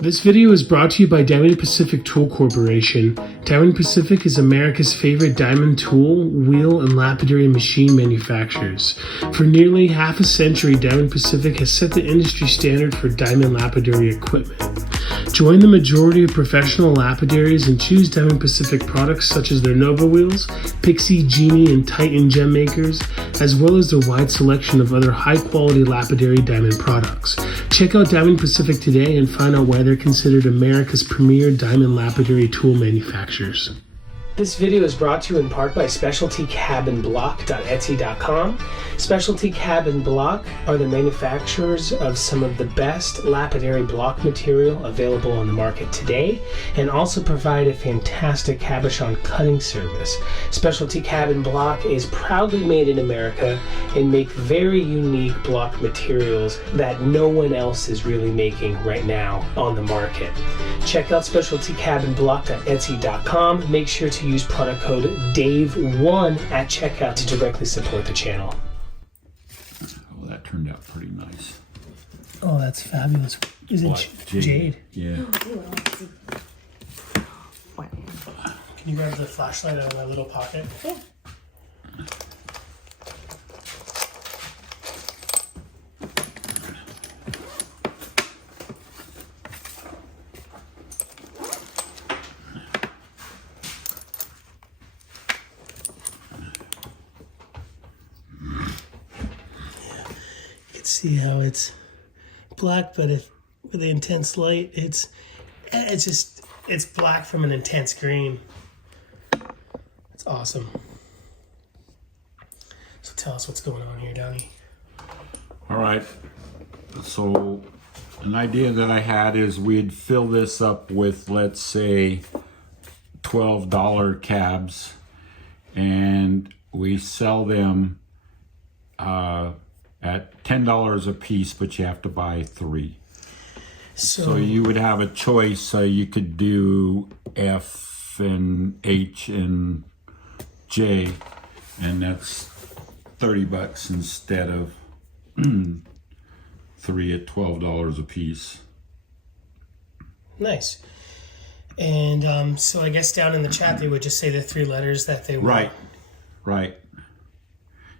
This video is brought to you by Diamond Pacific Tool Corporation. Diamond Pacific is America's favorite diamond tool, wheel, and lapidary machine manufacturers. For nearly half a century, Diamond Pacific has set the industry standard for diamond lapidary equipment. Join the majority of professional lapidaries and choose Diamond Pacific products such as their Nova wheels, Pixie, Genie, and Titan gem makers, as well as their wide selection of other high-quality lapidary diamond products. Check out Diamond Pacific today and find out why they're considered America's premier diamond lapidary tool manufacturers. This video is brought to you in part by SpecialtyCabinBlock.etsy.com. Specialty Cabin Block are the manufacturers of some of the best lapidary block material available on the market today, and also provide a fantastic cabochon cutting service. Specialty Cabin Block is proudly made in America and make very unique block materials that no one else is really making right now on the market. Check out SpecialtyCabinBlock.etsy.com. Make sure to use product code DAVE1 at checkout to directly support the channel. Well, that turned out pretty nice. Oh, that's fabulous. Is it jade? Yeah. Can you grab the flashlight out of my little pocket? Yeah. See how it's black, but with the intense light, it's black from an intense green. It's awesome. So tell us what's going on here, Donnie. All right. So an idea that I had is we'd fill this up with, let's say, $12 cabs, and we sell them at $10 a piece, but you have to buy 3. So you would have a choice. You could do F and H and J, and that's $30 instead of 3 at $12 a piece. Nice. And so I guess down in the chat they would just say the 3 letters that they want. Right.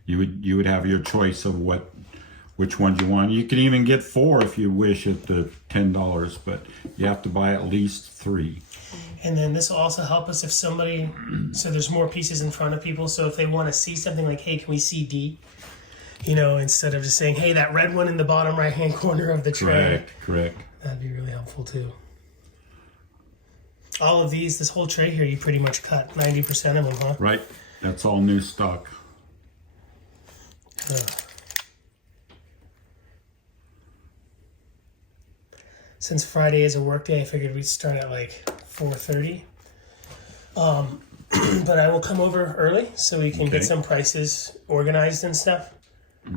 You would have your choice of which ones you want. You can even get 4 if you wish at the $10, but you have to buy at least 3. And then this will also help us if somebody, so there's more pieces in front of people, so if they want to see something like, hey, can we see D? You know, instead of just saying, hey, that red one in the bottom right-hand corner of the tray. Correct. That'd be really helpful too. All of these, this whole tray here, you pretty much cut 90% of them, huh? Right. That's all new stock. Ugh. Since Friday is a work day, I figured we'd start at like 4:30. But I will come over early so we can get some prices organized and stuff.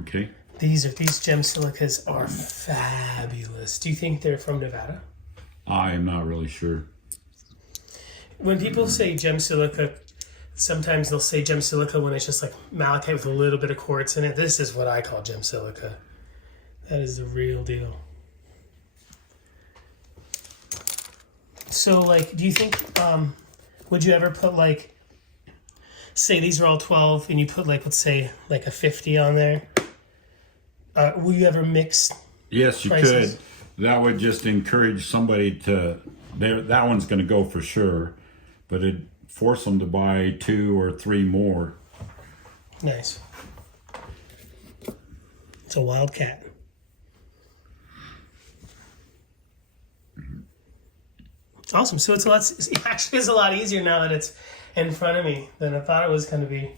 Okay. These gem silicas are fabulous. Do you think they're from Nevada? I am not really sure. When people say gem silica, sometimes they'll say gem silica when it's just like malachite with a little bit of quartz in it. This is what I call gem silica. That is the real deal. So, like, do you think, would you ever put, like, say these are all 12 and you put, like, let's say, like a 50 on there? Will you ever mix Yes, you prices? could. That would just encourage somebody to, that one's going to go for sure, but it'd force them to buy 2 or 3 more. Nice. It's a wildcat. Awesome. So it actually is a lot easier now that it's in front of me than I thought it was going to be.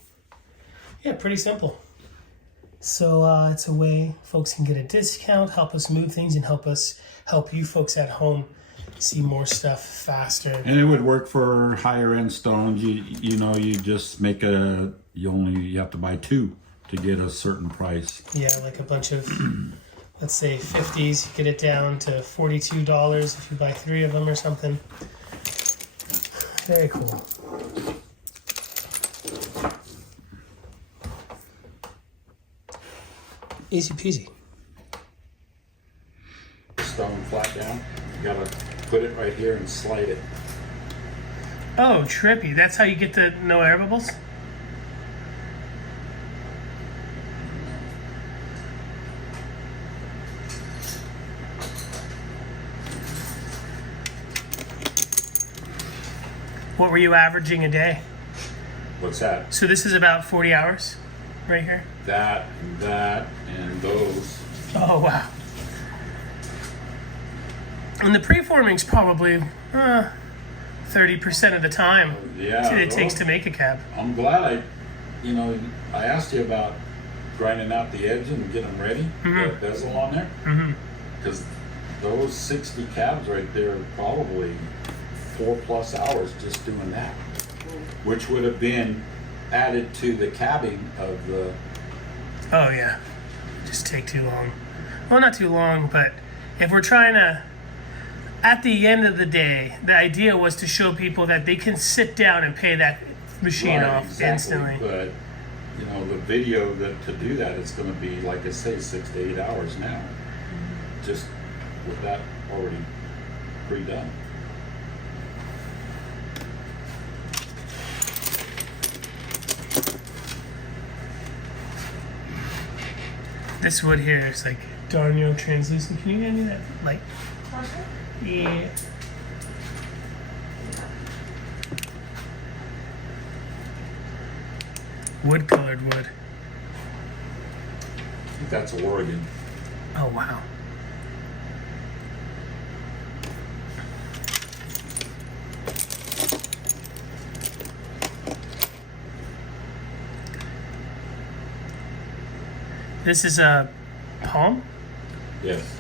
Yeah, pretty simple. So it's a way folks can get a discount, help us move things, and help you folks at home see more stuff faster. And it would work for higher end stones. You know, you just make you have to buy 2 to get a certain price. Yeah, like a bunch of, let's say 50s, get it down to $42 if you buy 3 of them or something. Very cool. Easy peasy. Stone flat down. You gotta put it right here and slide it. Oh, trippy. That's how you get the no air bubbles? What were you averaging a day? What's that? So this is about 40 hours right here? That, and those. Oh, wow. And the preforming's probably 30% of the time it takes to make a cab. I'm glad I asked you about grinding out the edge and getting them ready, the bezel on there. Because those 60 cabs right there are probably 4+ hours just doing that, which would have been added to the cabbing of the. Oh yeah, just take too long. Well, not too long, but if we're trying to, at the end of the day, the idea was to show people that they can sit down and pay that machine off instantly. But the video to do that, it's going to be, like I say, 6 to 8 hours now, just with that already pre-done. This wood here is like darn near translucent. Can you hand me that light? Yeah. Wood colored wood. I think that's Oregon. Oh wow. This is a palm? Yes.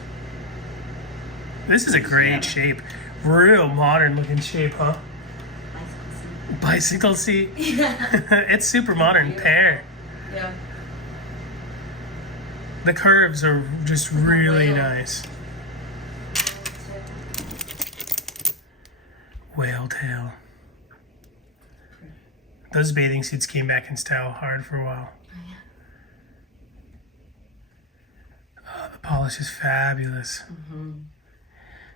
This is a great shape. Real modern looking shape, huh? Bicycle seat. It's super modern. Pear. Yeah. The curves are just really nice. Whale tail. Those bathing suits came back in style hard for a while. Oh, the polish is fabulous.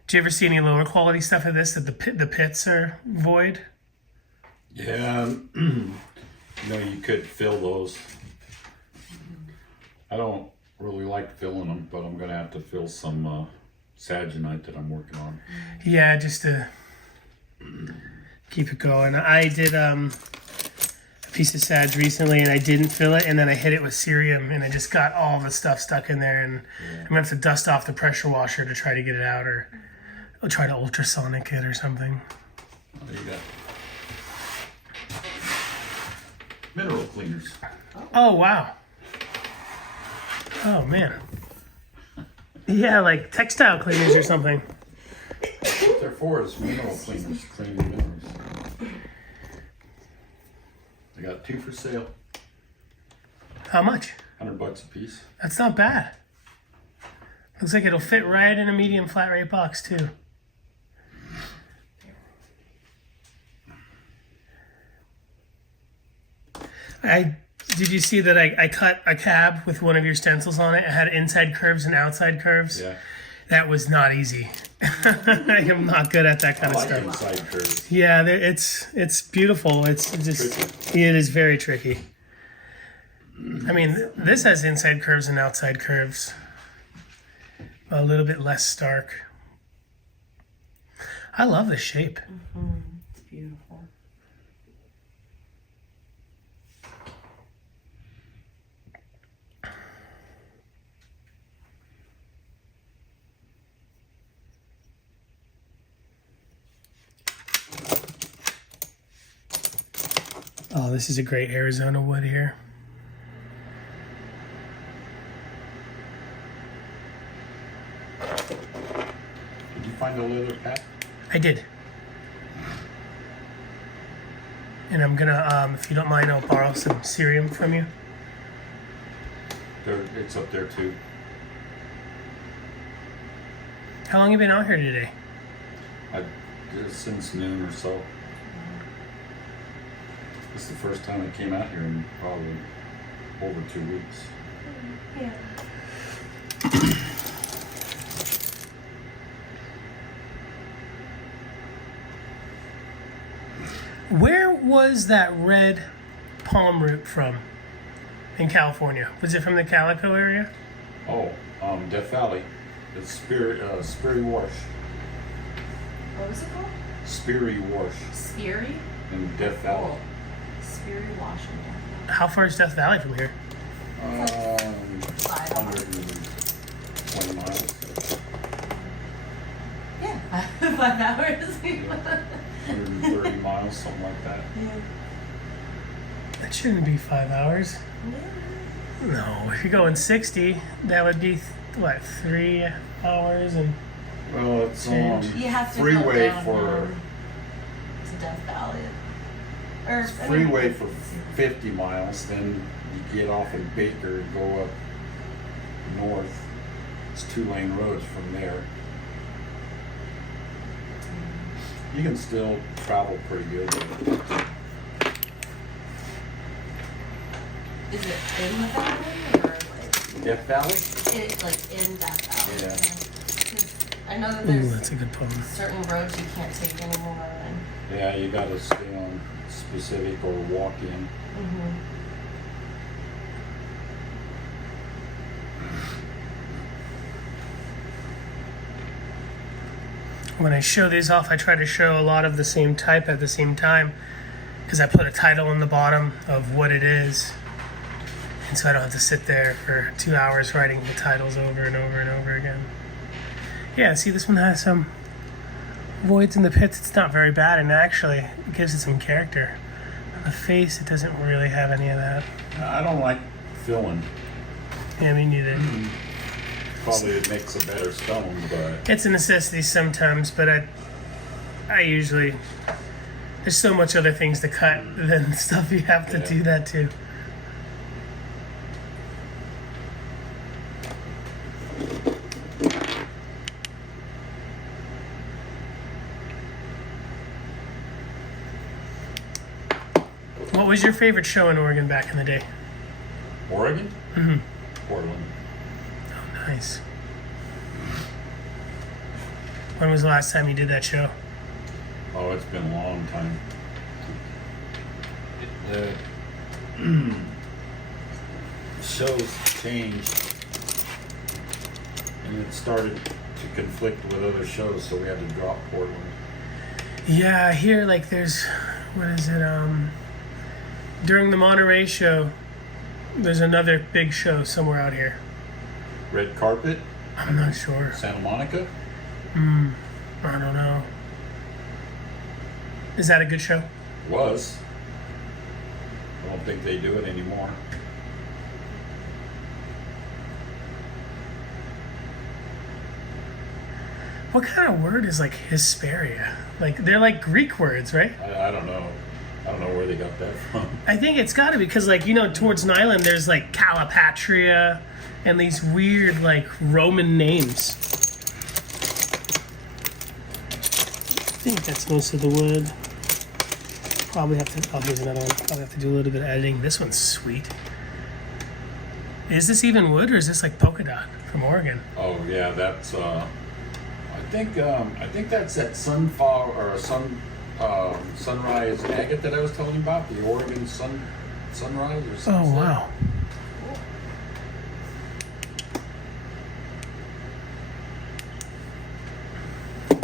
Do you ever see any lower quality stuff of this that the pits are void? Yeah, you could fill those. I don't really like filling them, but I'm gonna have to fill some saginite that I'm working on. Yeah, just to keep it going. I did a piece of sag recently, and I didn't fill it, and then I hit it with cerium, and I just got all the stuff stuck in there, and I'm gonna have to dust off the pressure washer to try to get it out, or I'll try to ultrasonic it or something. Mineral cleaners. Oh, wow. Oh, man. Yeah, like textile cleaners or something. What they're for is mineral cleaners, cleaning minerals. I got 2 for sale. How much? $100 a piece. That's not bad. Looks like it'll fit right in a medium flat rate box, too. Did you see that I cut a cab with one of your stencils on it? It had inside curves and outside curves. Yeah. That was not easy. I am not good at that kind I of like stuff. inside curves. Yeah, it's beautiful. It's just Tricky. it is very tricky. I mean, this has inside curves and outside curves. A little bit less stark. I love the shape. It's beautiful. Oh, this is a great Arizona wood here. Did you find a leather pack? I did. And I'm gonna, if you don't mind, I'll borrow some cerium from you. It's up there too. How long have you been out here today? Since noon or so. This is the first time I came out here in probably over 2 weeks. Yeah. Where was that red palm root from in California? Was it from the Calico area? Oh, Death Valley. It's Speary Wash. What was it called? Speary Wash Speary? in Death Valley. Oh, Speary, Washington. How far is Death Valley from here? 120 miles. Yeah, 5 hours. 130 miles, something like that. That shouldn't be 5 hours. No, if you're going 60, that would be, what, 3 hours? And Well, it's You have to freeway go down for to Death Valley. Or freeway for 50 miles. Then you get off in Baker and go up north. It's 2-lane roads from there. You can still travel pretty good. Is it in the valley or like? Death Valley? Like in Death Valley. Yeah. 'Cause I know that ooh, there's that's a good poem. certain roads you can't take anymore. And, Yeah, you gotta stay on specific or walk in. When I show these off, I try to show a lot of the same type at the same time because I put a title on the bottom of what it is. And so I don't have to sit there for 2 hours writing the titles over and over and over again. Yeah, see, this one has some voids in the pits. It's not very bad, and actually it gives it some character. On the face, it doesn't really have any of that. I don't like filling. Yeah, me neither. Probably it makes a better stone, but It's a necessity sometimes, but I usually, there's so much other things to cut than stuff you have to Yeah. do that too. What was your favorite show in Oregon back in the day? Oregon? Mm-hmm. Portland. Nice. When was the last time you did that show? Oh, it's been a long time. The shows changed, and it started to conflict with other shows, so we had to drop Portland. Yeah, I hear like there's, what is it, during the Monterey show, there's another big show somewhere out here. Red Carpet, I'm not sure. Santa Monica. I don't know. Is that a good show? Was. don't think they do it anymore. What kind of word is like Hesperia? Like they're like Greek words, right? I don't know. I don't know where they got that from. I think it's got to be because, like, you know, towards Nyland, there's like Calipatria and these weird like Roman names. I think that's most of the wood. Probably have to. Oh, here's another one. Probably have to do a little bit of editing. This one's sweet. Is this even wood or is this like polka dot from Oregon? Oh yeah, that's. I think that's that sunflower or sunrise agate that I was telling you about, the Oregon sunrise or something. Oh wow.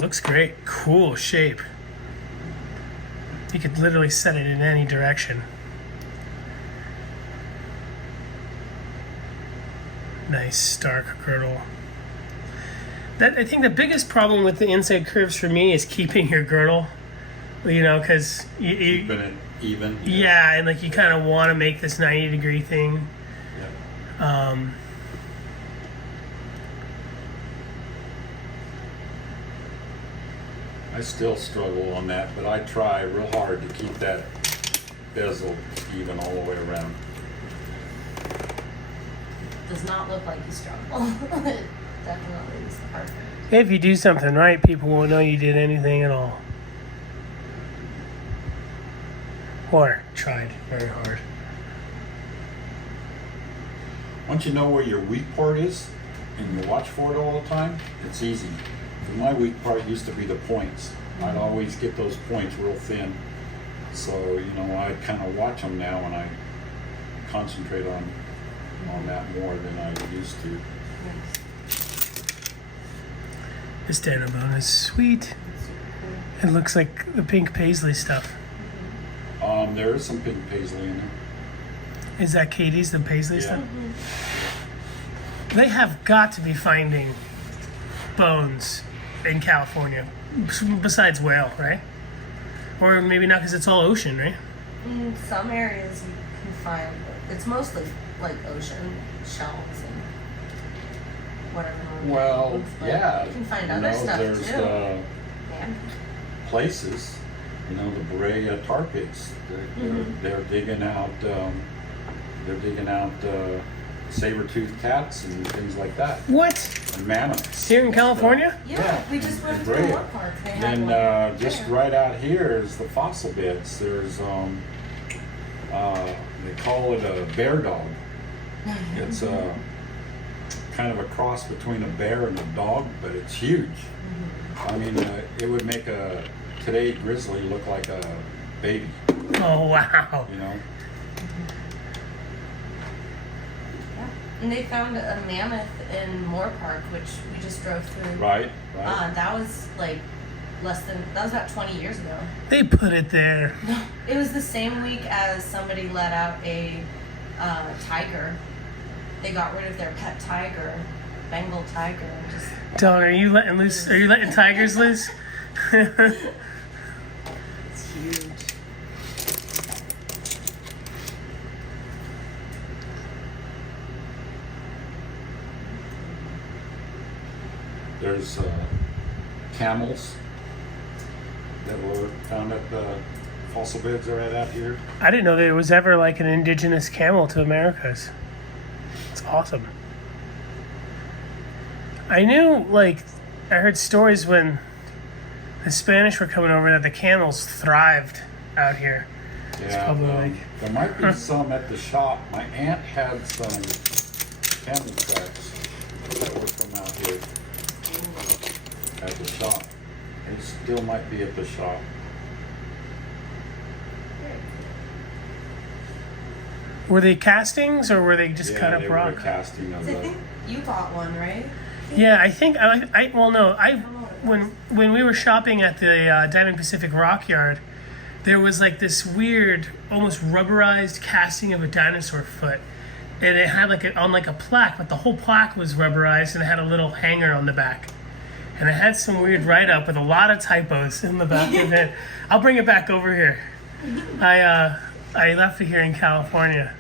Looks great. Cool shape. You could literally set it in any direction. Nice stark girdle. I think the biggest problem with the inside curves for me is keeping your girdle, you know, because Keeping it even. yeah, and like you kind of want to make this 90-degree thing. Yeah. I still struggle on that, but I try real hard to keep that bezel even all the way around. Does not look like you struggle. It definitely is perfect. If you do something right, people won't know you did anything at all. Or tried very hard. Once you know where your weak part is, and you watch for it all the time, it's easy. My weak part used to be the points. I'd always get those points real thin. So, you know, I kind of watch them now and I concentrate on that more than I used to. This denim bone is sweet. It looks like the pink paisley stuff. There is some pink paisley in there. Is that Katie's, the paisley Yeah. stuff? They have got to be finding bones in California, besides whale, right? Or maybe not because it's all ocean, right? In some areas you can find, it's mostly like ocean shells and whatever. Well, But yeah. You can find you other know, stuff there's too. Yeah. places, you know, the Brea tar pits. They're digging out. They're digging out saber-toothed cats and things like that, What? and mammoths. Here in California? Yeah, we just went in to Brea. a water park. They had Then one just there. right out here is the fossil beds. There's they call it a bear dog. It's kind of a cross between a bear and a dog, but it's huge. I mean, it would make a today grizzly look like a baby. Oh, wow. You know. Yeah. And they found a mammoth in Moore Park, which we just drove through. Right. That was like that was about 20 years ago. They put it there. It was the same week as somebody let out a tiger. They got rid of their pet tiger, Bengal tiger, and just. Dylan, are you letting loose? Are you letting tigers loose? It's huge. There's camels that were found at the fossil beds right out here. I didn't know there was ever like an indigenous camel to Americas. It's awesome. I knew, like, I heard stories when the Spanish were coming over that the camels thrived out here. Yeah, probably like- there might be some at the shop. My aunt had some camel tracks that were from out here at the shop. They still might be at the shop. Were they castings or were they just cut up they rock? were a casting of I the. think you bought one, right? Yeah, I think when we were shopping at the Diamond Pacific Rock Yard, there was like this weird, almost rubberized casting of a dinosaur foot, and it had on a plaque, but the whole plaque was rubberized and it had a little hanger on the back, and it had some weird write-up with a lot of typos in the back of it. I'll bring it back over here. I left it here in California.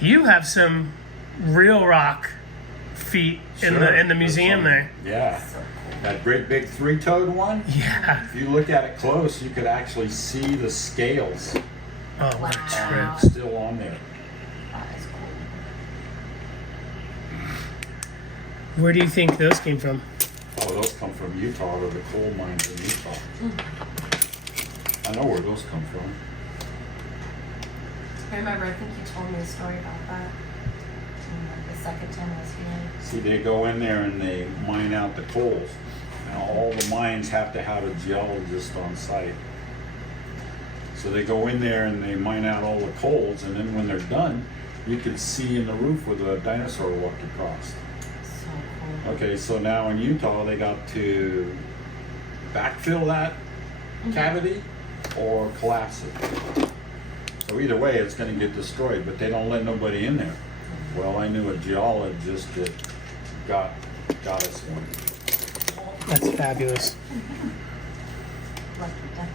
You have some real rock feet in the museum there. Yeah. That great big three-toed one? Yeah. If you look at it close, you could actually see the scales Oh, what a trip. still on there. That is cool. Where do you think those came from? Oh, those come from Utah, or the coal mines in Utah. I know where those come from. I remember, I think you told me a story about that. The second time I was here. See, they go in there and they mine out the coals. Now, all the mines have to have a geologist on site. So they go in there and they mine out all the coals, and then when they're done, you can see in the roof where the dinosaur walked across. So cool. Okay, so now in Utah, they got to backfill that cavity or collapse it. So either way, it's going to get destroyed, but they don't let nobody in there. Well, I knew a geologist that got us one. That's fabulous. Lucky ducky.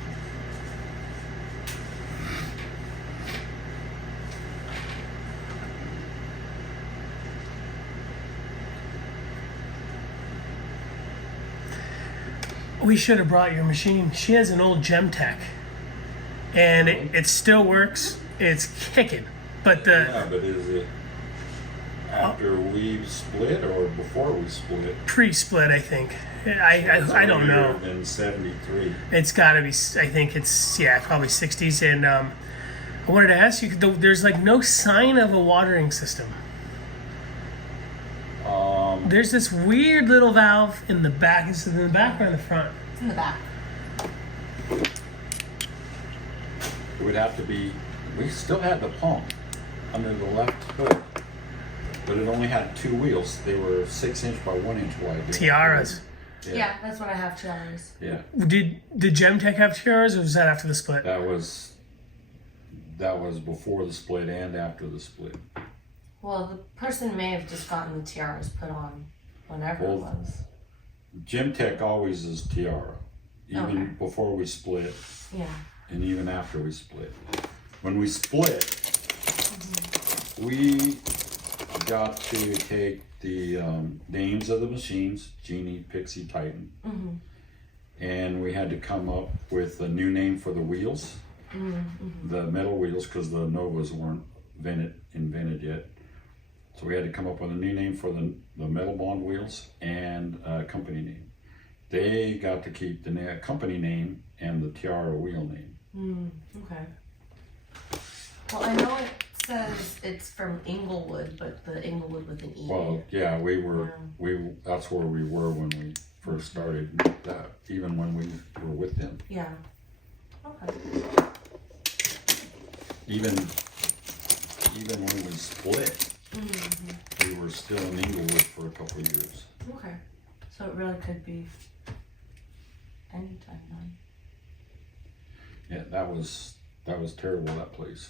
We should have brought your machine. She has an old Gemtech, and it still works. It's kicking, but Yeah, but is it after we split or before we split? pre-split, I think. I don't know. In '73. It's got to be. I think it's probably 60s. And I wanted to ask you, there's like no sign of a watering system. There's this weird little valve in the back. Is it in the back or in the front? It's in the back. It would have to be. We still had the pump under the left hood, but it only had 2 wheels. They were 6-inch by 1-inch wide. Tiaras. Yeah, that's what I have to hours. Yeah. Did Gemtech have tiaras, or was that after the split? That was before the split and after the split. Well, the person may have just gotten the tiaras put on whenever it was. Gemtech always is tiara, even before we split. Yeah. And even after we split. When we split, we got to take the names of the machines, Genie, Pixie, Titan, and we had to come up with a new name for the wheels, the metal wheels, because the Novas weren't invented yet. So we had to come up with a new name for the metal bond wheels and a company name. They got to keep the company name and the tiara wheel name. Okay. Well, I know it says it's from Inglewood, but the Inglewood with an E. Well, yeah, that's where we were when we first started, even when we were with them. Yeah. Okay. Even when we split, we were still in Inglewood for a couple of years. Okay. So it really could be anytime then. Yeah, that was terrible, that place.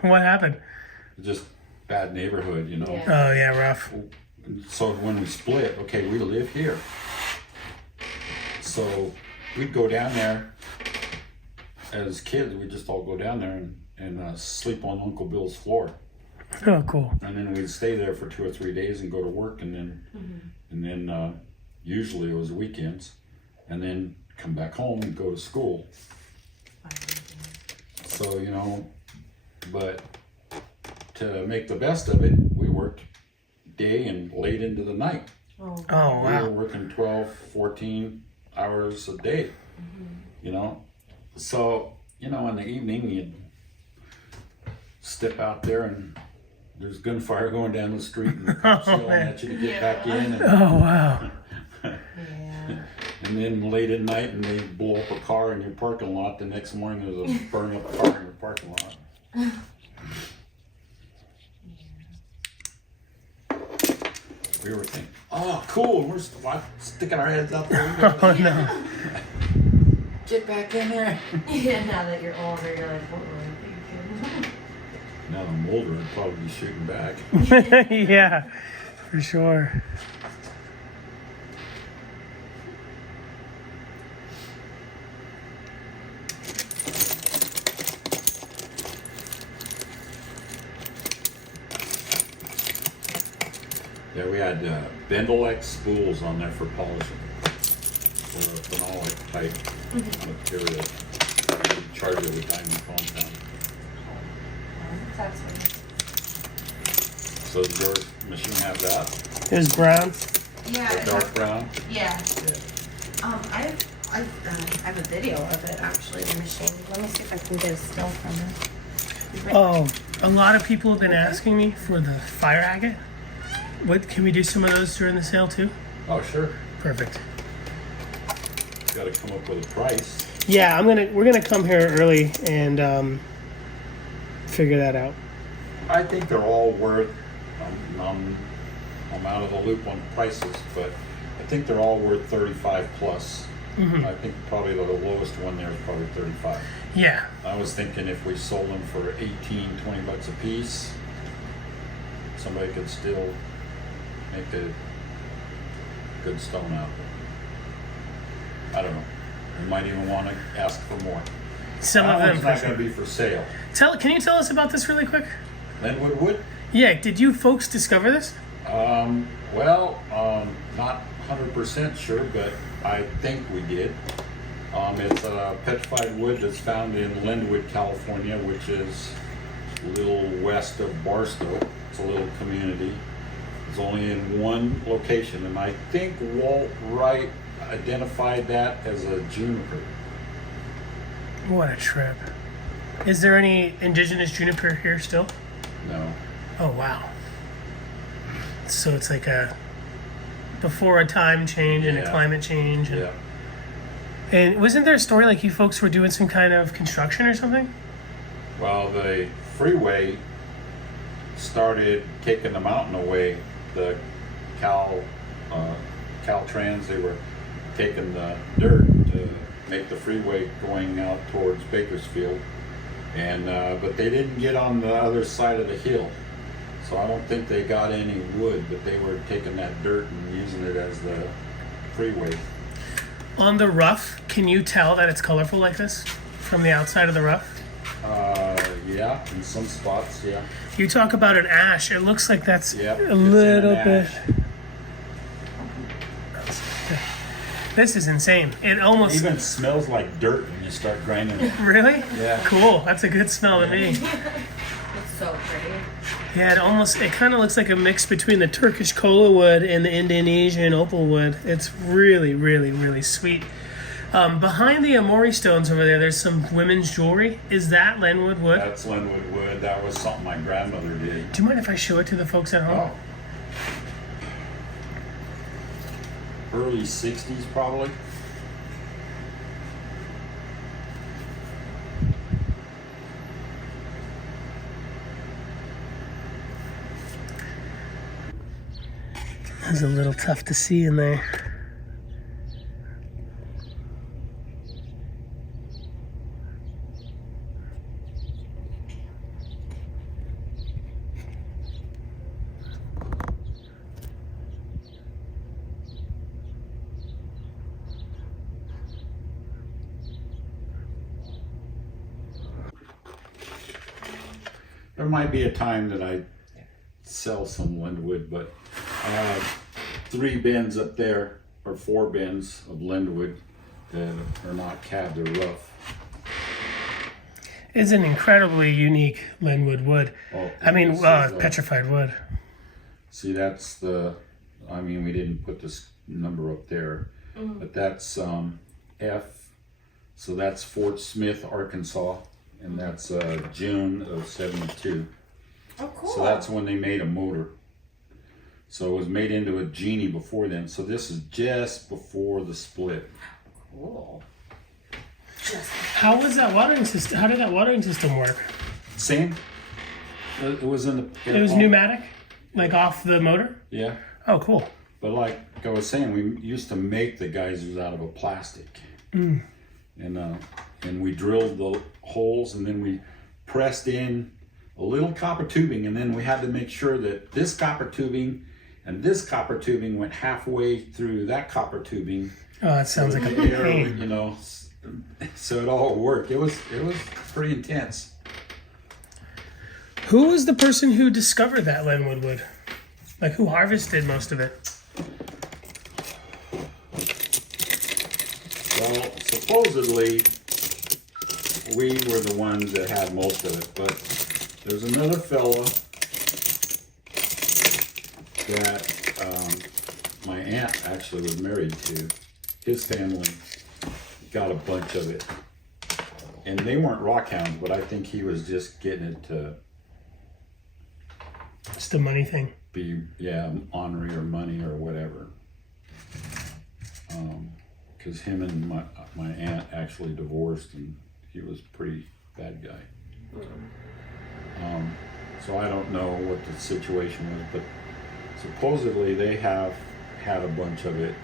What happened? Just bad neighborhood, you know. Yeah. Oh yeah, rough. So when we split, okay, we live here. So we'd go down there as kids. We'd just all go down there and sleep on Uncle Bill's floor. Oh, cool. And then we'd stay there for 2 or 3 days and go to work, and then usually it was weekends, and then come back home and go to school. So, you know, but to make the best of it, we worked day and late into the night. Oh, wow. We were working 12, 14 hours a day, you know. So, you know, in the evening, you'd step out there and there's gunfire going down the street and the cops yelling at you to get back in. And, Oh, wow. and then late at night, and they blow up a car in your parking lot. The next morning, there's a burn up car in your parking lot. We were thinking, oh, cool, we're sticking our heads out the window. Oh, no. Get back in there. Yeah, now that you're older, you're like, what were you thinking? Now I'm older, I'd probably be shooting back. Yeah, for sure. Yeah, we had Bendelec spools on there for polishing. For a phenolic type material. We charge it with diamond compound. That's what So does your machine have that? It was brown. yeah. The dark brown? Yeah. Yeah. I have a video of it actually, the machine. Let me see if I can get a still from it. Oh, a lot of people have been asking me for the fire agate. What, can we do some of those during the sale too? Oh, sure. Perfect. Got to come up with a price. Yeah, we're gonna come here early and figure that out. I think they're all worth. I'm out of the loop on prices, but I think they're all worth 35 plus. I think probably the lowest one there is probably 35. Yeah. I was thinking if we sold them for 18, 20 bucks a piece, somebody could still make a good stone out of it. I don't know. We might even want to ask for more. Some That of them. one's not going to be for sale. Can you tell us about this really quick? Lenwood wood? Yeah. Did you folks discover this? Not 100% sure, but I think we did. It's a petrified wood that's found in Lenwood, California, which is a little west of Barstow. It's a little community. It's only in one location, and I think Walt Wright identified that as a juniper. What a trip. Is there any indigenous juniper here still? No. Oh, wow. So it's like before a time change and a Yeah. climate change. Yeah. And wasn't there a story like you folks were doing some kind of construction or something? Well, the freeway started taking the mountain away. The Caltrans, they were taking the dirt to make the freeway going out towards Bakersfield, and but they didn't get on the other side of the hill, so I don't think they got any wood. But they were taking that dirt and using it as the freeway. On the rough, can you tell that it's colorful like this from the outside of the rough? Yeah, in some spots, yeah. You talk about an ash. It looks like that's Yep, a it's in little an bit. ash. This is insane. It almost It even smells like dirt when you start grinding it. really. Yeah. Cool. That's a good smell to me. It's so pretty. Yeah, it kind of looks like a mix between the Turkish kola wood and the Indonesian opal wood. It's really, really, really sweet. Behind the Amori stones over there, there's some women's jewelry. Is that Lenwood wood? That's Lenwood wood. That was something my grandmother did. Do you mind if I show it to the folks at home? Oh. Early 60s, probably. It's a little tough to see in there. There might be a time that I sell some Lenwood, but I have 3 bins up there, or 4 bins of Lenwood that are not cabbed, they're rough. It's an incredibly unique Lenwood wood. Oh, this is, is, petrified wood. See, that's we didn't put this number up there, but that's F, so that's Fort Smith, Arkansas, and that's June of 72. Oh, cool. So that's when they made a motor. So it was made into a Genie before then. So this is just before the split. Cool. How was that watering system? How did that watering system work? Same. It was in the. It was pneumatic, like off the motor. Yeah. Oh, cool. But like I was saying, we used to make the geysers out of a plastic, and we drilled the holes, and then we pressed in a little copper tubing, and then we had to make sure that this copper tubing and this copper tubing went halfway through that copper tubing. Oh, that sounds like a pain. You know, so it all worked. It was pretty intense. Who was the person who discovered that Lenwood wood? Like, who harvested most of it? Well, supposedly, we were the ones that had most of it, but there's another fella that my aunt actually was married to. His family got a bunch of it. And they weren't rockhounds, but I think he was just getting it to It's the money thing. be, yeah, ornery or money or whatever. Because him and my aunt actually divorced, and he was a pretty bad guy. So I don't know what the situation was, but supposedly they have had a bunch of it.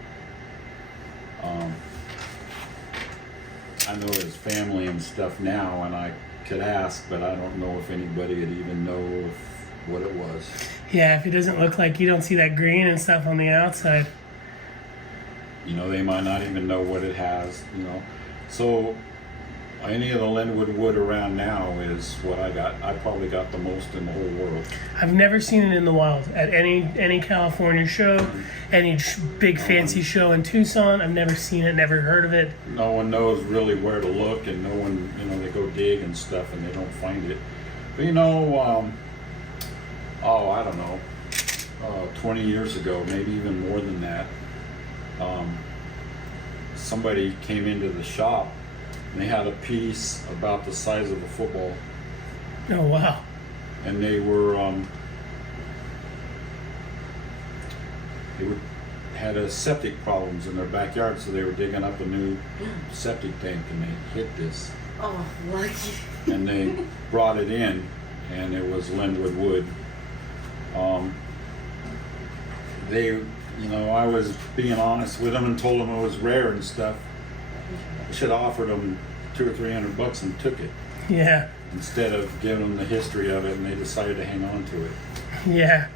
I know his family and stuff now, and I could ask, but I don't know if anybody would even know what it was. Yeah, if it doesn't look like, you don't see that green and stuff on the outside. You know, they might not even know what it has, you know. So any of the Lenwood wood around now is what I got. I probably got the most in the whole world. I've never seen it in the wild at any California show, any big fancy show in Tucson. I've never seen it, never heard of it. No one knows really where to look, and no one, you know, they go dig and stuff and they don't find it. But you know, I don't know, 20 years ago, maybe even more than that, somebody came into the shop and they had a piece about the size of a football. Oh, wow. And they were had a septic problems in their backyard, so they were digging up a new septic tank, and they hit this. Oh, lucky. And they brought it in, and it was Lenwood wood. They, you know, I was being honest with them and told them it was rare and stuff. I should have offered them $200 or $300 and took it, Yeah, instead of giving them the history of it, and they decided to hang on to it. yeah.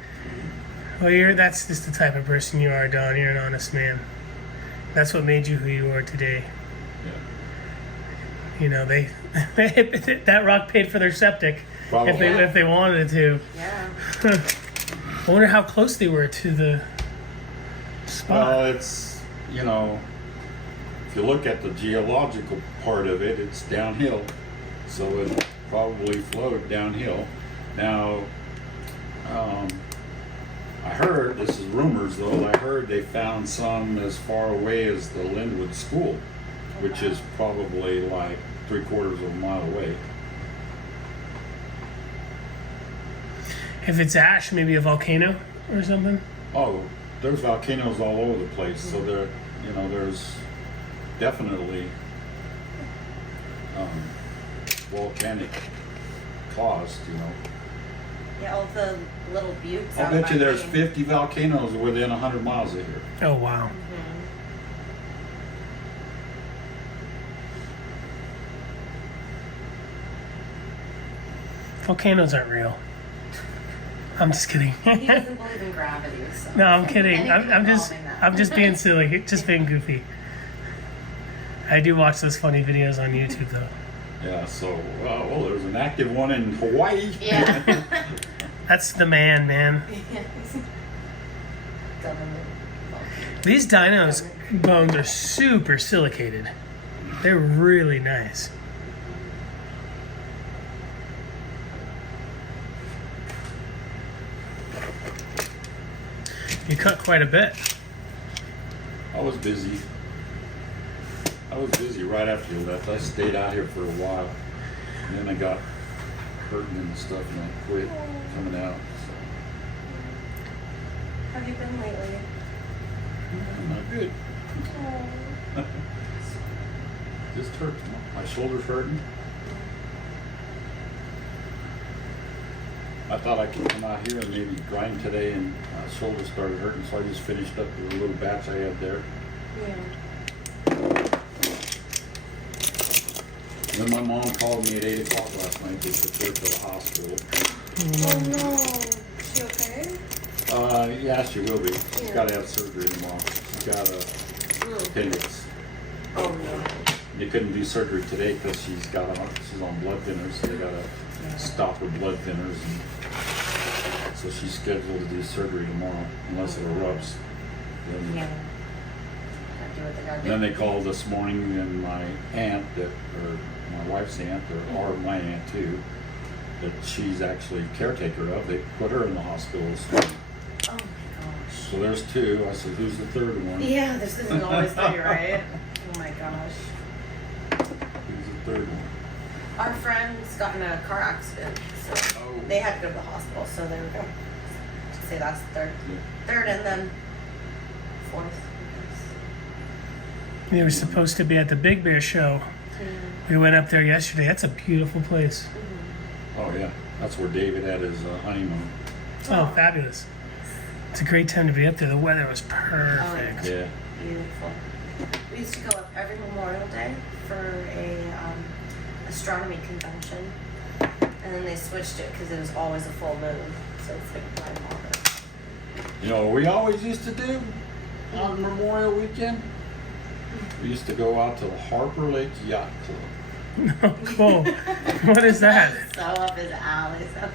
Well, that's just the type of person you are, Don. You're an honest man. That's what made you who you are today. Yeah. You know, that rock paid for their septic Probably. if they wanted it to. Yeah. I wonder how close they were to the spot. Well, it's, you know, if you look at the geological part of it, it's downhill. So it probably flowed downhill. Now, I heard, this is rumors though, I heard they found some as far away as the Lenwood School, which is probably like 3/4 of a mile away. If it's ash, maybe a volcano or something. Oh, there's volcanoes all over the place, so there, you know, there's definitely volcanic cause, you know. Yeah, all the little buttes. I'll out bet by you there's me. 50 volcanoes within 100 miles of here. Oh, wow. Volcanoes aren't real. I'm just kidding. He doesn't believe in gravity, so. No, I'm kidding. Anything involving that. I'm just being silly, just being goofy. I do watch those funny videos on YouTube though. Yeah, so, well, there's an active one in Hawaii. Yeah. That's the man. Government. These dinos bones are super silicated. They're really nice. You cut quite a bit. I was busy right after you left. I stayed out here for a while. And then I got hurting and stuff, and I quit coming out. So. How have you been lately? Not good. Just hurts. My shoulder's hurting. I thought I could come out here and maybe grind today, and my shoulder started hurting, so I just finished up with a little batch I had there. Yeah. And then my mom called me at 8 o'clock last night to took her to the hospital. Oh no. Is she okay? Yeah, she will be. She's got to have surgery tomorrow. She's got a appendix. Oh no. They couldn't do surgery today because she's on blood thinners, so they got to stop her blood thinners. And So she's scheduled to do surgery tomorrow, unless it erupts. Then, Yeah. Gotta do what they gotta do. then they called this morning, and my aunt, or my wife's aunt, or my aunt too, that she's actually caretaker of. They put her in the hospital this morning. Oh my gosh. So there's two. I said, who's the third one? Yeah, this isn't always three, right? Oh my gosh. Who's the third one? Our friends got in a car accident, so Oh. they had to go to the hospital, so they were going to say that's the third. Yeah. Third and then fourth, I We were supposed to be at the Big Bear show. guess. We went up there yesterday. That's a beautiful place. Oh yeah, that's where David had his honeymoon. Oh, fabulous. It's a great time to be up there. The weather was perfect. Yeah. Beautiful. We used to go up every Memorial Day for a astronomy convention, and then they switched it because it was always a full moon, so it's like right in August. You know what we always used to do on Memorial Weekend? We used to go out to the Harper Lake Yacht Club. Oh, cool. What is that? So up his alley, so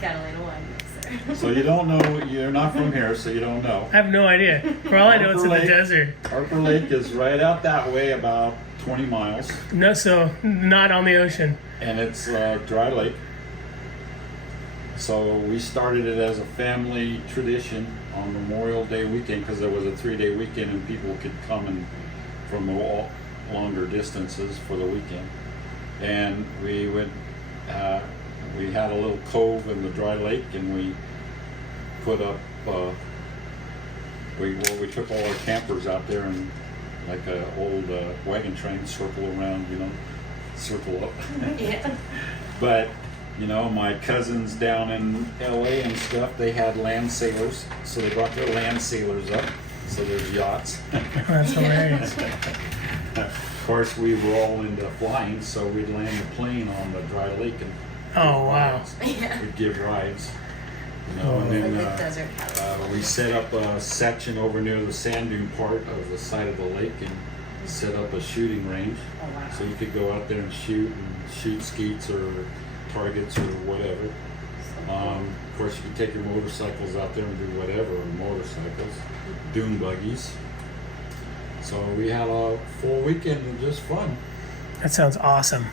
Catalina wine mixer. So you don't know, you're not from here, so you don't know. I have no idea. For all I know, it's in the Harper Lake. desert. Harper Lake is right out that way, about 20 miles, No, so not on the ocean. and it's a dry lake. So we started it as a family tradition on Memorial Day weekend, because there was a 3-day weekend and people could come in from longer distances for the weekend. And we would, we had a little cove in the dry lake, and we put up, we took all our campers out there, and like a old wagon train, circle around, circle up. Yeah. But, my cousins down in LA and stuff, they had land sailors, so they brought their land sailors up, so there's yachts. That's hilarious. Of course, we were all into flying, so we'd land the plane on the dry lake and Oh, wow. Yeah. we'd give rides. And Like then the desert California. we set up a section over near the sand dune part of the side of the lake and set up a shooting range. Oh wow. So you could go out there and shoot skeets or targets or whatever. Of course, you could take your motorcycles out there and do whatever, or motorcycles, dune buggies. So we had a full weekend of just fun. That sounds awesome.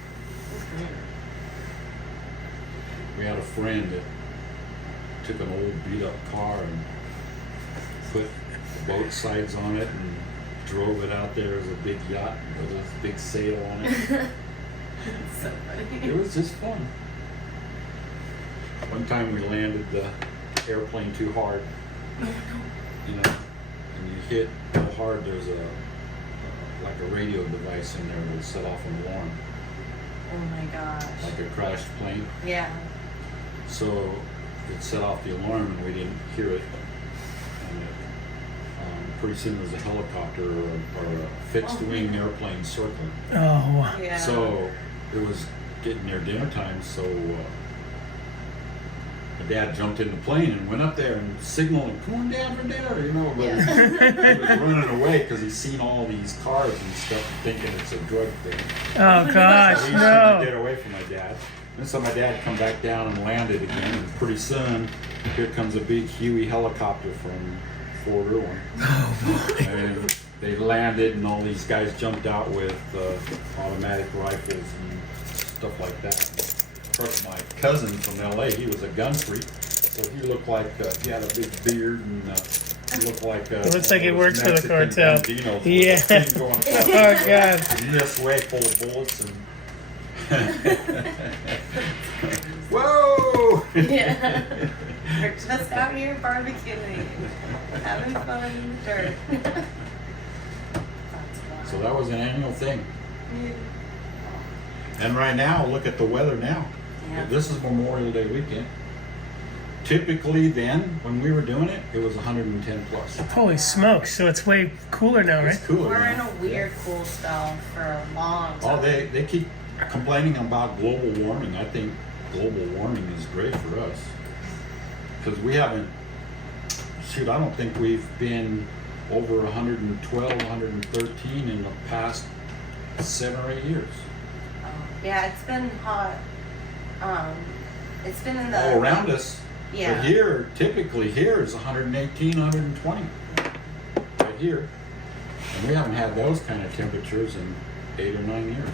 We had a friend that took an old beat up car and put boat sides on it and drove it out there as a big yacht with a big sail on it. So funny. It was just fun. One time we landed the airplane too hard, and you hit real hard, there's like a radio device in there that will set off an alarm, Oh my gosh. like a crashed plane. Yeah. So it set off the alarm and we didn't hear it. And pretty soon there was a helicopter or a fixed wing airplane circling. Oh, wow. Yeah. So it was getting near dinner time, so my dad jumped in the plane and went up there and signaled and come on down for dinner, but he was running away because he's seen all these cars and stuff thinking it's a drug thing. Oh, gosh, So he's trying to no. get away from my dad. And so my dad come back down and landed again, and pretty soon here comes a big Huey helicopter from Fort Irwin. And they landed and all these guys jumped out with automatic rifles and stuff like that. Of course, my cousin from LA, he was a gun freak, so he looked like he had a big beard and he looked like It looks like it works for the Mexican cartel. Bandinos with Yeah. a thing going across Oh, God. this way full of bullets and whoa! Yeah. We're just out here barbecuing, having fun in the dirt. That's fun. So that was an annual thing. And right now, look at the weather now. Yeah. This is Memorial Day weekend. Typically then, when we were doing it, it was 110 plus. Holy smokes. So it's way cooler now, right? It's cooler We're in now. a weird cool spell for a long Oh, time. they keep complaining about global warming. I think global warming is great for us. Because we haven't, I don't think we've been over 112, 113 in the past 7 or 8 years. Yeah, it's been hot. It's been in the All around us, Yeah. But here, typically here is 118, 120. Right here. And we haven't had those kind of temperatures in 8 or 9 years.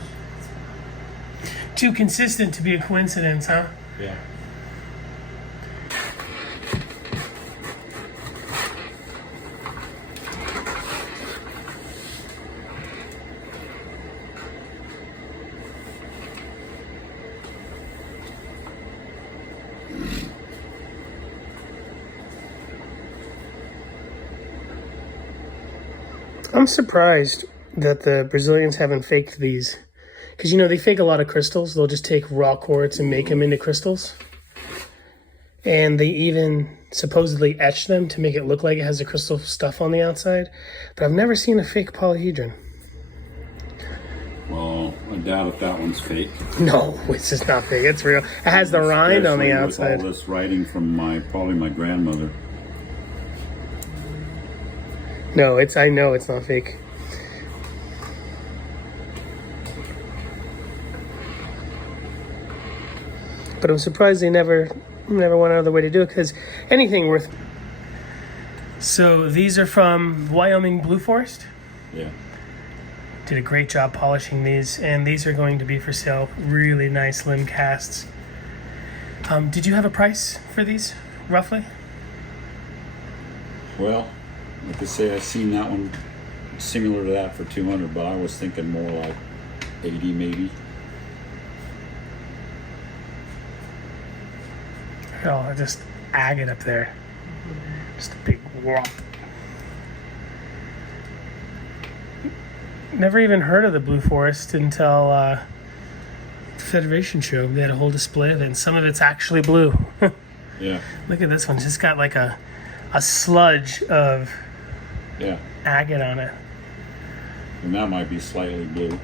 Too consistent to be a coincidence, huh? Yeah. I'm surprised that the Brazilians haven't faked these. Because, you know, they fake a lot of crystals. They'll just take raw quartz and make them into crystals. And they even supposedly etch them to make it look like it has the crystal stuff on the outside. But I've never seen a fake polyhedron. Well, I doubt if that one's fake. No, it's just not fake. It's real. It has the rind on the outside. With all this writing from probably my grandmother. No, I know it's not fake. But I'm surprised they never went out of their way to do it, because anything worth... So these are from Wyoming Blue Forest? Yeah. Did a great job polishing these, and these are going to be for sale. Really nice limb casts. Did you have a price for these, roughly? Well, like I say, I seen that one similar to that for 200, but I was thinking more like 80 maybe. Oh, just agate up there. Just a big whop. Never even heard of the Blue Forest until the Federation show. They had a whole display of it, and some of it's actually blue. Yeah. Look at this one. It's just got like a sludge of agate on it. And that might be slightly blue.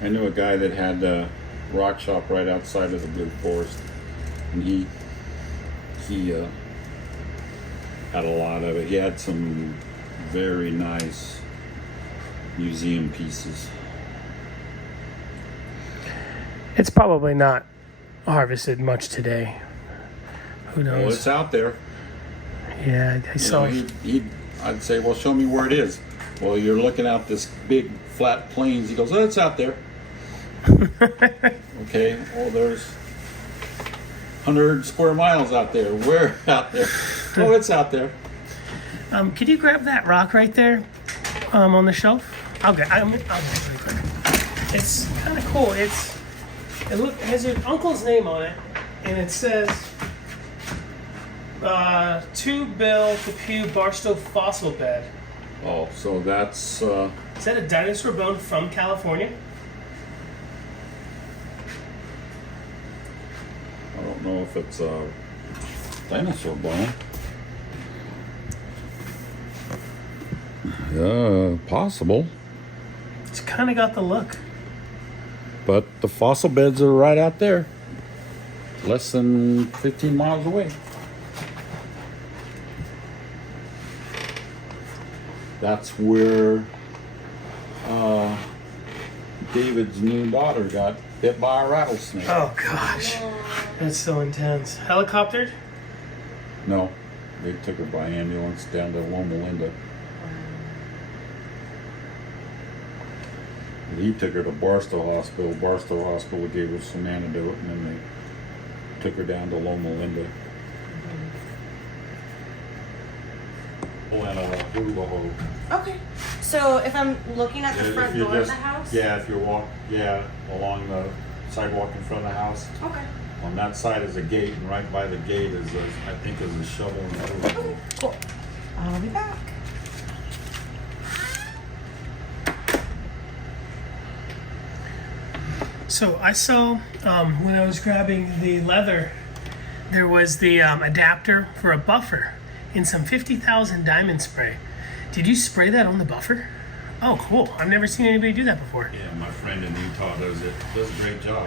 I knew a guy that had a rock shop right outside of the Blue Forest, and he had a lot of it. He had some very nice museum pieces. It's probably not harvested much today. Who knows? Well, it's out there. Yeah, I saw. I'd say, well, show me where it is. Well, you're looking out this big flat plains. He goes, oh, it's out there. Okay, well, there's 100 square miles out there. Where out there? Oh, it's out there. Could you grab that rock right there on the shelf? I'll get it really quick. It's kind of cool. It has your uncle's name on it, and it says 2 Bill Depew Barstow fossil bed. Oh, so that's... Is that a dinosaur bone from California? I don't know if it's a dinosaur bone. Possible. It's kind of got the look. But the fossil beds are right out there. Less than 15 miles away. That's where David's new daughter got bit by a rattlesnake. Oh gosh, that's so intense. Helicoptered? No, they took her by ambulance down to Loma Linda. And he took her to Barstow Hospital. Barstow Hospital gave her some antidote, and then they took her down to Loma Linda. Okay. So if I'm looking at the front door of the house? Yeah, if you walk, along the sidewalk in front of the house. Okay. On that side is a gate, and right by the gate is a shovel and a hose. Okay, cool. I'll be back. So I saw when I was grabbing the leather, there was the adapter for a buffer in some 50,000 diamond spray. Did you spray that on the buffer? Oh, cool. I've never seen anybody do that before. Yeah, my friend in Utah does it. Does a great job.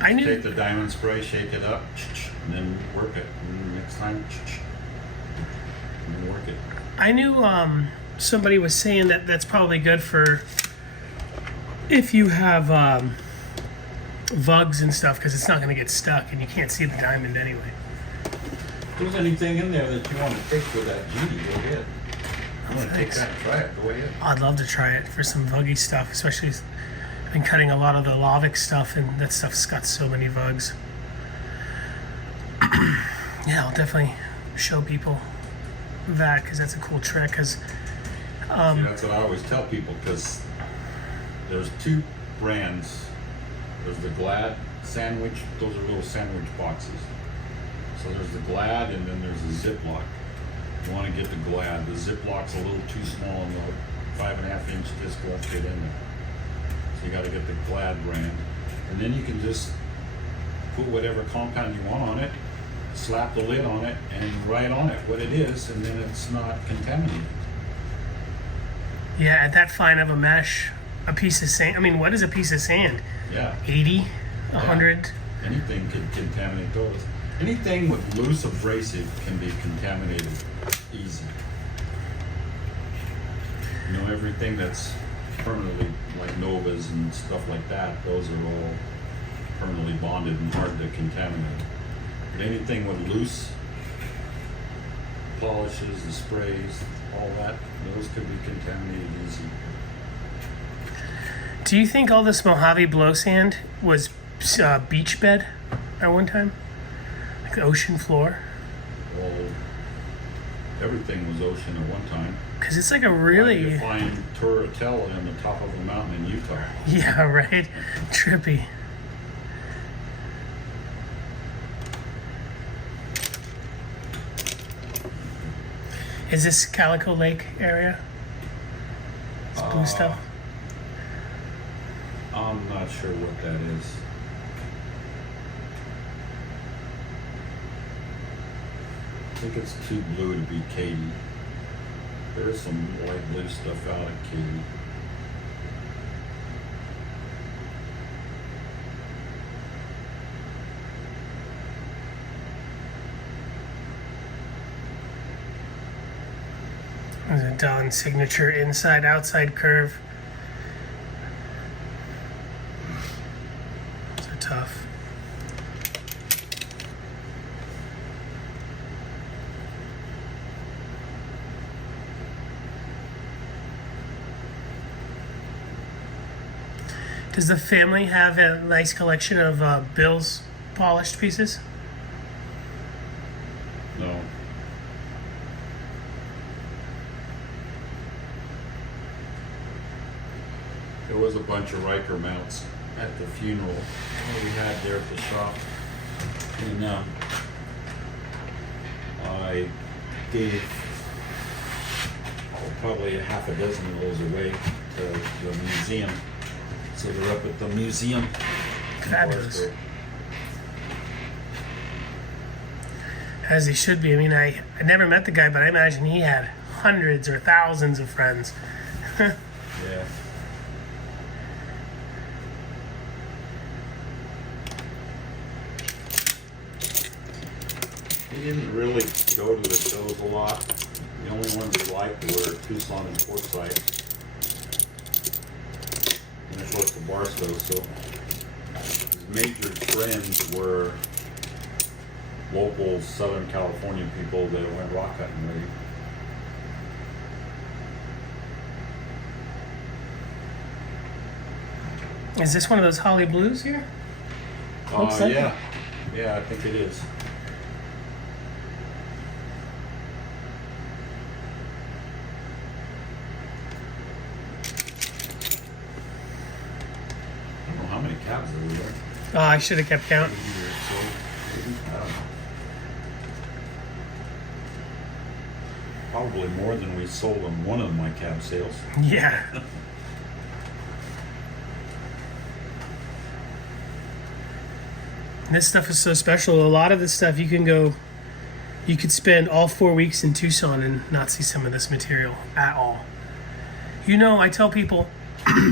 I knew. Take the diamond spray, shake it up, and then work it. And next time, and then work it. I knew somebody was saying that that's probably good for if you have vugs and stuff because it's not going to get stuck and you can't see the diamond anyway. If there's anything in there that you want to take with that genie, go ahead. You want to take that and try it, go ahead. I'd love to try it for some vuggy stuff, especially I've been cutting a lot of the lavic stuff and that stuff's got so many vugs. Yeah, I'll definitely show people that because that's a cool trick. Because that's what I always tell people, because there's two brands. There's the Glad sandwich. Those are little sandwich boxes. So there's the Glad, and then there's the Ziploc. You want to get the Glad. The Ziploc's a little too small, and the 5.5-inch disc won't fit in there. So you got to get the Glad brand, and then you can just put whatever compound you want on it, slap the lid on it, and write on it what it is, and then it's not contaminated. yeah, at that fine of a mesh, a piece of sand. I mean, what is a piece of sand? Yeah. 80, 100. Anything could contaminate those. Anything with loose abrasive can be contaminated easy. You know, everything that's permanently, like Novas and stuff like that, those are all permanently bonded and hard to contaminate. But anything with loose polishes, the sprays, all that, those could be contaminated easy. Do you think all this Mojave blow sand was beach bed at one time? Like the ocean floor? Well, everything was ocean at one time. Because it's like a really... You find Turritella on the top of a mountain in Utah. Yeah, right? Trippy. Is this Calico Lake area? This blue stuff? I'm not sure what that is. I think it's too blue to be Katy. There is some light blue stuff out at Katy. There's a Dawn signature inside-outside curve. Those are tough. Does the family have a nice collection of Bill's polished pieces? No. There was a bunch of Riker mounts at the funeral we had there at the shop. And I gave probably a half a dozen of those away to the museum. So they're up at the museum. Fabulous. As he should be. I mean, I never met the guy, but I imagine he had hundreds or thousands of friends. Yeah. He didn't really go to the shows a lot. The only ones he liked were Tucson and Quartzsite. And of course the Barstow, so his major friends were local Southern California people that went rock cutting with him. Is this one of those Holly Blues here? Looks like Yeah. Yeah, I think it is. I don't know how many cabs there were. Oh, I should have kept count. 80 or so. I don't know. Probably more than we sold on one of my cab sales. Yeah. This stuff is so special. A lot of this stuff you could spend all 4 weeks in Tucson and not see some of this material at all. You know, I tell people,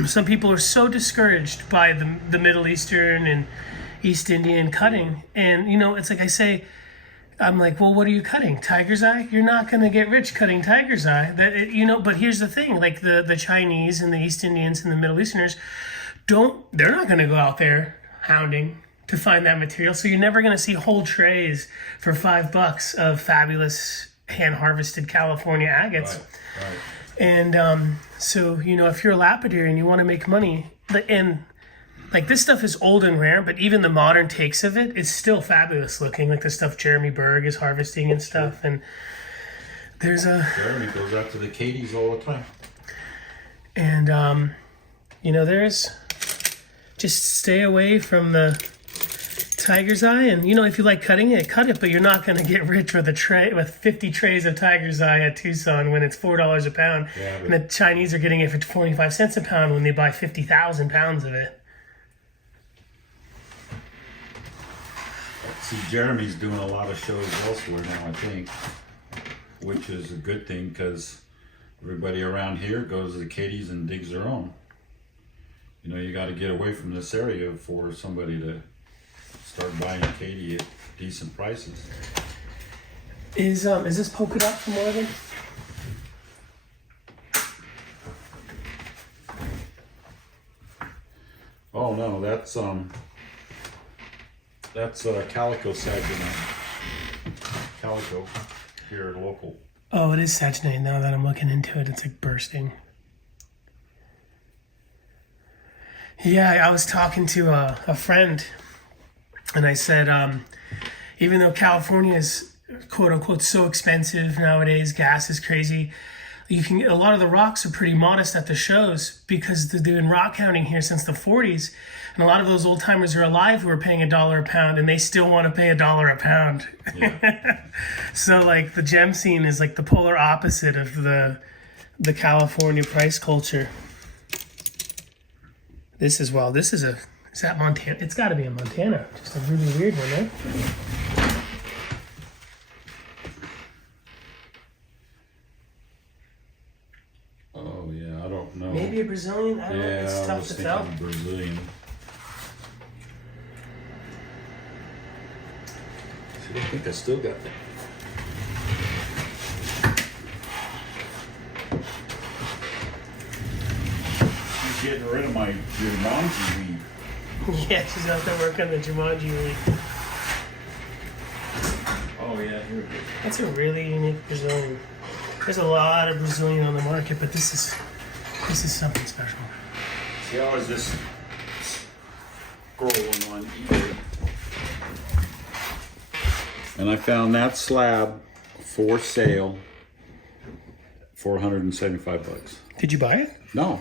some people are so discouraged by the Middle Eastern and East Indian cutting. And, you know, it's like I say, I'm like, well, what are you cutting? Tiger's eye? You're not going to get rich cutting tiger's eye. But here's the thing, like the Chinese and the East Indians and the Middle Easterners, they're not going to go out there hounding to find that material. So you're never going to see whole trays for $5 of fabulous hand-harvested California agates. Right. And so, you know, if you're a lapidary and you want to make money, and like this stuff is old and rare, but even the modern takes of it is still fabulous looking, like the stuff Jeremy Berg is harvesting and stuff. And there's Jeremy goes out to the Cadies all the time. And, you know, there's just stay away from the tiger's eye. And, you know, if you like cutting it, cut it, but you're not going to get rich with a tray, with 50 trays of tiger's eye at Tucson when it's $4 a pound. Yeah, and the Chinese are getting it for 25 cents a pound when they buy 50,000 pounds of it. See, Jeremy's doing a lot of shows elsewhere now, I think, which is a good thing because everybody around here goes to the Cadies and digs their own. You know, you got to get away from this area for somebody to start buying a Cady at decent prices. Is this polka dot from Oregon? Oh no, that's calico saginate. Calico here local. Oh, it is saginate now that I'm looking into it. It's like bursting. Yeah, I was talking to a friend, and I said, even though California is quote unquote so expensive nowadays, gas is crazy. A lot of the rocks are pretty modest at the shows because they've been rock counting here since the 40s, and a lot of those old timers are alive who are paying $1 a pound, and they still want to pay $1 a pound. Yeah. So like the gem scene is like the polar opposite of the California price culture. Is that Montana? It's got to be in Montana. Just a really weird one, right? Oh yeah, I don't know. Maybe a Brazilian. I don't know. It's Yeah, I tough was to thinking tell. Brazilian. See, I think I still got that. She's getting rid of my Jumanji weed. Yeah, she's out there working on the Jumanji weed. Oh yeah, here it is. That's a really unique Brazilian. There's a lot of Brazilian on the market, but this is something special. See how is this scrolling on eBay? And I found that slab for sale for $175. Did you buy it? No.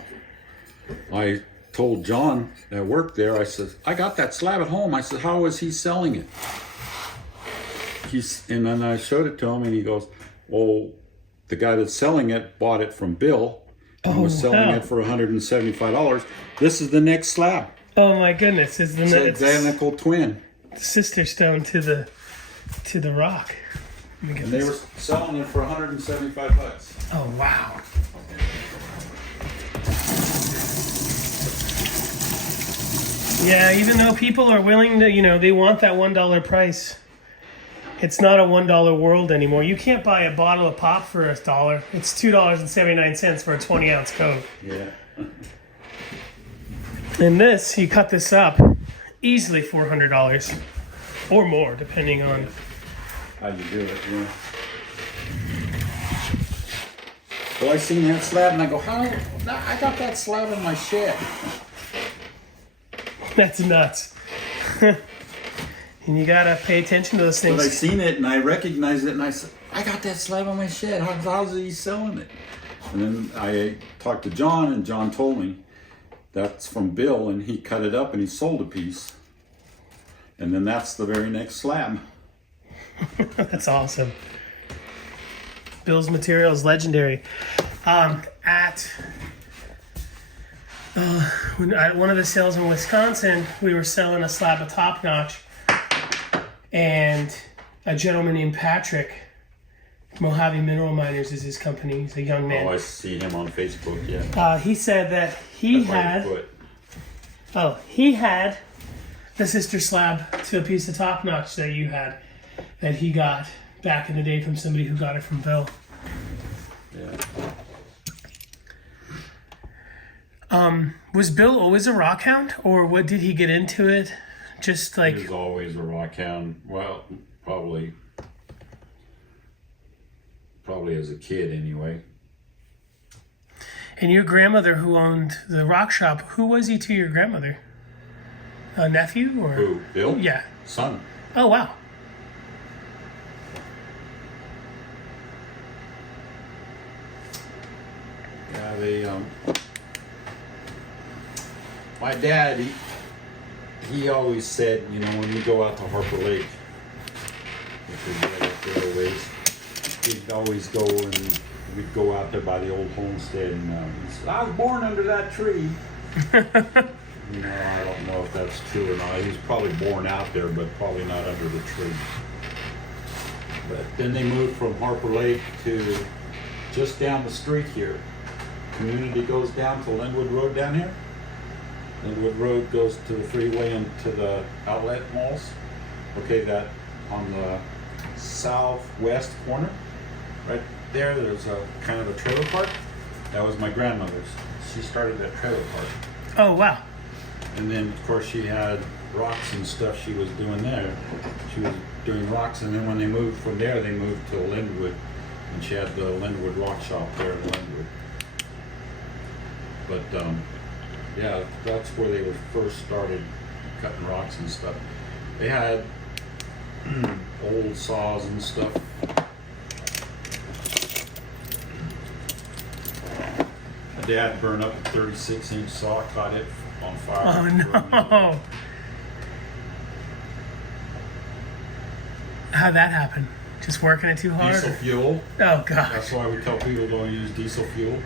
I told John that worked there, I said, I got that slab at home. I said, how is he selling it? And then I showed it to him and he goes, well, the guy that's selling it bought it from Bill and was selling it for $175. This is the next slab. Oh my goodness! It's identical twin. Sister stone to the rock. And they were selling it for $175. Oh wow! Yeah, even though people are willing to, they want that $1 price. It's not a $1 world anymore. You can't buy a bottle of pop for $1. It's $2.79 for a 20-ounce Coke. Yeah. And this, you cut this up, easily $400 or more, depending on how you do it. Yeah. Well, I seen that slab and I go, how? I got that slab in my shed. That's nuts. And you gotta pay attention to those things. But I seen it and I recognized it and I said, I got that slab on my shed. How's he selling it? And then I talked to John and John told me that's from Bill and he cut it up and he sold a piece. And then that's the very next slab. That's awesome. Bill's material is legendary. At one of the sales in Wisconsin, we were selling a slab of Top Notch. And a gentleman named Patrick, Mojave Mineral Miners is his company. He's a young man. Oh, I see him on Facebook, yeah. He said that he had the sister slab to a piece of Top Notch that you had, that he got back in the day from somebody who got it from Bill. Yeah. Was Bill always a rock hound, or what did he get into it? Just like... He was always a rock hound. Well, probably as a kid anyway. And your grandmother who owned the rock shop, who was he to your grandmother? A nephew or? Who? Bill? Yeah. Son. Oh, wow. Yeah, my dad, he always said, you know, when we go out to Harper Lake, which is right up there a ways, he'd always go and we'd go out there by the old homestead and he said, I was born under that tree. You know, I don't know if that's true or not. He was probably born out there, but probably not under the tree. But then they moved from Harper Lake to just down the street here. Community goes down to Lenwood Road down here. Lenwood Road goes to the freeway and to the outlet malls. Okay, that on the southwest corner, right there, there's a kind of a trailer park. That was my grandmother's. She started that trailer park. Oh, wow. And then, of course, she had rocks and stuff she was doing there. She was doing rocks, and then when they moved from there, they moved to Lenwood, and she had the Lenwood rock shop there in Lenwood. But, yeah, that's where they were first started cutting rocks and stuff. They had old saws and stuff. My dad burned up a 36-inch saw, caught it on fire. Oh, no. How'd that happen? Just working it too hard? Diesel fuel. Oh, God. That's why we tell people don't use diesel fuel.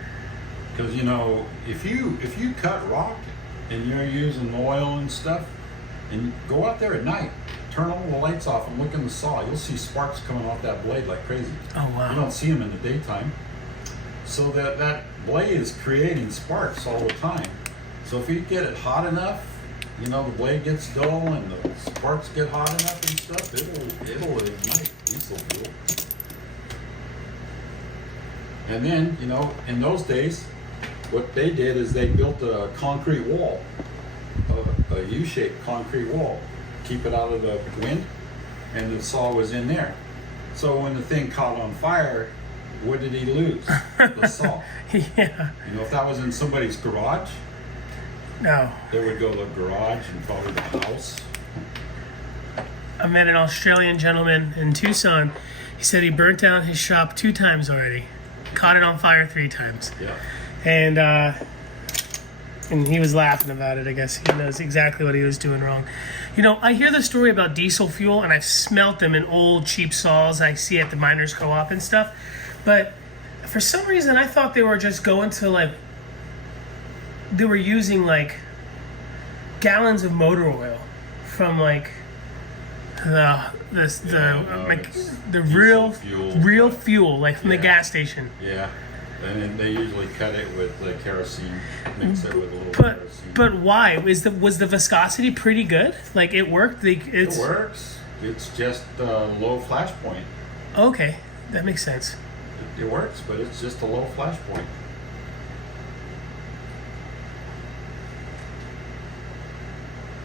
Because, you know, if you cut rock and you're using oil and stuff, and go out there at night, turn all the lights off and look in the saw, you'll see sparks coming off that blade like crazy. Oh, wow. You don't see them in the daytime. So that blade is creating sparks all the time. So if you get it hot enough, you know, the blade gets dull and the sparks get hot enough and stuff, it'll ignite diesel fuel. And then, you know, in those days, what they did is they built a concrete wall, a U-shaped concrete wall, keep it out of the wind, and the saw was in there. So when the thing caught on fire, what did he lose? The saw. Yeah. You know, if that was in somebody's garage, No. they would go to the garage and probably the house. I met an Australian gentleman in Tucson. He said he burnt down his shop 2 times already. Caught it on fire 3 times. Yeah. And he was laughing about it. I guess he knows exactly what he was doing wrong. You know, I hear the story about diesel fuel, and I've smelt them in old cheap saws I see at the miners' co-op and stuff. But for some reason, I thought they were just going to, like, they were using, like, gallons of motor oil from, like, the real fuel, like from the gas station. Yeah. And then they usually cut it with kerosene, mix it with a little kerosene. But why? Was the viscosity pretty good? Like, it worked? It works. It's just a low flash point. Okay, that makes sense. It works, but it's just a low flash point.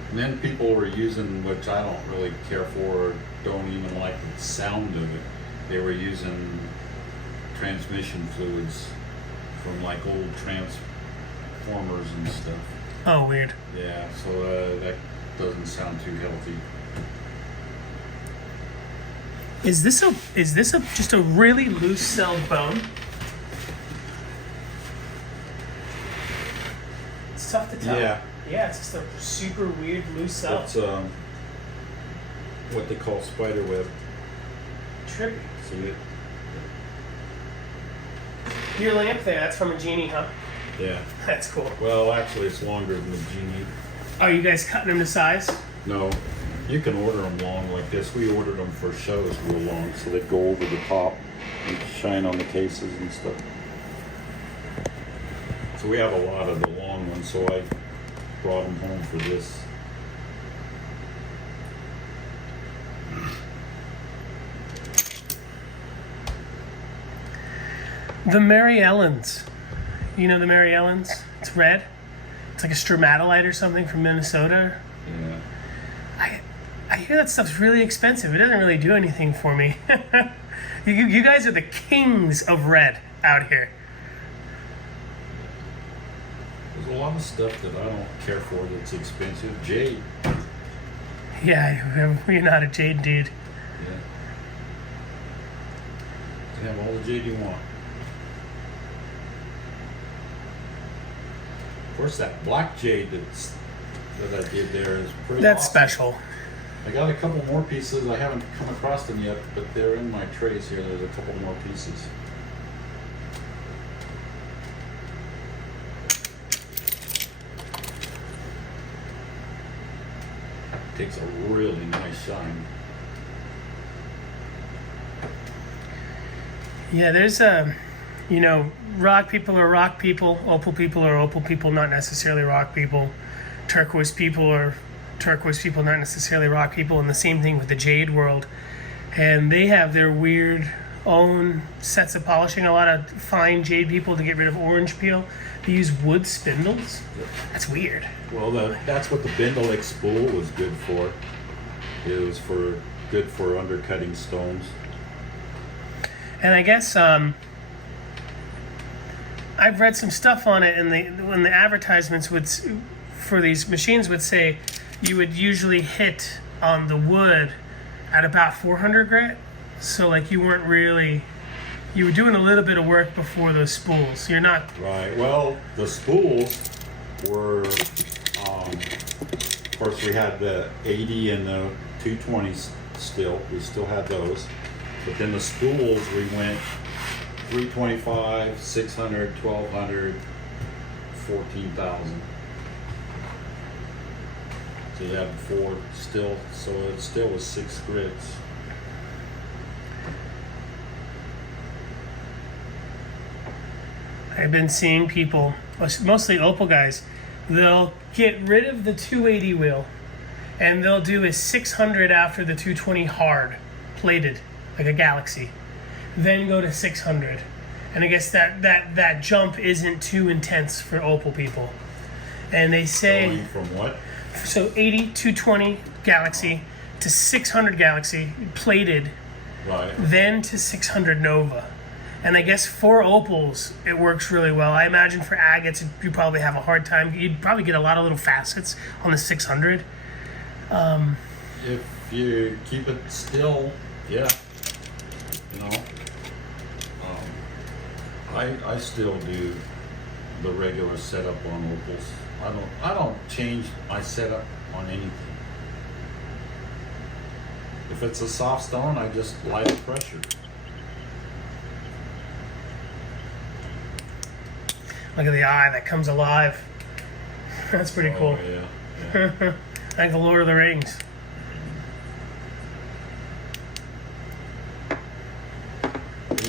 And then people were using, which I don't really care for, or don't even like the sound of it. They were using transmission fluids from like old transformers and stuff. Oh, weird. Yeah, so that doesn't sound too healthy. Is this just a really loose celled bone? It's tough to tell. Yeah. Yeah, it's just a super weird loose cell. It's what they call spider web. Trippy. See it? Your lamp there, that's from a genie, huh? Yeah. That's cool. Well, actually, it's longer than the genie. Are you guys cutting them to size? No, you can order them long like this. We ordered them for shows real long, so they'd go over the top and shine on the cases and stuff. So we have a lot of the long ones, so I brought them home for this. The Mary Ellens. You know the Mary Ellens? It's red. It's like a stromatolite or something from Minnesota. Yeah. I I hear that stuff's really expensive. It doesn't really do anything for me. You guys are the kings of red out here. There's a lot of stuff that I don't care for that's expensive. Jade. Yeah, you're not a jade dude. Yeah. You can have all the jade you want. Of course, that black jade that I did there is pretty That's awesome. special. I got a couple more pieces. I haven't come across them yet, but they're in my trays here. There's a couple more pieces. Takes a really nice shine. Yeah, there's rock people are rock people, opal people are opal people, not necessarily rock people. Turquoise people are turquoise people, not necessarily rock people, and the same thing with the jade world. And they have their weird own sets of polishing. A lot of fine jade people to get rid of orange peel. They use wood spindles. That's weird. Well, that's what the Bindlex spool was good for. It was good for undercutting stones. And I guess I've read some stuff on it, and when the advertisements for these machines would say you would usually hit on the wood at about 400 grit. So like you were doing a little bit of work before those spools. You're not Right. Well, the spools were, of course, we had the 80 and the 220s still. We still had those. But then the spools, we went 325, 600, 1200, 14,000. So you had four still, so it still was 6 grits. I've been seeing people, mostly opal guys, they'll get rid of the 280 wheel and they'll do a 600 after the 220 hard, plated, like a Galaxy. Then go to 600. And I guess that jump isn't too intense for opal people. And they say... Going from what? So 80, 220 Galaxy to 600 Galaxy, plated, Right. then to 600 Nova. And I guess for opals, it works really well. I imagine for agates, you probably have a hard time. You'd probably get a lot of little facets on the 600. If you keep it still, yeah. You know, I still do the regular setup on opals. I don't change my setup on anything. If it's a soft stone, I just light the pressure. Look at the eye that comes alive. That's pretty cool. Oh, yeah. Like the Lord of the Rings.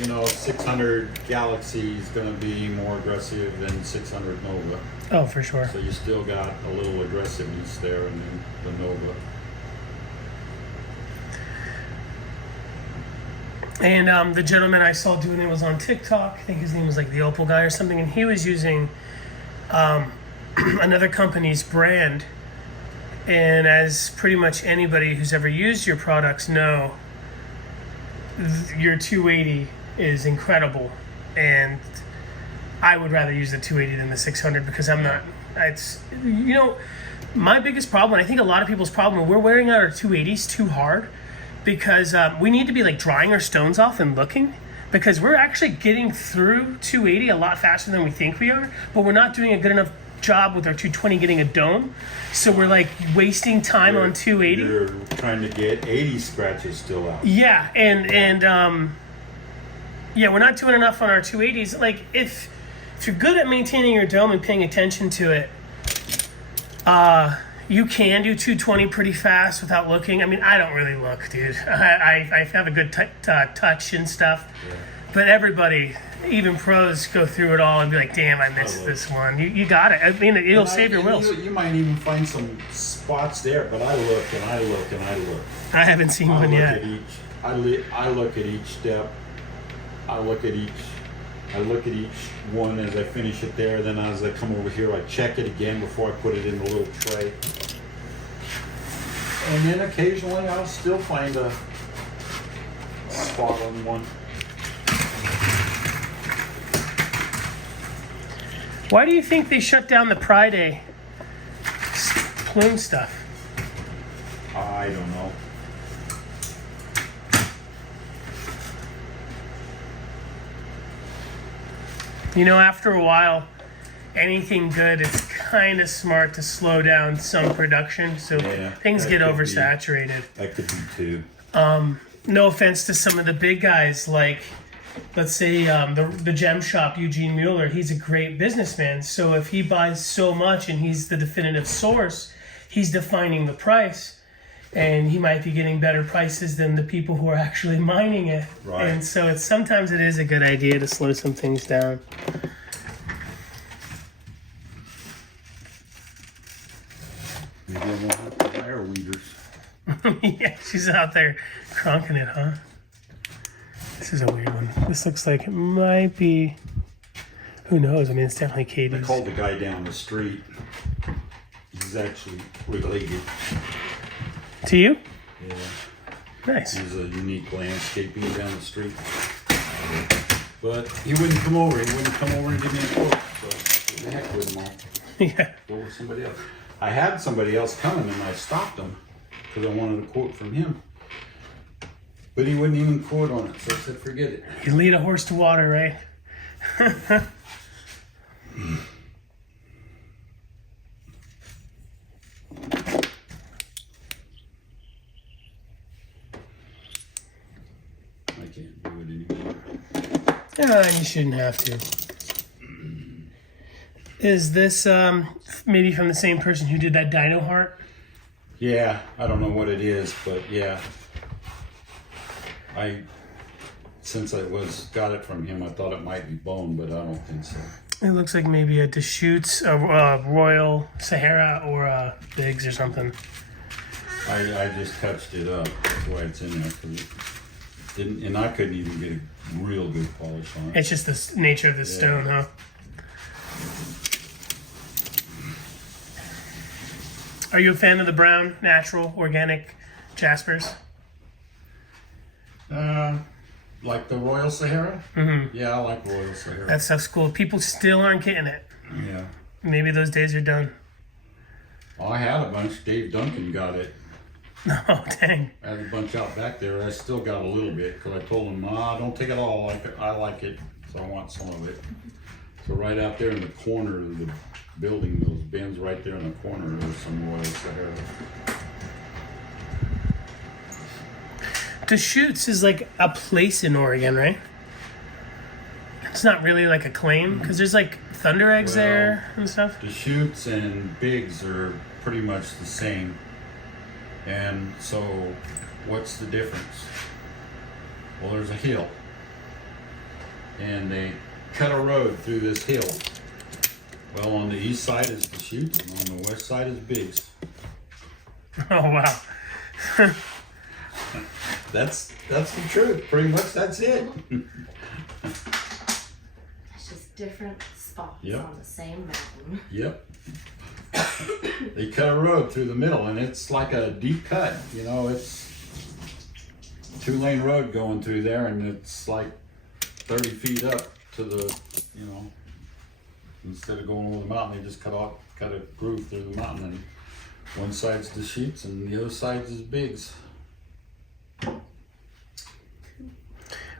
You know, 600 Galaxy is going to be more aggressive than 600 Nova. Oh, for sure. So you still got a little aggressiveness there in the Nova. And the gentleman I saw doing it was on TikTok. I think his name was like the Opal Guy or something. And he was using another company's brand. And as pretty much anybody who's ever used your products know, your 280 is incredible. And I would rather use the 280 than the 600 because I'm not, it's, you know, my biggest problem, and I think a lot of people's problem, when we're wearing out our 280s too hard, because we need to be like drying our stones off and looking, because we're actually getting through 280 a lot faster than we think we are, but we're not doing a good enough job with our 220 getting a dome, so we're like wasting time on 280. You're trying to get 80 scratches still out. Yeah, and yeah, we're not doing enough on our 280s. Like if you're good at maintaining your dome and paying attention to it, you can do 220 pretty fast without looking. I mean, I don't really look, dude. I have a good touch and stuff. Yeah. But everybody, even pros, go through it all and be like, damn, I missed this one. You got it. I mean, it'll save your wheels. You might even find some spots there, but I look and I look and I look. I haven't seen one yet. I look at each step. I look at each one as I finish it there. Then as I come over here, I check it again before I put it in the little tray. And then occasionally I'll still find a spot on one. Why do you think they shut down the Pride Day plume stuff? I don't know. You know, after a while, anything good, it's kind of smart to slow down some production so things get oversaturated. That could be too. No offense to some of the big guys, like, let's say the gem shop, Eugene Mueller, he's a great businessman. So if he buys so much and he's the definitive source, he's defining the price. And he might be getting better prices than the people who are actually mining it. Right. And so sometimes it is a good idea to slow some things down. Maybe I won't have to hire weeders. Yeah, she's out there cronking it, huh? This is a weird one. This looks like it might be... Who knows? I mean, it's definitely I Katie's. called the guy down the street. He's actually related. To you? Yeah. Nice. He's a unique landscaping down the street. But he wouldn't come over. He wouldn't come over and give me a quote. So the heck with him all. Yeah. Go with somebody else. I had somebody else coming and I stopped him because I wanted a quote from him. But he wouldn't even quote on it, so I said, forget it. You lead a horse to water, right? I can't do it anymore. You shouldn't have to. Is this maybe from the same person who did that dino heart? Yeah, I don't know what it is, but yeah. Since I got it from him, I thought it might be bone, but I don't think so. It looks like maybe a Deschutes, a Royal Sahara, or a Biggs or something. I just touched it up. That's why it's in there. 'Cause it didn't, and I couldn't even get a real good polish on it. It's just the nature of the stone, huh? Are you a fan of the brown, natural, organic Jaspers? Like the Royal Sahara? Mm-hmm. Yeah, I like Royal Sahara. That stuff's cool. People still aren't getting it. Yeah. Maybe those days are done. Well, I had a bunch. Dave Duncan got it. Oh, dang. I had a bunch out back there. I still got a little bit because I told him, don't take it all. I like it, so I want some of it. So right out there in the corner of the building, those bins right there in the corner, there's some Royal Sahara. Deschutes is like a place in Oregon, right? It's not really like a claim because there's like thunder eggs there and stuff. Deschutes and Biggs are pretty much the same. And so, what's the difference? Well, there's a hill. And they cut a road through this hill. Well, on the east side is Deschutes, and on the west side is Biggs. Oh, wow. That's the truth. Pretty much that's it. It's just different spots Yep. on the same mountain. Yep. They cut a road through the middle, and it's like a deep cut. You know, it's 2-lane road going through there, and it's like 30 feet up to the, instead of going over the mountain, they just cut a groove through the mountain, and one side's Deschutes, and the other side is Biggs.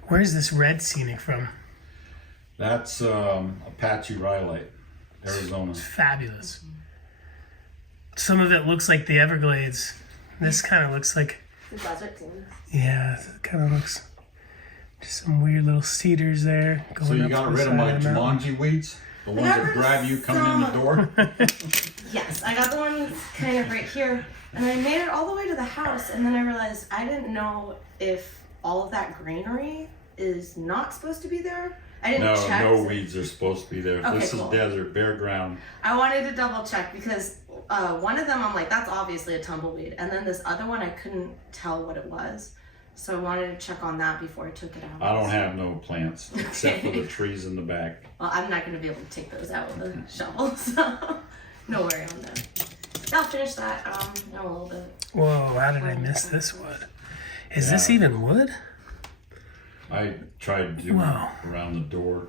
Where's this red scenic from? That's Apache Rhyolite, Arizona. It's fabulous. Some of it looks like the Everglades. This kind of looks like... The desert scene. Yeah, it kind of looks... Just some weird little cedars there. So you got rid of my Jumanji weeds? The ones that grab you coming in the door? Yes, I got the one kind of right here. And I made it all the way to the house, and then I realized I didn't know if all of that greenery is not supposed to be there. I didn't check. No weeds are supposed to be there. Okay, This cool. is desert, bare ground. I wanted to double check because one of them I'm like, that's obviously a tumbleweed. And then this other one I couldn't tell what it was. So I wanted to check on that before I took it out. I don't have no plants except for the trees in the back. Well, I'm not going to be able to take those out with a shovel, so no worry on that. I'll finish that in a little bit. Whoa, how did I miss this wood? Is this even wood? I tried doing around the door,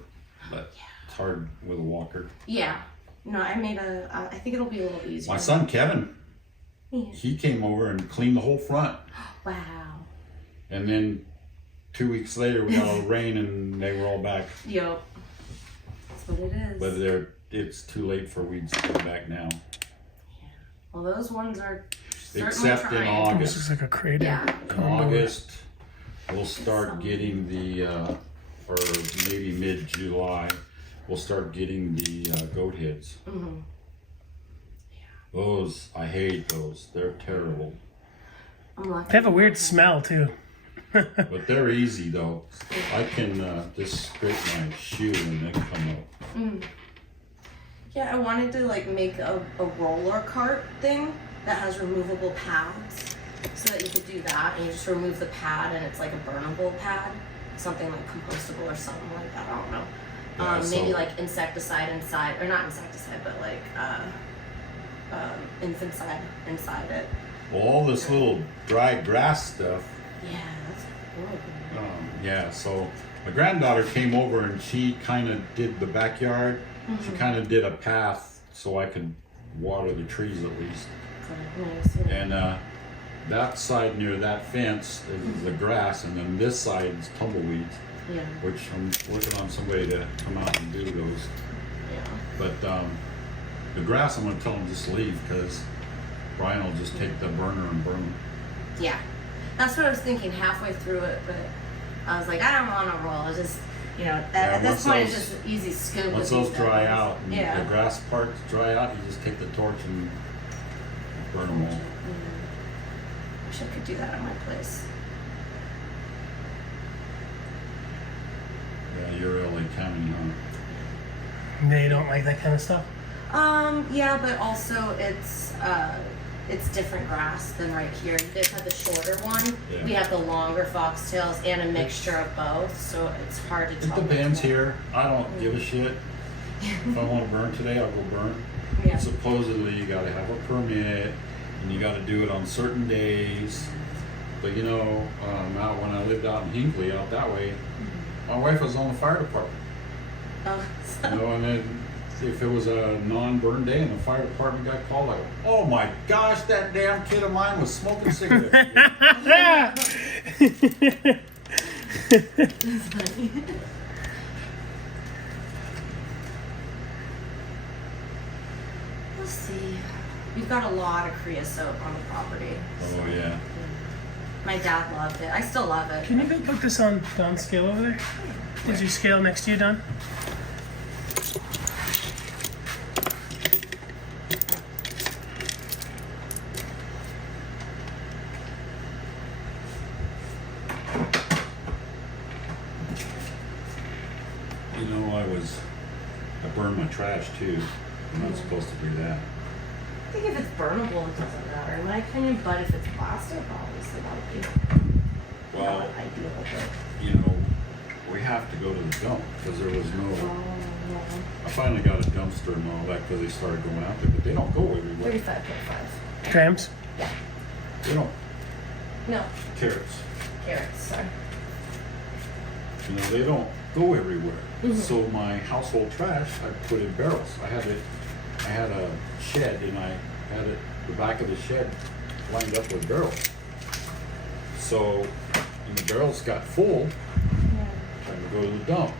but it's hard with a walker. Yeah. No, I made I think it'll be a little easier. My son Kevin, he came over and cleaned the whole front. Wow. And then 2 weeks later we got all rain and they were all back. Yep. That's what it is. But it's too late for weeds to come back now. Yeah. Well, those ones are certainly except trying. in August. This looks like a crater. Yeah. In August, we'll start getting or maybe mid-July, we'll start getting the goat heads. Mm-hmm. Those, I hate those. They're terrible. They have a weird smell too. But they're easy though. I can just scrape my shoe and they come up. Mm. Yeah, I wanted to like make a roller cart thing that has removable pads, so that you could do that and you just remove the pad and it's like a burnable pad, something like compostable or something like that. I don't know. Yeah, maybe like insecticide inside, or not insecticide, but like infanticide inside it. Well, all this little dry grass stuff. Yeah, that's horrible. Yeah, so my granddaughter came over and she kind of did the backyard. Mm-hmm. She kind of did a path so I could water the trees at least. Nice, yeah. And that side near that fence is the grass, and then this side is tumbleweeds. Yeah. Which I'm working on somebody to come out and do those. Yeah. But the grass, I'm gonna tell them just leave because Brian will just take the burner and burn them. Yeah. That's what I was thinking halfway through it, but I was like, I don't want to roll. It's just, at this point, it's just an easy scoop. Once those dry out and yeah. the grass parts dry out, you just take the torch and burn them all. Wish I could do that at my place. Yeah, you're LA County, huh? They don't like that kind of stuff? Yeah, but also it's different grass than right here. You guys have the shorter one. Yeah. We have the longer foxtails and a mixture of both, so it's hard to It tell. depends here. I don't give a shit. If I want to burn today, I'll go burn. Yeah. Supposedly you gotta have a permit and you gotta do it on certain days. But out when I lived out in Hinckley, out that way, my wife was on the fire department. Oh, so. And then if it was a non-burn day and the fire department got called, like, oh my gosh, that damn kid of mine was smoking cigarettes. That's funny. Let's see. We've got a lot of creosote on the property. Oh yeah. My dad loved it. I still love it. Can you go put this on Don's scale over there? Did you scale next to you, Don? I burned my trash too. I'm not supposed to do that. I think if it's burnable, it doesn't matter, in my opinion. But if it's plastic, obviously that would be Well, not ideal. But we have to go to the dump because there was no. yeah. I finally got a dumpster and all that because they started going out there, but they don't go everywhere. 35.5. Grams? Yeah. They don't. No. Carrots. Carrots. Sorry. They don't go everywhere. Mm-hmm. So my household trash, I put in barrels. I had a shed and I had the back of the shed lined up with barrels. So when the barrels got full, time to go to the dump.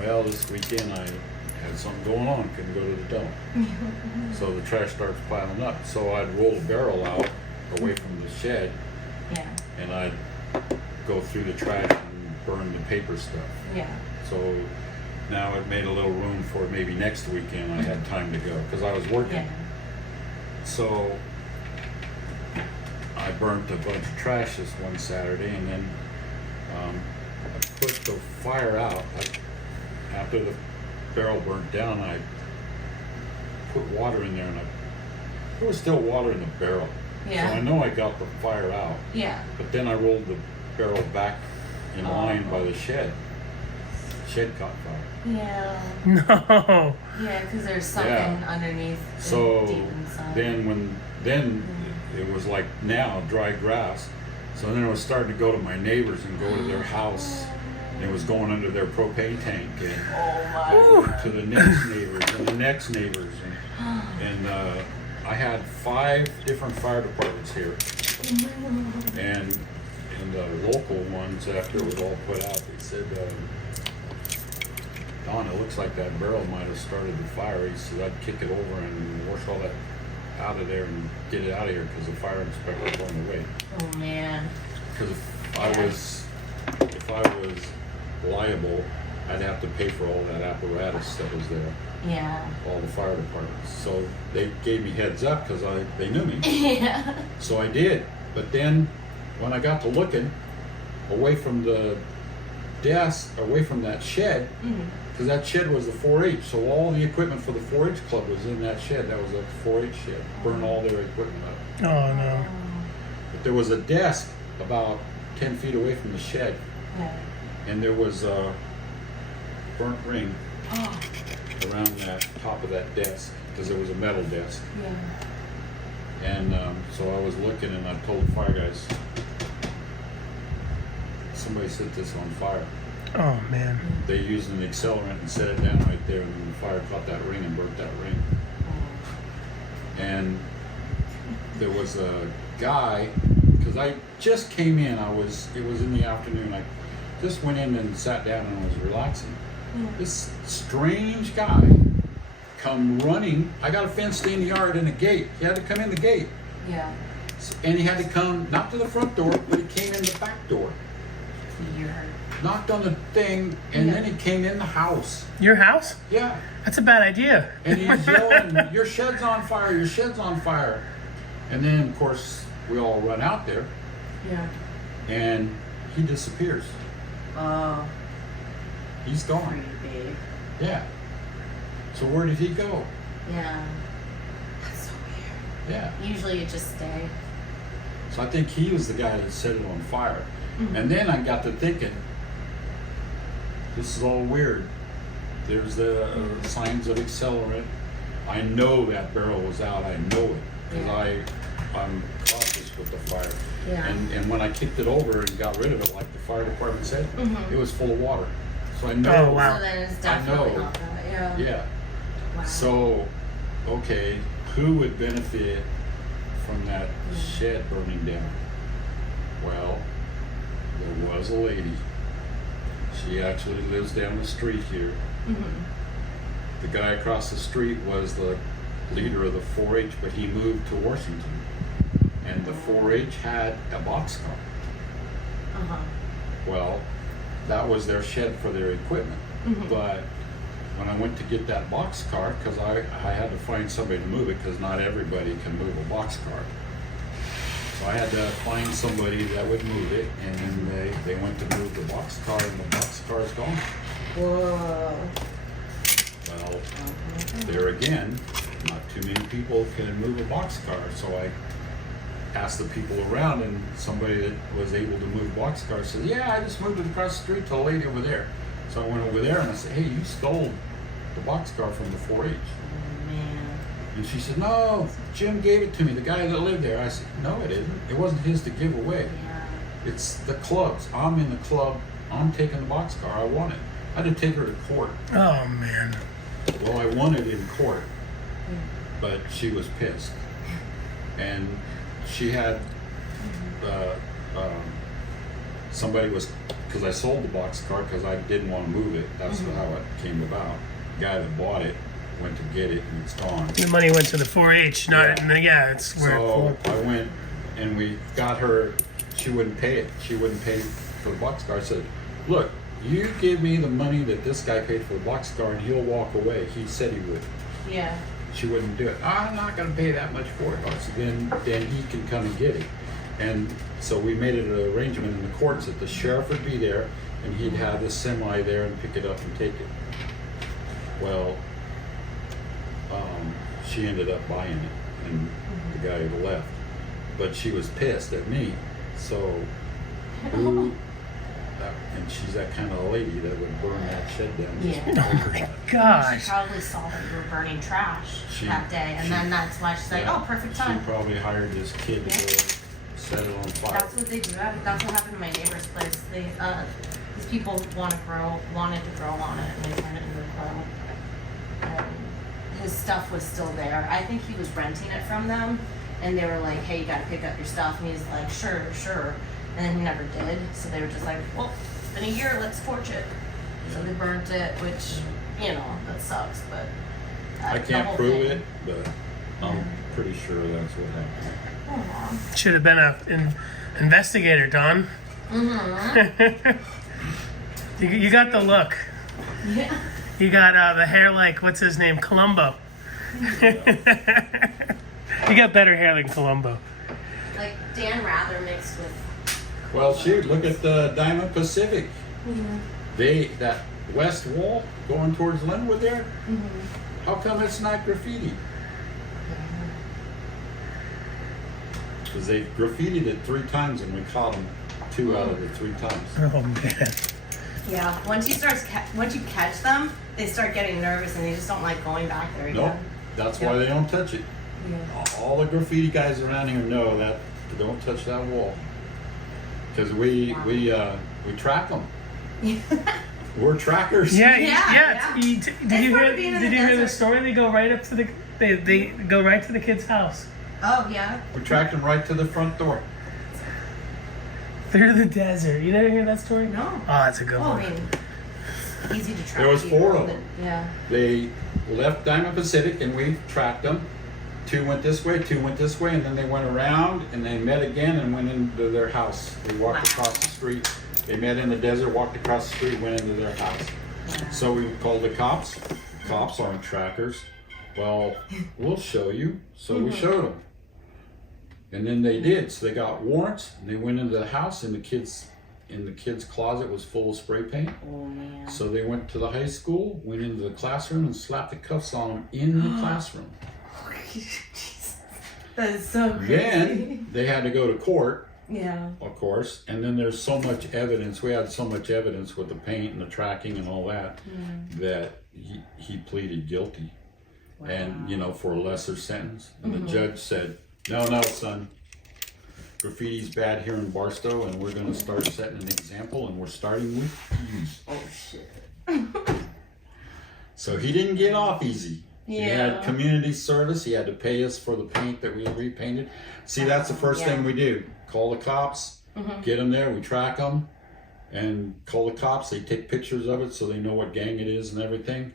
Well, this weekend I had something going on, couldn't go to the dump. So the trash starts piling up. So I'd roll the barrel out away from the shed, and I'd go through the trash and burn the paper stuff. Yeah. So now it made a little room for maybe next weekend. I had time to go because I was working. Yeah. So I burnt a bunch of trash this one Saturday, and then I put the fire out. After the barrel burnt down, I put water in there, and there was still water in the barrel. Yeah. So I know I got the fire out. Yeah. But then I rolled the barrel back in line by the shed. shed caught fire. Yeah. No. Yeah, because there's something underneath. So deep inside. then it was like now dry grass. So then it was starting to go to my neighbors and go to their house. And it was going under their propane tank and to the next neighbors and the next neighbors. And I had 5 different fire departments here. And the local ones, after it was all put out, they said, Don, it looks like that barrel might have started the fire. He said, I'd kick it over and wash all that out of there and get it out of here because the fire inspector was on the way. Oh man. Because if I was liable, I'd have to pay for all that apparatus that was there. Yeah. All the fire departments. So they gave me heads up because they knew me. Yeah. So I did. But then when I got to looking away from the desk, away from that shed, because that shed was the 4-H, so all the equipment for the 4-H club was in that shed. That was a 4-H shed. Burned all their equipment up. Oh no. But there was a desk about 10 feet away from the shed, and there was a burnt ring around that top of that desk because it was a metal desk. Yeah. And so I was looking, and I told the fire guys, somebody set this on fire. Oh man. They used an accelerant and set it down right there, and the fire caught that ring and burnt that ring. And there was a guy, because I just came in, it was in the afternoon, I just went in and sat down and was relaxing. This strange guy come running. I got a fenced-in yard and a gate. He had to come in the gate. Yeah. And he had to come, not to the front door, but he came in the back door. Knocked on the thing, and then he came in the house. Your house? Yeah. That's a bad idea. And he's yelling, your shed's on fire, your shed's on fire. And then, of course, we all run out there. Yeah. And he disappears. Oh. He's gone. Creepy. Yeah. So where did he go? Yeah. That's so weird. Yeah. Usually you just stay. So I think he was the guy that set it on fire. And then I got to thinking, this is all weird. There's the signs of accelerant. I know that barrel was out. I know it because I'm cautious with the fire. Yeah. And when I kicked it over and got rid of it, like the fire department said, it was full of water. So I know. Oh, wow. So then it's definitely I know. not that. Yeah. Yeah. Wow. So, okay, who would benefit from that shed burning down? Well, there was a lady. She actually lives down the street here. The guy across the street was the leader of the 4-H, but he moved to Washington. And the 4-H had a boxcar. Well, that was their shed for their equipment. But when I went to get that boxcar, because I had to find somebody to move it, because not everybody can move a boxcar. So I had to find somebody that would move it, and then they went to move the boxcar, and the boxcar is gone. Whoa. Well, there again, not too many people can move a boxcar, so I asked the people around, and somebody that was able to move boxcars said, yeah, I just moved it across the street to a lady over there. So I went over there and I said, hey, you stole the boxcar from the 4-H. Oh, man. And she said, no, Jim gave it to me, the guy that lived there. I said, no, it isn't. It wasn't his to give away. Yeah. It's the club's. I'm in the club. I'm taking the boxcar. I want it. I had to take her to court. Oh man. Well, I won it in court, but she was pissed. And she had, somebody was, because I sold the boxcar because I didn't want to move it. That's how it came about. The guy that bought it went to get it, and it's gone. The money went to the 4-H, not it's where So I went and we got her. She wouldn't pay it. She wouldn't pay for the boxcar. I said, "Look, you give me the money that this guy paid for the boxcar, and he'll walk away." He said he would. Yeah. She wouldn't do it. I'm not going to pay that much for it. I said, then he can come and get it. And so we made it an arrangement in the courts that the sheriff would be there, and he'd have the semi there and pick it up and take it. Well, she ended up buying it, and the guy left. But she was pissed at me. So And she's that kind of lady that would burn that shed down. Yeah. Oh my She gosh. probably saw that you were burning trash that day, and then that's why she's like, Yeah. "Oh, perfect She time." probably hired this kid to Yeah. go set it on fire. That's what they do. That's what happened to my neighbor's place. These people wanted to grow on it, and they turned it into a grow. And his stuff was still there. I think he was renting it from them, and they were like, "Hey, you gotta pick up your stuff." And he's like, "Sure, sure." And then he never did. So they were just like, "Well, it's been a year. Let's torch it." So they burnt it, which, you know, that sucks. But I the can't whole prove thing- it, but I'm pretty sure that's what happened. Aw. Should have been an investigator, Don. Mhm. You got the look. Yeah. You got the hair like, what's his name? Columbo. You got better hair than Columbo. Like Dan Rather mixed with. Well, shoot, look at the Diamond Pacific. That west wall going towards Lenwood there. How come it's not graffiti? Because they graffitied it 3 times and we caught them 2 out of the 3 times. Oh man. Yeah, once you catch them, they start getting nervous and they just don't like going back there again. Nope, that's why they don't touch it. Yeah. All the graffiti guys around here know that don't touch that wall. Because we track them. We're trackers. Yeah, Yeah. Did It's you part hear? of being in Did the you hear the desert. story? They go right up to the. They go right to the kid's house. Oh yeah. We tracked them right to the front door. Through the desert. You never hear that story? No. Oh, that's a good Well, one. I mean, it's easy to track. There was people, 4 of but- them. Yeah. They left Diamond Pacific and we tracked them. 2 went this way, 2 went this way, and then they went around and they met again and went into their house. They walked Wow. across the street. They met in the desert, walked across the street, went into their house. Yeah. So we called the cops. Cops aren't trackers. Well, we'll show you. So we showed them. And then they did. So they got warrants and they went into the house and the kid's closet was full of spray paint. Oh man. So they went to the high school, went into the classroom and slapped the cuffs on them in the classroom. That is so crazy. Then they had to go to court, Yeah. of course, and then there's so much evidence. We had so much evidence with the paint and the tracking and all that that he pleaded guilty. And, you know, for a lesser sentence. And the judge said, no, son. Graffiti's bad here in Barstow, and we're going to start setting an example, and we're starting with you. Oh shit. So he didn't get off easy. He had Yeah. community service. He had to pay us for the paint that we repainted. See, that's the first thing we do. Call the cops, get them there, we track them, and call the cops. They take pictures of it so they know what gang it is and everything.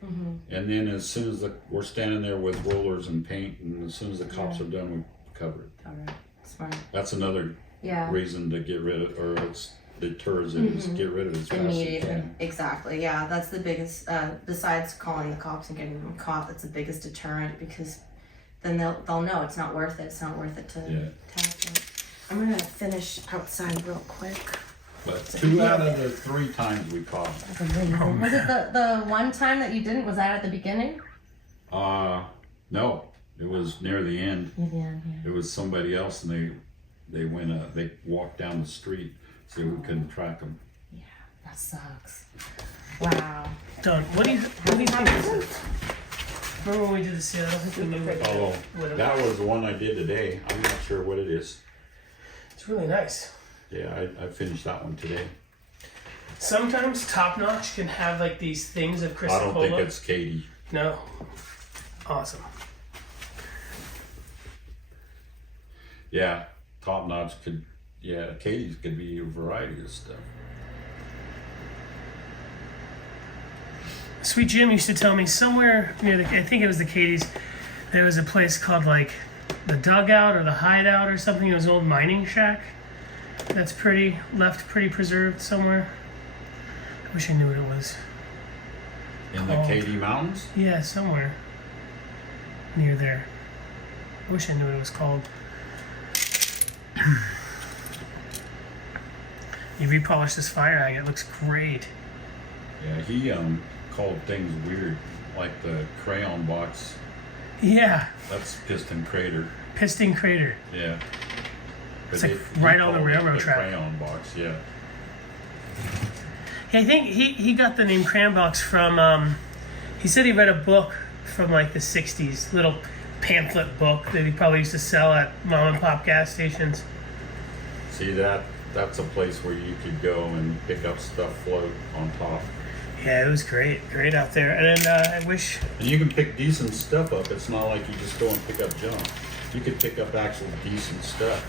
And then as soon as we're standing there with rollers and paint, and as soon as the cops are done, we cover it. All right. Smart. That's another Yeah. reason to get rid of, or it's deters it, is get rid of it as fast as you Immediately. can. Exactly. Yeah. That's the biggest. Besides calling the cops and getting them caught, that's the biggest deterrent because then they'll know it's not worth it. It's not worth it to tag them. I'm gonna finish outside real quick. But 2 out of the 3 times we caught them. That's amazing. Was it the one time that you didn't? Was that at the beginning? No, it was near the end. Yeah. It was somebody else, and they walked down the street, so we couldn't track them. Yeah. That sucks. Wow. Don, what do you think this is? Remember when we did the seal? I don't think we remember. Oh, what it that was the one I did today. I'm not sure what it is. It's really nice. Yeah, I finished that one today. Sometimes Top Notch can have like these things of I Chrysocolla. don't think it's Katie. No. Awesome. Yeah, Top Notch Katie's could be a variety of stuff. Sweet Jim used to tell me somewhere near I think it was the Katie's, there was a place called like the Dugout or the Hideout or something. It was an old mining shack that's pretty preserved somewhere. I wish I knew what it was. In the Katy Mountains? Yeah, somewhere near there. I wish I knew what it was called. You repolished this fire agate. It looks great. Yeah, he called things weird, like the crayon box. Yeah, That's Piston Crater. Piston Crater. Yeah. It's But like he right on the called it railroad the track. Crayon box, yeah. I think he got the name Cranbox from, he said he read a book from like the 60s, little pamphlet book that he probably used to sell at mom and pop gas stations. See, that's a place where you could go and pick up stuff float on top. Yeah, it was great out there. And then I wish... And you can pick decent stuff up. It's not like you just go and pick up junk. You could pick up actual decent stuff.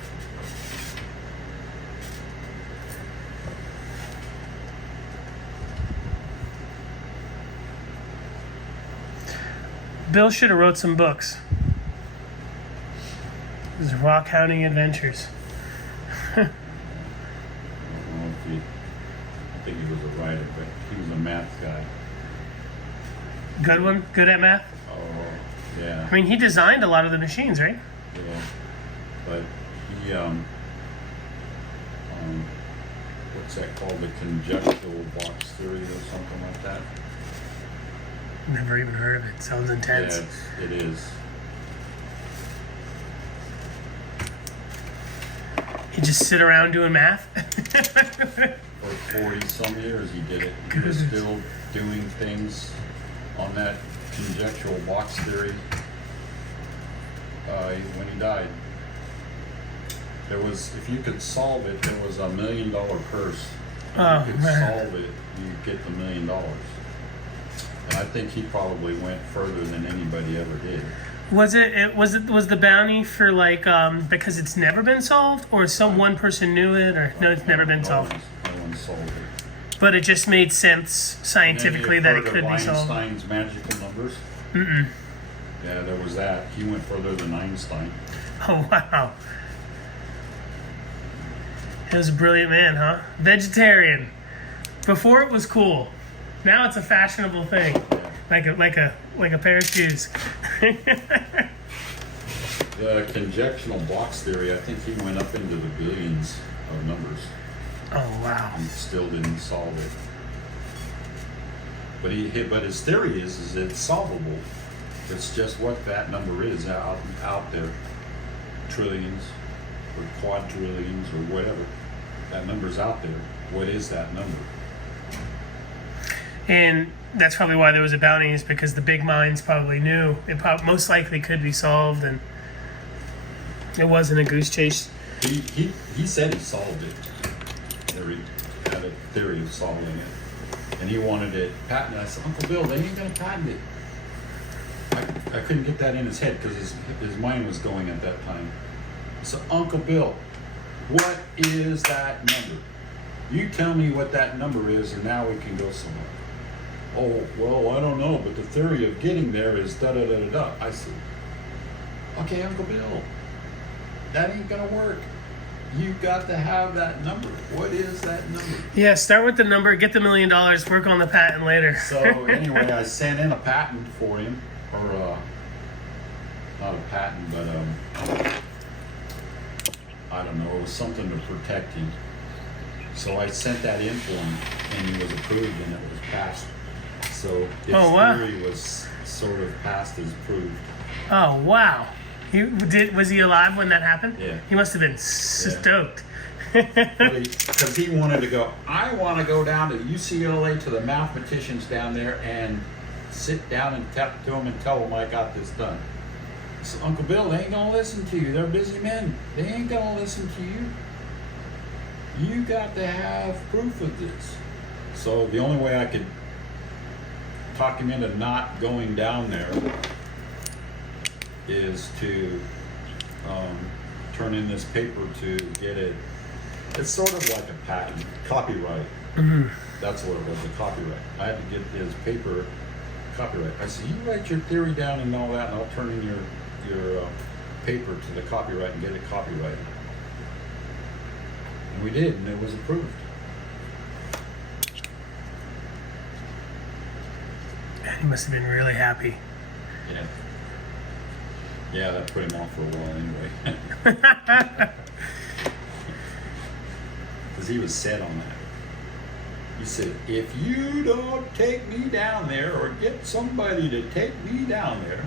Bill should have wrote some books. His rock hounding adventures. I don't know if I think he was a writer, but he was a math guy. Good one? Good at math? Oh, yeah. I mean, he designed a lot of the machines, right? Yeah. But he, what's that called? The conjectural box theory or something like that? Never even heard of it. Sounds intense. Yeah, it is. He just sit around doing math? For 40 some years he did it. He was still doing things on that conjectural box theory when he died. There was, if you could solve it, there was $1 million purse. If you could solve it, you'd get the $1 million. And I think he probably went further than anybody ever did. Was the bounty for like because it's never been solved, or some one person knew it, or no, it's never been solved? No one solved it. But it just made sense scientifically that it could be solved. Einstein's magical numbers. Mm-mm. Yeah, there was that. He went further than Einstein. Oh wow. He was a brilliant man, huh? Vegetarian. Before it was cool. Now it's a fashionable thing. Like a pair of shoes. The conjectural box theory, I think he went up into the billions of numbers. Oh wow. And still didn't solve it. But his theory is it's solvable. It's just what that number is out there. Trillions or quadrillions or whatever. That number's out there. What is that number? And that's probably why there was a bounty, is because the big minds probably knew it most likely could be solved, and it wasn't a goose chase. He said he solved it. He had a theory of solving it. And he wanted it patented. I said, Uncle Bill, they ain't going to patent it. I couldn't get that in his head because his mind was going at that time. So, Uncle Bill, what is that number? You tell me what that number is, and now we can go somewhere. Oh, well, I don't know, but the theory of getting there is da-da-da-da-da. I said, okay, Uncle Bill, that ain't going to work. You got to have that number. What is that number? Yeah, start with the number, get the $1 million, work on the patent later. So anyway, I sent in a patent for him, or not a patent, but I don't know, it was something to protect him. So I sent that in for him, and he was approved, and it was passed. So his theory was sort of passed as proved. Oh wow! Was he alive when that happened? Yeah. He must have been stoked. Because he wanted to go. I want to go down to UCLA to the mathematicians down there and sit down and talk to them and tell them I got this done. So Uncle Bill, they ain't gonna listen to you. They're busy men. They ain't gonna listen to you. You got to have proof of this. So the only way I could talk him into not going down there is to turn in this paper to get it. It's sort of like a patent, copyright. Mm-hmm. That's what it was, a copyright. I had to get his paper copyright. I said, you write your theory down and all that, and I'll turn in your paper to the copyright and get it copyrighted. And we did, and it was approved. He must have been really happy. Yeah. Yeah, that put him off for a while anyway. Because he was set on that. He said, if you don't take me down there or get somebody to take me down there,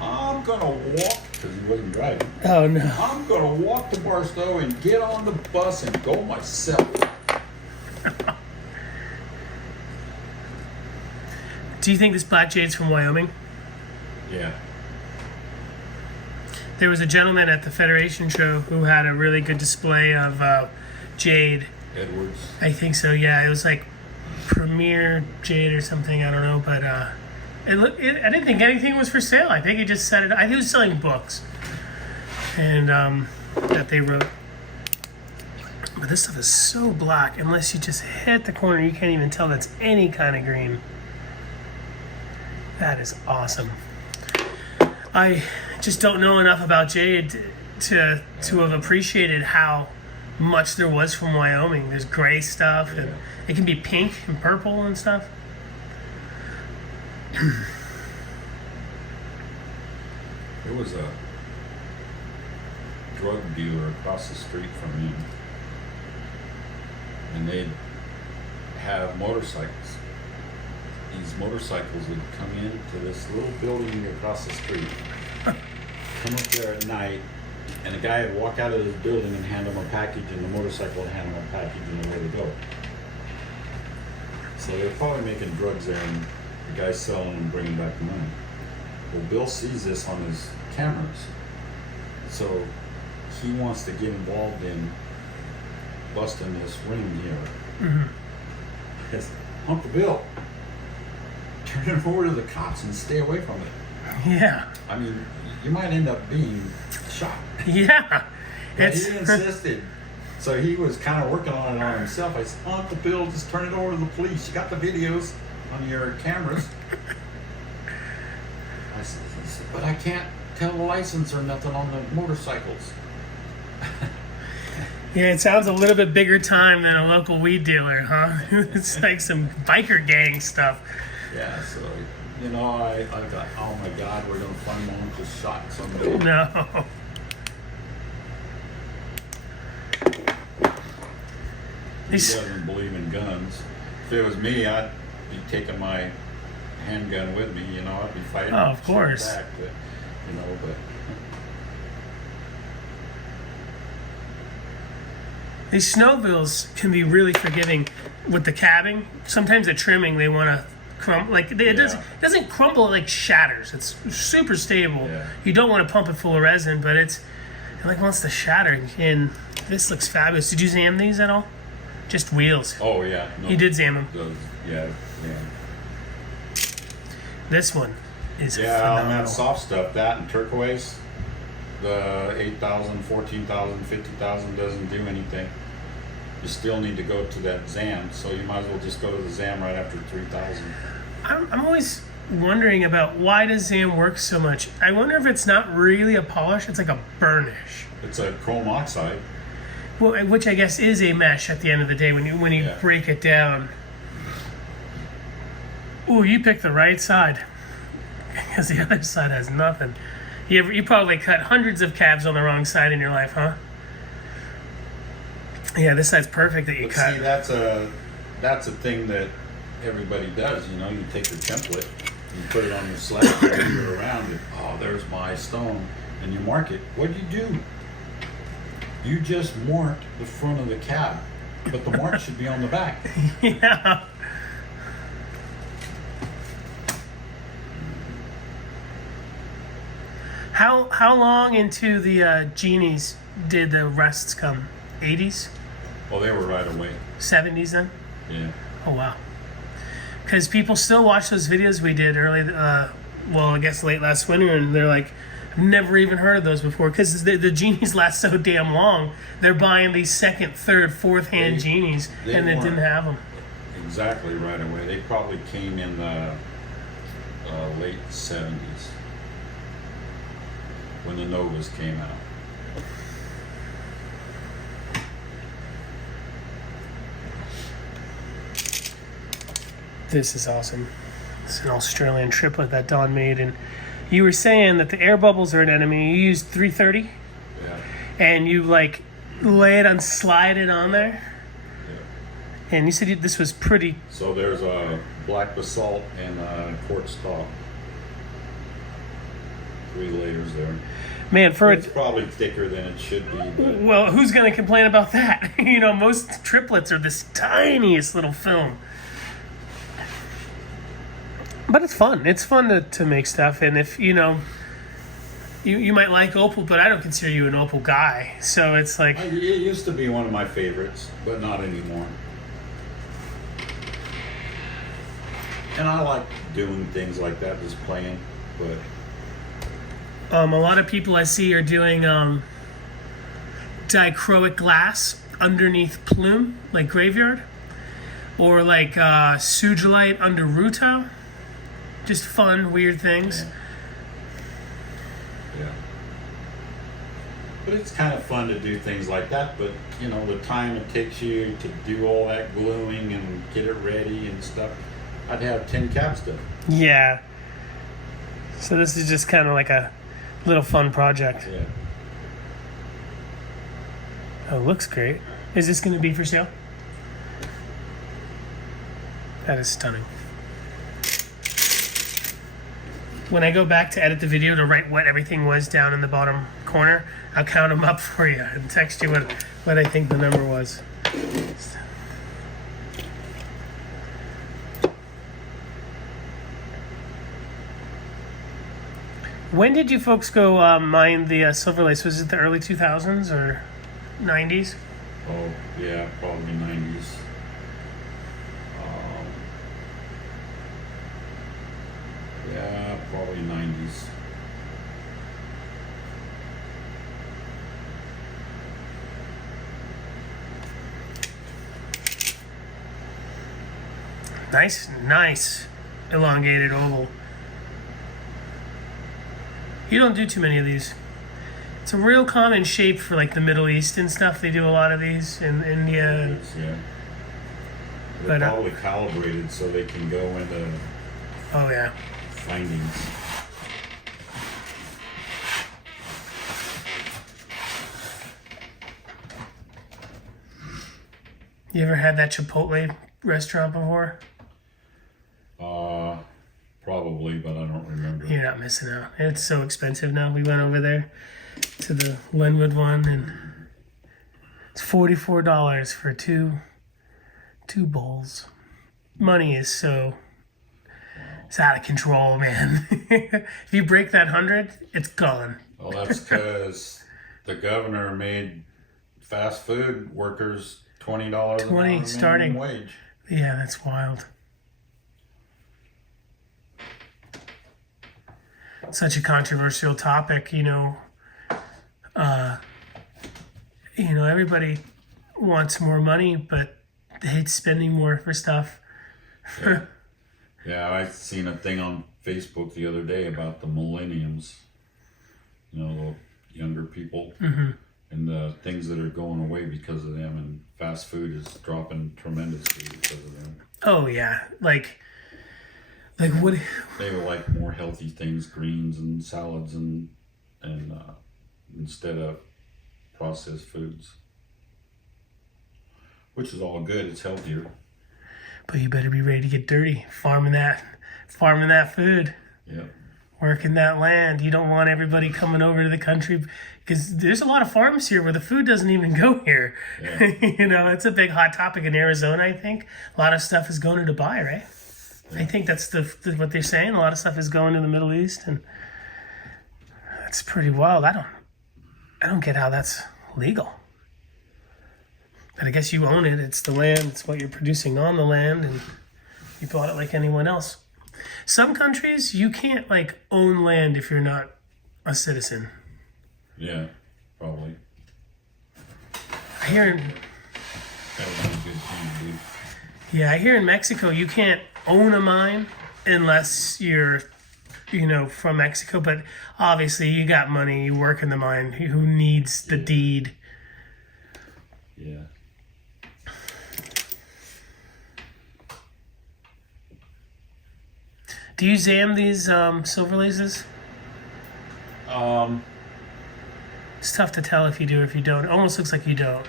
I'm going to walk, because he wasn't driving. Oh, no. I'm going to walk to Barstow and get on the bus and go myself. Do you think this black jade's from Wyoming? Yeah. There was a gentleman at the Federation show who had a really good display of jade. Edwards. I think so, yeah. It was like Premier Jade or something, I don't know. But I didn't think anything was for sale. I think he just said it. I think he was selling books. And that they wrote. But this stuff is so black. Unless you just hit the corner, you can't even tell that's any kind of green. That is awesome. I just don't know enough about jade to have appreciated how much there was from Wyoming. There's gray stuff, and it can be pink and purple and stuff. There was a drug dealer across the street from me, and they'd have motorcycles. These motorcycles would come into this little building across the street, come up there at night, and the guy would walk out of his building and hand him a package, and the motorcycle would hand him a package and away to go. So they're probably making drugs there, and the guy's selling and bringing back the money. Well, Bill sees this on his cameras, so he wants to get involved in busting this ring here. Mm-hmm. Because, Uncle Bill, turn it over to the cops and stay away from it. Yeah. I mean, you might end up being shot. Yeah. But he insisted. So he was kind of working on it on himself. I said, Uncle Bill, just turn it over to the police. You got the videos on your cameras. I said, but I can't tell the license or nothing on the motorcycles. Yeah, it sounds a little bit bigger time than a local weed dealer, huh? It's like some biker gang stuff. Yeah, so, you know, I thought, oh my God, we're going to find my uncle shot someday. No. He doesn't believe in guns. If it was me, I'd be taking my handgun with me, you know, I'd be fighting. Oh, of course. Back, but, you know, but... These snowmobiles can be really forgiving with the cabbing. Sometimes the trimming, they want to crumble. Like, it doesn't crumble, it like shatters. It's super stable. Yeah. You don't want to pump it full of resin, but it like wants to shatter. And this looks fabulous. Did you zam these at all? Just wheels. Oh, yeah. No, You did zam them. Yeah. This one is phenomenal. phenomenal. And that soft stuff, that and turquoise, the 8,000, 14,000, 50,000 doesn't do anything. You still need to go to that ZAM, so you might as well just go to the ZAM right after 3,000. I'm always wondering about why does ZAM work so much. I wonder if it's not really a polish, it's like a burnish. It's a chrome oxide. Well, which I guess is a mesh at the end of the day when you break it down. Ooh, you picked the right side, because the other side has nothing. You probably cut hundreds of cabs on the wrong side in your life, huh? Yeah, this side's perfect that you cut. See, that's a thing that everybody does. You know, you take your template, you put it on your slab, you move it around, and there's my stone, and you mark it. What do you do? You just marked the front of the cab, but the mark should be on the back. Yeah. How long into the genies did the rests come? 80s? Well, they were right away. 70s then? Yeah. Oh, wow. Because people still watch those videos we did early, I guess late last winter, and they're like, I've never even heard of those before. Because the genies last so damn long, they're buying these second, third, fourth hand genies, and they didn't have them. Exactly right away. They probably came in the late 70s. When the Novas came out. This is awesome. It's an Australian triplet that Don made, and you were saying that the air bubbles are an enemy. You used 330, Yeah. and you like lay it and slide it on there. Yeah. And you said this was pretty. So there's a black basalt and a quartz top. 3 layers there. Man, It's probably thicker than it should be. But well, who's going to complain about that? You know, most triplets are this tiniest little film. But it's fun. It's fun to make stuff. And if, you know, you might like opal, but I don't consider you an opal guy. So it's like... It used to be one of my favorites, but not anymore. And I like doing things like that, just playing, but... a lot of people I see are doing dichroic glass underneath plume, like graveyard, or like sugilite under ruto. Just fun, weird things. Yeah. But it's kind of fun to do things like that, but you know, the time it takes you to do all that gluing and get it ready and stuff, I'd have 10 caps done. Yeah. So this is just kind of like a little fun project. Yeah. Oh, looks great. Is this going to be for sale? That is stunning. When I go back to edit the video to write what everything was down in the bottom corner, I'll count them up for you and text you what I think the number was. When did you folks go mine the Silver Lace? Was it the early 2000s or 90s? Oh, yeah, probably 90s. Yeah, probably 90s. Nice elongated oval. You don't do too many of these. It's a real common shape for like the Middle East and stuff. They do a lot of these in India. Yeah. They're probably calibrated so they can go into oh yeah. findings. You ever had that Chipotle restaurant before? Probably, but I don't remember. You're not missing out. It's so expensive now. We went over there to the Lenwood one, and it's $44 for two bowls. Money is so... It's out of control, man. If you break that 100, it's gone. Well, that's because the governor made fast food workers $20 an hour starting minimum wage. Yeah, that's wild. Such a controversial topic, you know. Everybody wants more money, but they hate spending more for stuff. Yeah. Yeah, I seen a thing on Facebook the other day about the millenniums. You know, the younger people, and the things that are going away because of them, and fast food is dropping tremendously because of them. Oh yeah, like what? They were like more healthy things, greens and salads, and instead of processed foods, which is all good. It's healthier. But you better be ready to get dirty, farming that food. Yeah. Working that land. You don't want everybody coming over to the country, because there's a lot of farms here where the food doesn't even go here. Yeah. It's a big hot topic in Arizona, I think. A lot of stuff is going to Dubai, right? Yeah. I think that's what they're saying. A lot of stuff is going to the Middle East, and that's pretty wild. I don't get how that's legal. But I guess you own it. It's the land. It's what you're producing on the land, and you bought it like anyone else. Some countries, you can't own land if you're not a citizen. Yeah, probably. I hear That would be a good thing to do. Yeah, I hear in Mexico you can't own a mine unless you're, from Mexico. But obviously you got money, you work in the mine. Who needs the deed? Yeah. Do you zam these silver laces? It's tough to tell if you do or if you don't. It almost looks like you don't.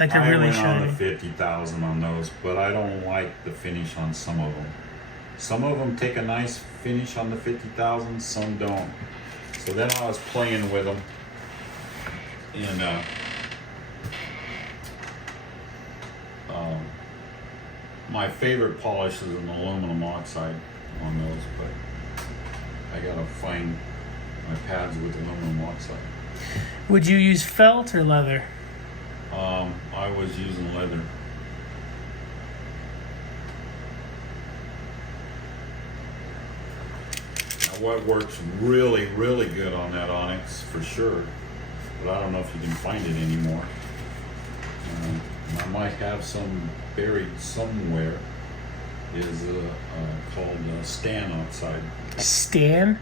Like they're really shiny. I went on the 50,000 on those, but I don't like the finish on some of them. Some of them take a nice finish on the 50,000, some don't. So then I was playing with them, and my favorite polish is an aluminum oxide. on those, but I gotta find my pads with aluminum oxide. Would you use felt or leather? I was using leather. Now what works really, really good on that onyx for sure, but I don't know if you can find it anymore. I might have some buried somewhere. Is called Stan oxide. Stan?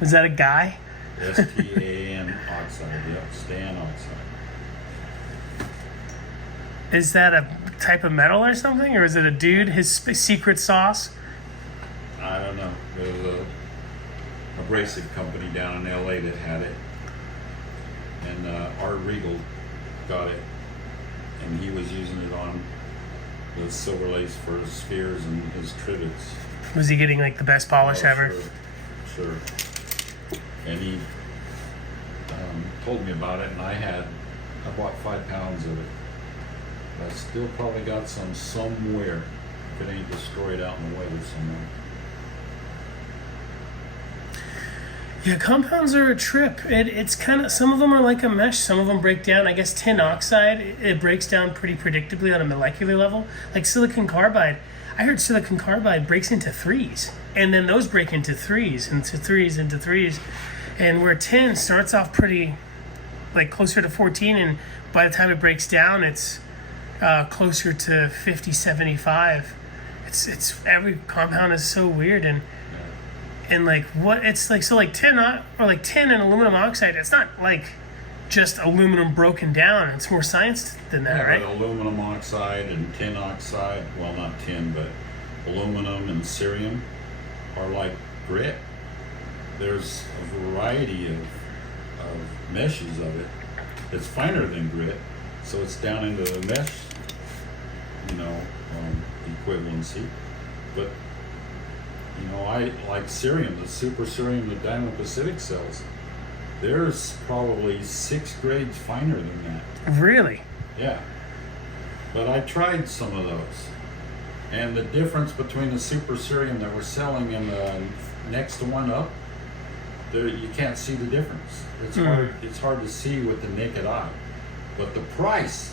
Is that a guy? STAN oxide. Yep, Stan oxide. Is that a type of metal or something, or is it a dude? His secret sauce? I don't know. There was a abrasive company down in LA that had it, and Art Regal got it, and he was using it on the silver lace for his spheres and his trivets. Was he getting like the best polish ever? Sure. And he told me about it, and I bought 5 pounds of it. But I still probably got some somewhere, if it ain't destroyed out in the weather somewhere. Yeah, compounds are a trip. It's kind of, some of them are like a mesh, some of them break down. I guess tin oxide, it breaks down pretty predictably on a molecular level. Like silicon carbide, I heard silicon carbide breaks into threes, and then those break into threes, into threes, into threes. And where tin starts off pretty, like closer to 14, and by the time it breaks down, it's closer to 50, 75. It's every compound is so weird, and like what it's like, so like tin or like tin and aluminum oxide, it's not like just aluminum broken down. It's more science than that, right? But aluminum oxide and tin oxide, well, not tin, but aluminum and cerium are like grit. There's a variety of meshes of it. It's finer than grit, so it's down into the mesh, equivalency. But I like cerium, the super cerium that Diamond Pacific sells. There's probably 6 grades finer than that. Really? Yeah. But I tried some of those. And the difference between the super cerium that we're selling and the next one up, you can't see the difference. It's hard to see with the naked eye. But the price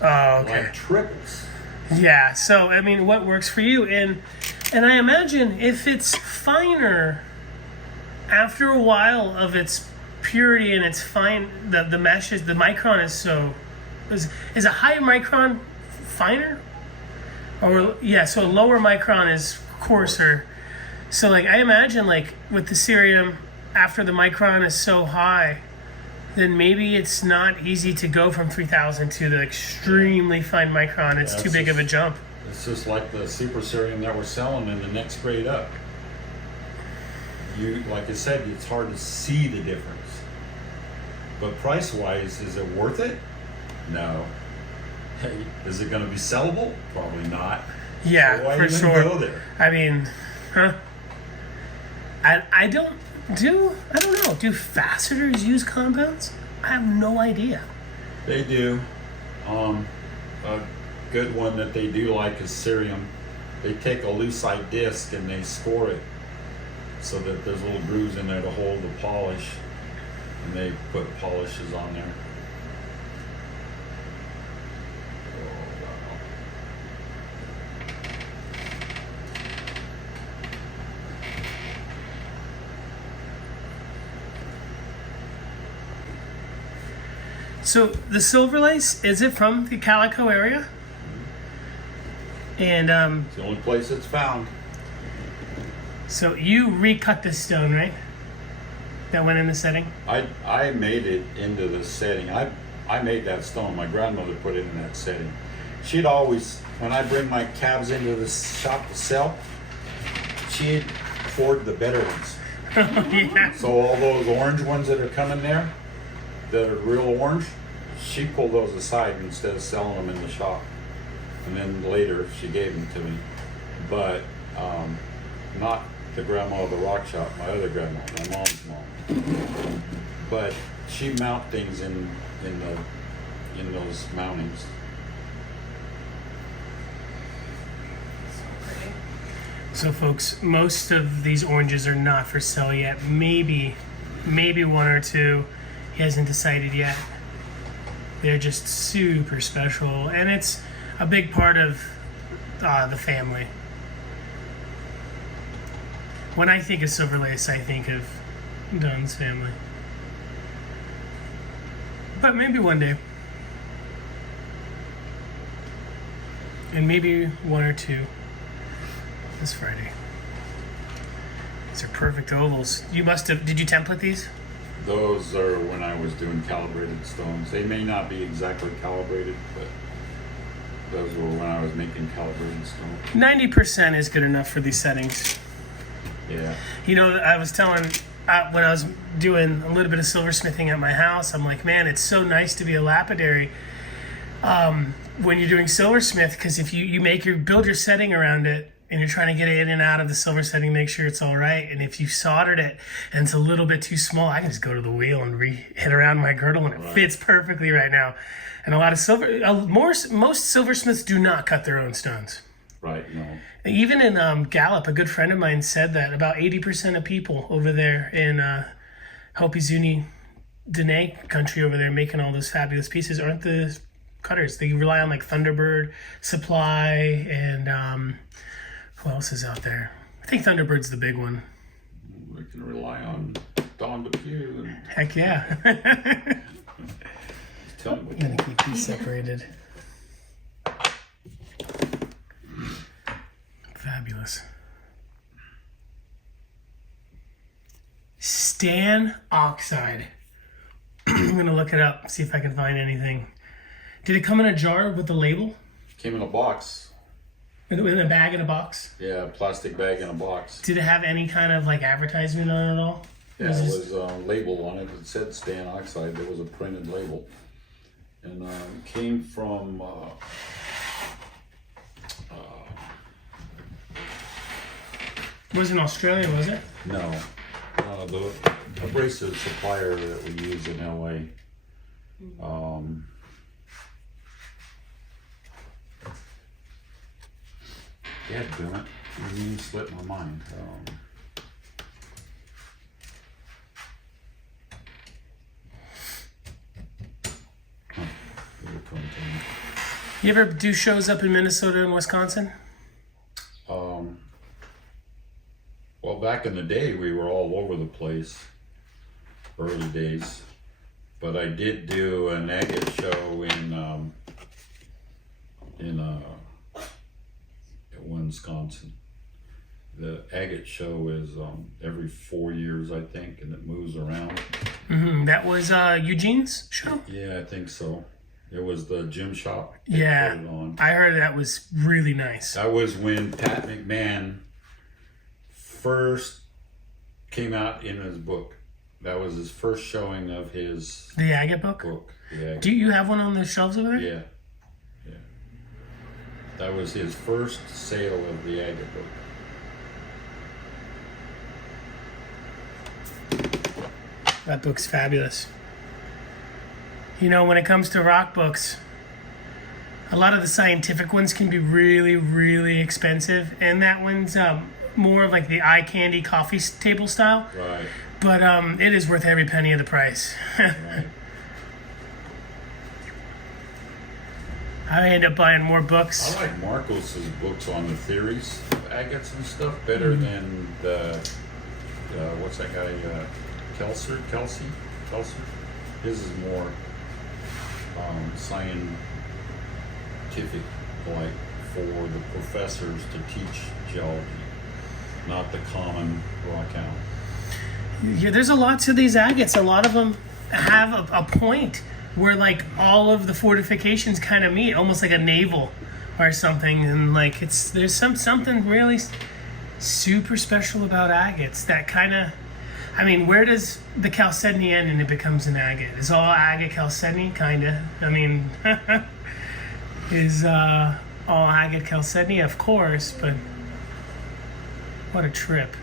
like triples. Yeah, so I mean, what works for you? And I imagine if it's finer, after a while of its purity and its fine, the mesh is, the micron is so, is a higher micron finer? Or so a lower micron is coarser. So like I imagine like with the cerium, after the micron is so high, then maybe it's not easy to go from 3000 to the extremely fine micron. It's too big of a jump. It's just like the super cerium that we're selling in the next grade up. Like I said, it's hard to see the difference. But price-wise, is it worth it? No. Hey, is it going to be sellable? Probably not. Yeah, so why for even sure. Go there? I mean, I don't know. Do facetors use compounds? I have no idea. They do. A good one that they do like is cerium. They take a lucite disc and they score it so that there's little grooves in there to hold the polish, and they put polishes on there. So the silver lace, is it from the Calico area? And It's the only place it's found. so you recut this stone, right? That went in the setting? I made it into the setting. I made that stone. My grandmother put it in that setting. She'd always, when I bring my calves into the shop to sell, she'd poured the better ones. Yeah. So all those orange ones that are coming there, that are real orange, she pulled those aside instead of selling them in the shop. And then later she gave them to me. But not the grandma of the rock shop, my other grandma, my mom's mom. But she mount things in those mountings. So folks, most of these oranges are not for sale yet. Maybe one or two. He hasn't decided yet. They're just super special, and it's a big part of the family. When I think of silver lace, I think of Don's family. But maybe one day. And maybe one or two this Friday. These are perfect ovals. You must have, did you template these? Those are when I was doing calibrated stones. They may not be exactly calibrated, but those were when I was making calibrated stones. 90% is good enough for these settings. Yeah. You know, I was telling, when I was doing a little bit of silversmithing at my house, I'm like, man, it's so nice to be a lapidary when you're doing silversmith, because if you build your setting around it, and you're trying to get it in and out of the silver setting, make sure it's all right. And if you soldered it and it's a little bit too small, I can just go to the wheel and hit around my girdle, and it fits perfectly right now. And a lot of most silversmiths do not cut their own stones. Right, no. Even in Gallup, a good friend of mine said that about 80% of people over there in Hopi Zuni Dene country over there making all those fabulous pieces aren't the cutters. They rely on like Thunderbird Supply and who else is out there? I think Thunderbird's the big one. We can rely on Don DePew. Heck yeah. Tell me I'm going to keep these separated. Fabulous. Stan oxide. I'm going to look it up, see if I can find anything. Did it come in a jar with the label? Came in a box. In a bag, in a box? Yeah, a plastic bag in a box. Did it have any kind of like advertisement on it at all? Yeah, it was a label on it. It said Stan Oxide. There was a printed label. And it came from It was in Australia, was it? no, the abrasive supplier that we use in LA. Yeah, damn it. Your name slipped my mind. You ever do shows up in Minnesota and Wisconsin? Well, back in the day, we were all over the place, early days. But I did do an agate show in Wisconsin. The agate show is every 4 years, I think, and it moves around. Mm-hmm. That was Eugene's show? Yeah, I think so. It was the gym shop. Yeah, put it on. I heard that was really nice. That was when Pat McMahon first came out in his book. That was his first showing of his The agate book? The agate. Do you have one on the shelves over there? Yeah. That was his first sale of the agate book. That book's fabulous. You know, when it comes to rock books, a lot of the scientific ones can be really, really expensive, and that one's more of like the eye candy coffee table style. Right. But it is worth every penny of the price. Right. I end up buying more books. I like Marcos's books on the theories of agates and stuff better than the what's that guy Kelsey? His is more scientific, like for the professors to teach geology, not the common rock hound. Yeah, there's a lot to these agates. A lot of them have a point where like all of the fortifications kind of meet, almost like a navel or something, and like there's something really super special about agates that kind of, I mean, where does the chalcedony end and it becomes an agate? Is all agate chalcedony? Kind of. I mean, is all agate chalcedony? Of course, but what a trip.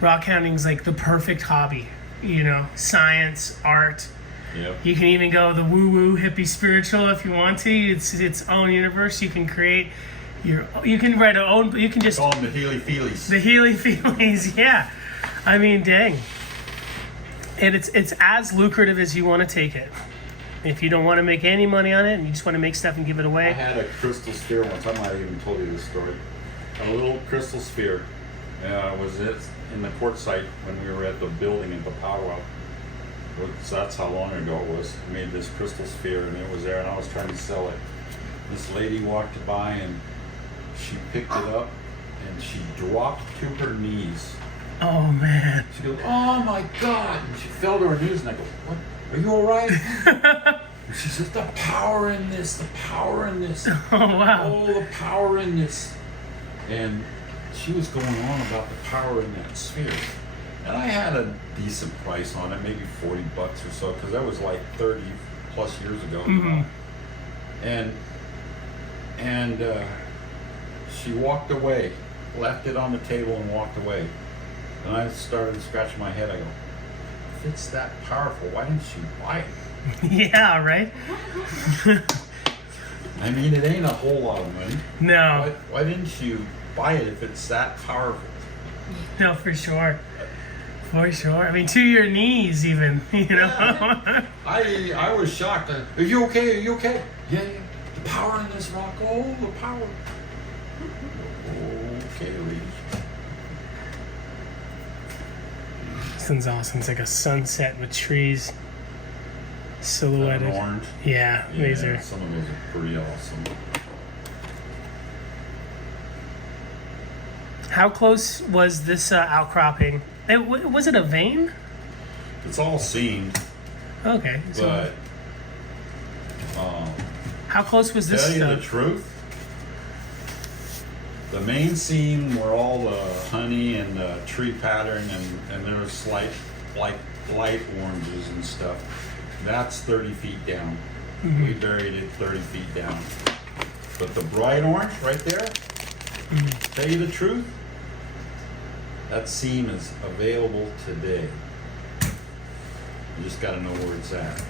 Rock hounding's like the perfect hobby. You know, science, art. Yep. You can even go the woo-woo hippie spiritual if you want to. It's its own universe you can create. You can write you can just Call them the Healy-Feelies. the Healy-Feelies, yeah. I mean, dang. And it's as lucrative as you want to take it. If you don't want to make any money on it and you just want to make stuff and give it I away. had a crystal sphere once. I might have even told you this story. A little crystal sphere. Was it in the quartzsite when we were at the building in Papua? So that's how long ago it was. I made this crystal sphere and it was there and I was trying to sell it. This lady walked by and she picked it up and she dropped to her knees. Oh, man. She goes, "Oh my God!" And she fell to her knees and I go, "What? Are you all right?" And she says, "The power in this, the power in this. Oh, wow. Oh, the power in this." And she was going on about the power in that sphere. And I had a decent price on it, maybe $40 or so, because that was like 30 plus years ago. Mm-hmm. And she walked away, left it on the table and walked away. And I started scratching my head. I go, if it's that powerful, why didn't she buy it? Yeah, right? I mean, it ain't a whole lot of money. No. Why didn't you buy it if it's that powerful? No, for sure. For sure. I mean, to your knees even, you know? Yeah. I was shocked. Are you okay? Are you okay? Yeah. The power in this rock. Oh, the power. Okay, Lee. This one's awesome. It's like a sunset with trees silhouetted. Orange. Yeah, these are. Some of those are pretty awesome. How close was this outcropping? Was it a vein? It's all seamed, Okay. So but how close was this? tell you the truth, the main seam where all the honey and the tree pattern and there was slight light oranges and stuff, that's 30 feet down. Mm-hmm. We buried it 30 feet down. But the bright orange right there, tell you the truth, that seam is available today. You just got to know where it's at.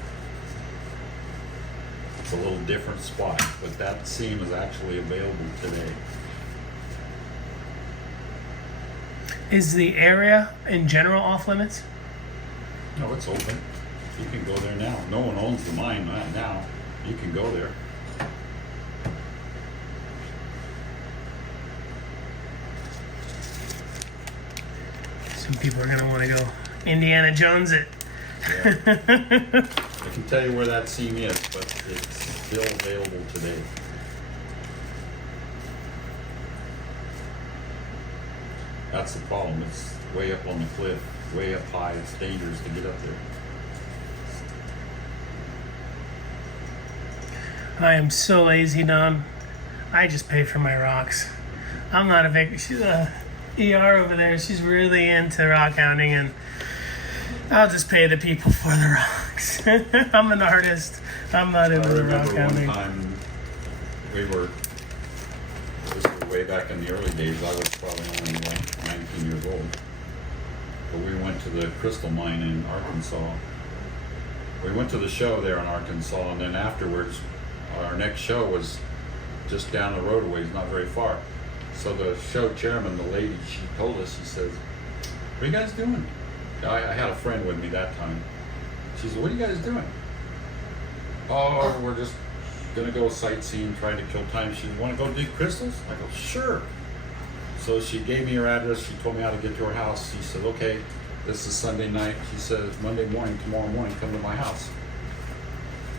It's a little different spot, but that seam is actually available today. Is the area in general off limits? No, it's open. You can go there now. No one owns the mine now. You can go there. Some people are going to want to go Indiana Jones it. Yeah. I can tell you where that seam is, but it's still available today. That's the problem. It's way up on the cliff, way up high. It's dangerous to get up there. I am so lazy, Don. I just pay for my rocks. I'm not a big... She's a ER over there. She's really into rock hounding, and I'll just pay the people for the rocks. I'm an artist. I'm not into the rock hounding. One time this was way back in the early days. I was probably only like 19 years old. But we went to the crystal mine in Arkansas. We went to the show there in Arkansas, and then afterwards, our next show was just down the road a ways, not very far. So the show chairman, the lady, she told us, she says, "What are you guys doing?" I had a friend with me that time. She said, "What are you guys doing?" "Oh, we're just gonna go sightseeing, trying to kill time." She said, "Want to go dig crystals?" I go, "Sure." So she gave me her address. She told me how to get to her house. She said, "Okay, this is Sunday night." She says, "Monday morning, tomorrow morning, come to my house."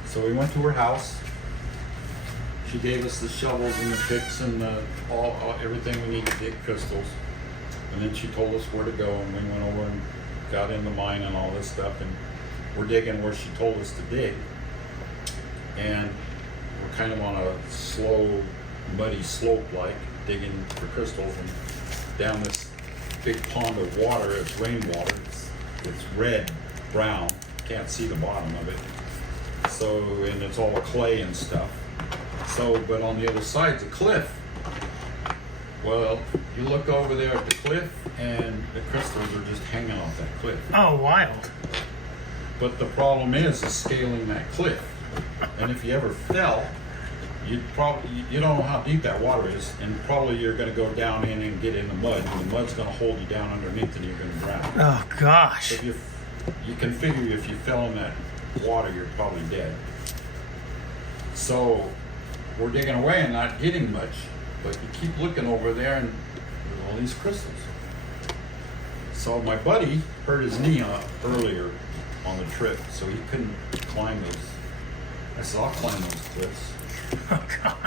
So we went to her house. She gave us the shovels and the picks and everything we need to dig crystals. And then she told us where to go, and we went over and got in the mine and all this stuff. And we're digging where she told us to dig. And we're kind of on a slow, muddy slope, like digging for crystals. And down this big pond of water, it's rainwater. It's red, brown. Can't see the bottom of it. So, and it's all clay and stuff. So, but on the other side's a cliff. Well, you look over there at the cliff, and the crystals are just hanging off that cliff. Oh, wild. But the problem is scaling that cliff. And if you ever fell, you don't know how deep that water is, and probably you're going to go down in and get in the mud, and the mud's going to hold you down underneath, and you're going to drown. Oh gosh. So you can figure if you fell in that water, you're probably dead. So we're digging away and not getting much, but you keep looking over there, and there's all these crystals. So my buddy hurt his knee earlier on the trip, so he couldn't climb those. I said, I'll climb those cliffs. Oh God.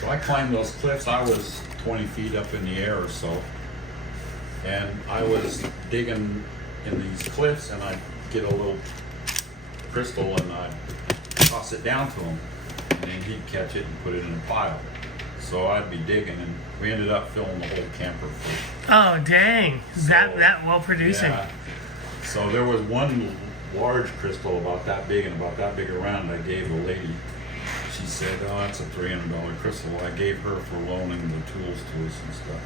So I climbed those cliffs. I was 20 feet up in the air or so. And I was digging in these cliffs, and I'd get a little crystal and I'd toss it down to him. And then he'd catch it and put it in a pile. So I'd be digging, and we ended up filling the whole camper full. Oh dang. That well producing. Yeah. So there was one large crystal about that big and about that big around. I gave a lady. She said, "Oh, that's a $300 crystal." I gave her for loaning the tools to us and stuff.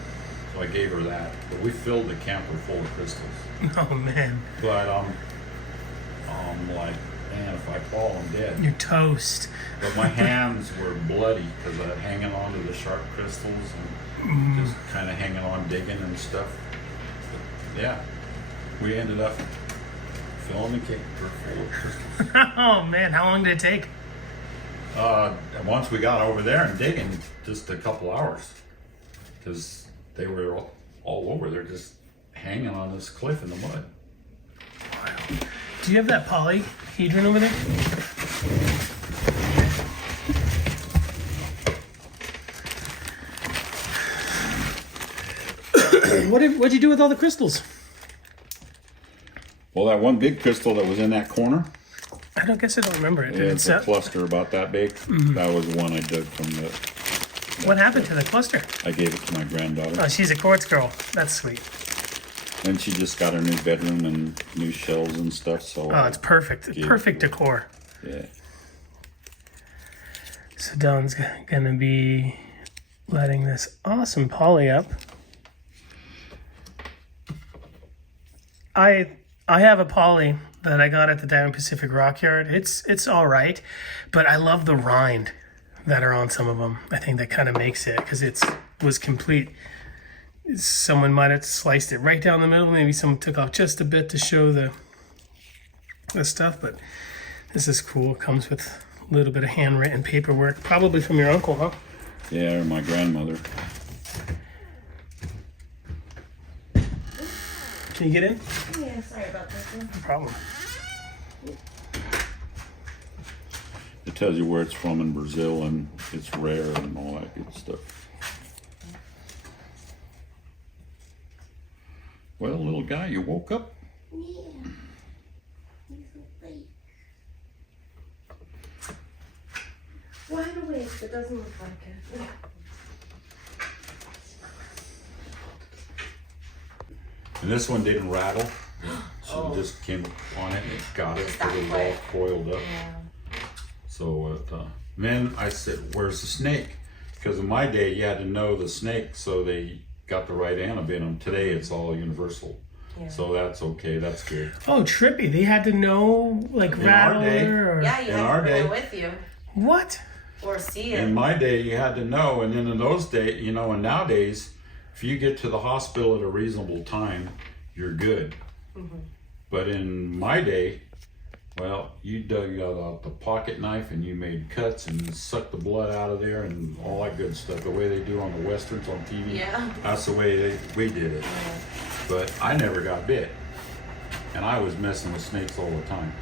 So I gave her that. But we filled the camper full of crystals. Oh man. But I'm like, man, if I fall, I'm dead. You're toast. But my hands were bloody because I was hanging on to the sharp crystals and just kind of hanging on, digging and stuff. But yeah, we ended up filling the camper full of crystals. Oh man, how long did it take? And once we got over there and digging, just a couple hours, because they were all over. They're just hanging on this cliff in the mud. Wow. Do you have that polyhedron over there? What'd you do with all the crystals? Well, that one big crystal that was in that corner, I don't remember it. it's a cluster about that big. That was one I dug from the... What happened to the cluster? I gave it to my granddaughter. Oh, she's a quartz girl. That's sweet. And she just got her new bedroom and new shelves and stuff, so... Oh, it's perfect. Perfect decor. Yeah. So Don's gonna be letting this awesome poly up. I have a poly that I got at the Diamond Pacific Rock Yard. It's all right, but I love the rind that are on some of them. I think that kind of makes it, because it was complete. Someone might have sliced it right down the middle. Maybe someone took off just a bit to show the stuff, but this is cool. It comes with a little bit of handwritten paperwork, probably from your uncle, huh? Yeah, or my grandmother. Can you get in? Yeah, sorry about this one. No problem. It tells you where it's from in Brazil, and it's rare and all that good stuff. Well, little guy, you woke up? Yeah. He's awake. Wide awake, but doesn't look like it. And this one didn't rattle. She just came on it and it got it because it was all coiled up. Yeah. So then I said, where's the snake? Because in my day, you had to know the snake, so they got the right antivenom. Today, it's all universal. Yeah. So that's okay. That's good. Oh, trippy. They had to know, like, rattler or... Yeah, you had to bring it with you. What? Or see it. In my day, you had to know. And then in those days, you know, and nowadays, if you get to the hospital at a reasonable time, you're good. Mm-hmm. But in my day, well, you dug out the pocket knife and you made cuts and sucked the blood out of there and all that good stuff. The way they do on the westerns on TV. Yeah. That's the way we did it. Yeah. But I never got bit. And I was messing with snakes all the time.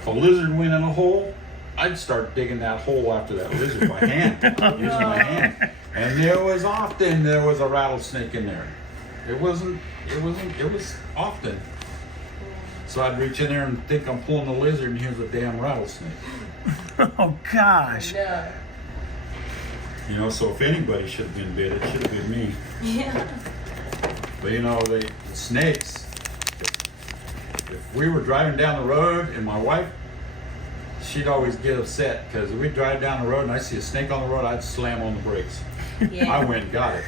If a lizard went in a hole, I'd start digging that hole after that lizard by hand, using my hand. And there was a rattlesnake in there. It was often. So I'd reach in there and think I'm pulling the lizard, and here's a damn rattlesnake. Oh gosh. No. You know, so if anybody should have been bit, it should have been me. Yeah. But you know, the snakes, if we were driving down the road and my wife, she'd always get upset because we'd drive down the road and I see a snake on the road, I'd slam on the brakes. Yeah. I went and got it.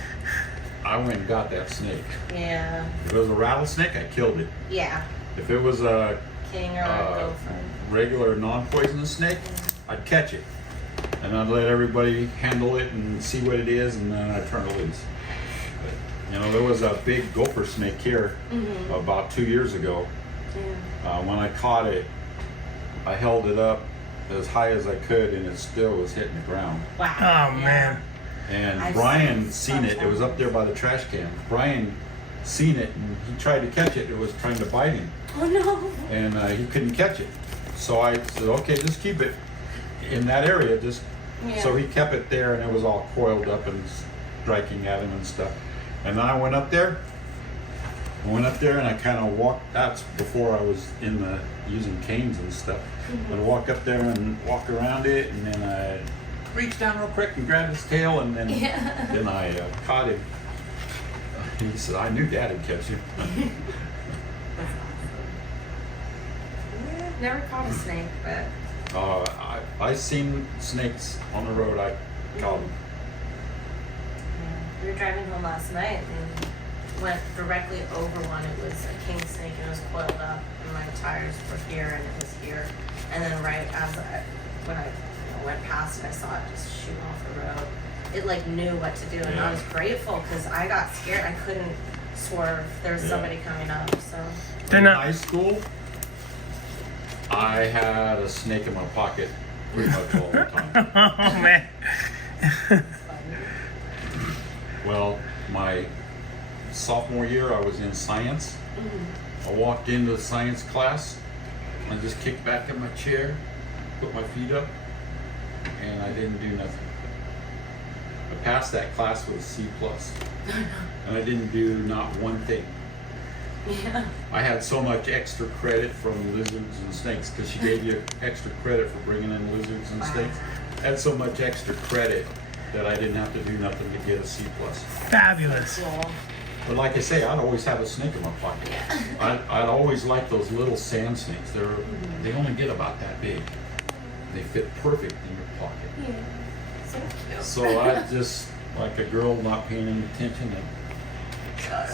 I went and got that snake. Yeah. If it was a rattlesnake, I killed it. Yeah. If it was a king or a gopher, regular non-poisonous snake, I'd catch it. and I'd let everybody handle it and see what it is, and then I'd turn it loose. But, you know, there was a big gopher snake here about 2 years ago. When I caught it, I held it up as high as I could, and it still was hitting the ground. Wow. Oh, man. And Brian seen it. It was up there by the trash can. Brian seen it, and he tried to catch it. It was trying to bite him. Oh, no. And he couldn't catch it. So I said, okay, just keep it in that area. So he kept it there, and it was all coiled up and striking at him and stuff. And then I went up there. And I kind of walked. That's before I was using canes and stuff. I'd walk up there and walk around it, and then I reached down real quick and grabbed his tail, and then then I caught him. He said, "I knew Dad'd catch him." That's awesome. Yeah, never caught a snake, but. I seen snakes on the road. I caught them. We were driving home last night and went directly over one. It was a king snake and it was coiled up, and my tires were here and it was here. And then right as when I went past it, I saw it just shoot off the road. It like knew what to do, and I was grateful because I got scared. I couldn't swerve. There was somebody coming up. So in high school, I had a snake in my pocket pretty much all the time. Oh, man. Well, my sophomore year, I was in science. I walked into the science class. I just kicked back in my chair, put my feet up, and I didn't do nothing. I passed that class with a C+. And I didn't do not one thing. yeah. I had so much extra credit from lizards and snakes because she gave you extra credit for bringing in lizards and snakes. I had so much extra credit that I didn't have to do nothing to get a C+. Fabulous. Cool. But like I say, I'd always have a snake in my pocket. I'd always like those little sand snakes. They only get about that big. They fit perfect in your pocket. Yeah. So cute. So I just, like a girl not paying any attention, and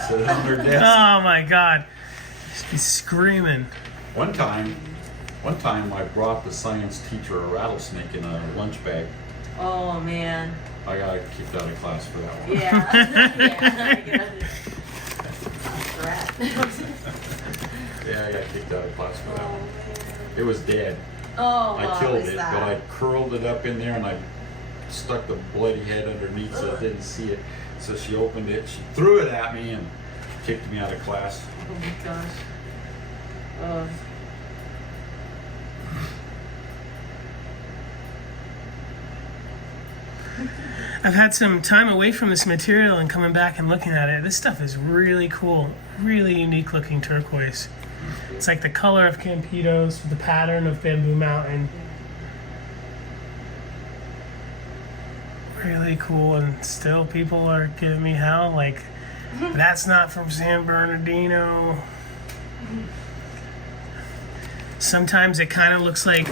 sit on her desk. Oh, my God. Just be screaming. One time I brought the science teacher a rattlesnake in a lunch bag. Oh man. I got kicked out of class for that one. Yeah. Threat. Yeah, I got kicked out of class for that one. Man. It was dead. Oh, I killed it, but I curled it up in there and I stuck the bloody head underneath so I didn't see it. So she opened it, she threw it at me and kicked me out of class. Oh my gosh. Oh. I've had some time away from this material and coming back and looking at it. This stuff is really cool. Really unique looking turquoise. It's like the color of Campitos with the pattern of Bamboo Mountain. Really cool, and still people are giving me hell. Like, that's not from San Bernardino. Sometimes it kind of looks like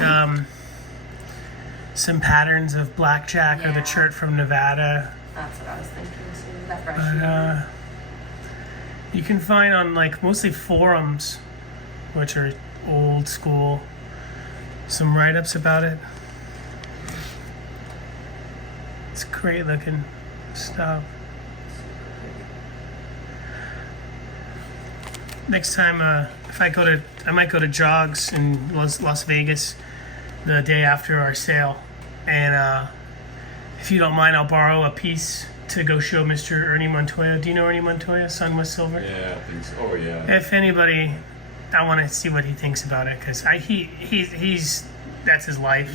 some patterns of blackjack or the chert from Nevada. That's what I was thinking too. That But brush. you can find on like mostly forums, which are old school, some write-ups about it. It's great looking stuff. Next time, if I might go to Jogs in Las Vegas the day after our sale, and if you don't mind, I'll borrow a piece to go show Mr. Ernie Montoya. Do you know Ernie Montoya, Sun with Silver? Yeah, I think so. Oh yeah. If anybody, I want to see what he thinks about it, because he's that's his life.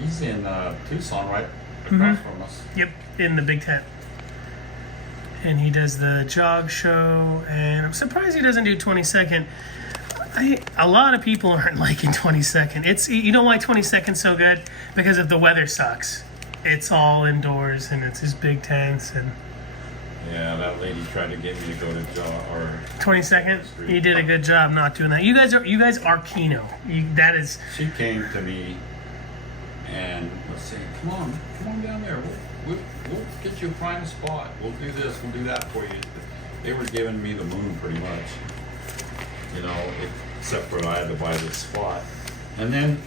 He's in Tucson, right across from us. Yep, in the big tent. And he does the jog show, and I'm surprised he doesn't do 22nd. A lot of people aren't liking 22nd. It's, you know why 22nd's so good? Because if the weather sucks. It's all indoors, and it's his big tents, and Yeah, that lady tried to get me to go to 22nd. You did a good job not doing that. You guys are Keno. That is. She came to me and was saying, come on down there. We'll get you a prime spot. We'll do this, we'll do that for you. They were giving me the moon pretty much, except for I had to buy this spot. And then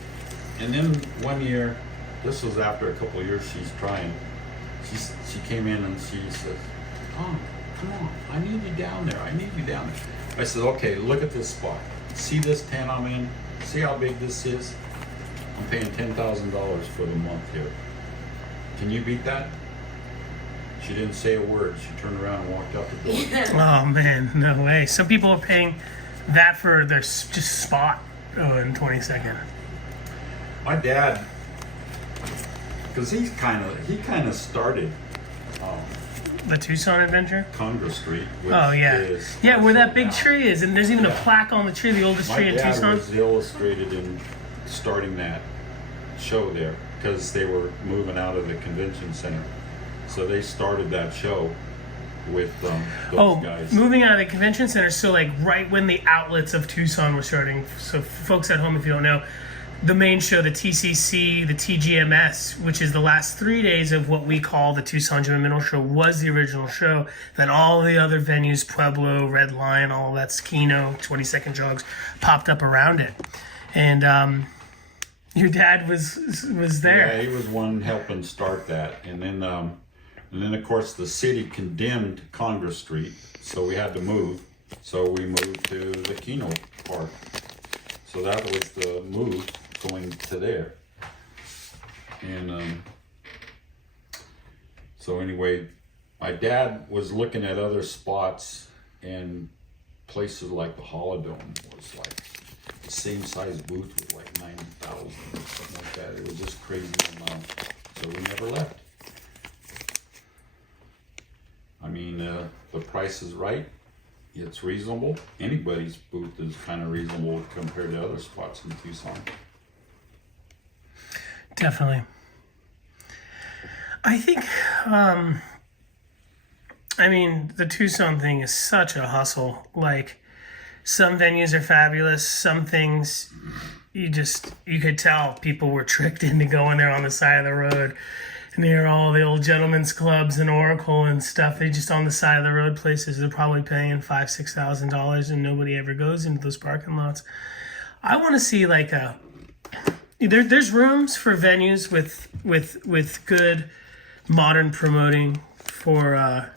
one year this was after a couple of years she's trying. She came in and she says, Tom, come on, I need you down there. I need you down there. I said, okay, look at this spot. See this tent I'm in? See how big this is? I'm paying $10,000 for the month here. Can you beat that? She didn't say a word. She turned around and walked out the door. Oh man, no way. Some people are paying that for their just spot in 22nd. My dad, because he kind of started The Tucson adventure? Congress Street. Which Oh yeah, is yeah, where that big now. tree is, and there's even a plaque on the tree, the oldest My tree in dad Tucson. was illustrated in starting that show there because they were moving out of the convention center. So they started that show with those guys. Moving out of the convention center, so like right when the outlets of Tucson were starting. So folks at home, if you don't know, the main show, the TCC, the TGMS, which is the last 3 days of what we call the Tucson Gym and Mineral Show, was the original show. Then all the other venues, Pueblo, Red Lion, all that's Keno, 22nd Jogs, popped up around it. And your dad was there. Yeah, he was one helping start that, and then of course the city condemned Congress Street, so we had to move. So we moved to the Keno Park. So that was the move, going to there. And so anyway, my dad was looking at other spots, and places like the Holodome was like the same size booth with like 90,000 or something like that. It was just crazy amount. So we never left. I mean, the price is right. It's reasonable. Anybody's booth is kind of reasonable compared to other spots in Tucson. Definitely. I think, I mean, the Tucson thing is such a hustle. Like, some venues are fabulous. Some things, you could tell people were tricked into going there on the side of the road. Near all the old gentlemen's clubs and Oracle and stuff, they just on the side of the road places. They're probably paying $5,000-$6,000, and nobody ever goes into those parking lots. I want to see like there's rooms for venues with good modern promoting for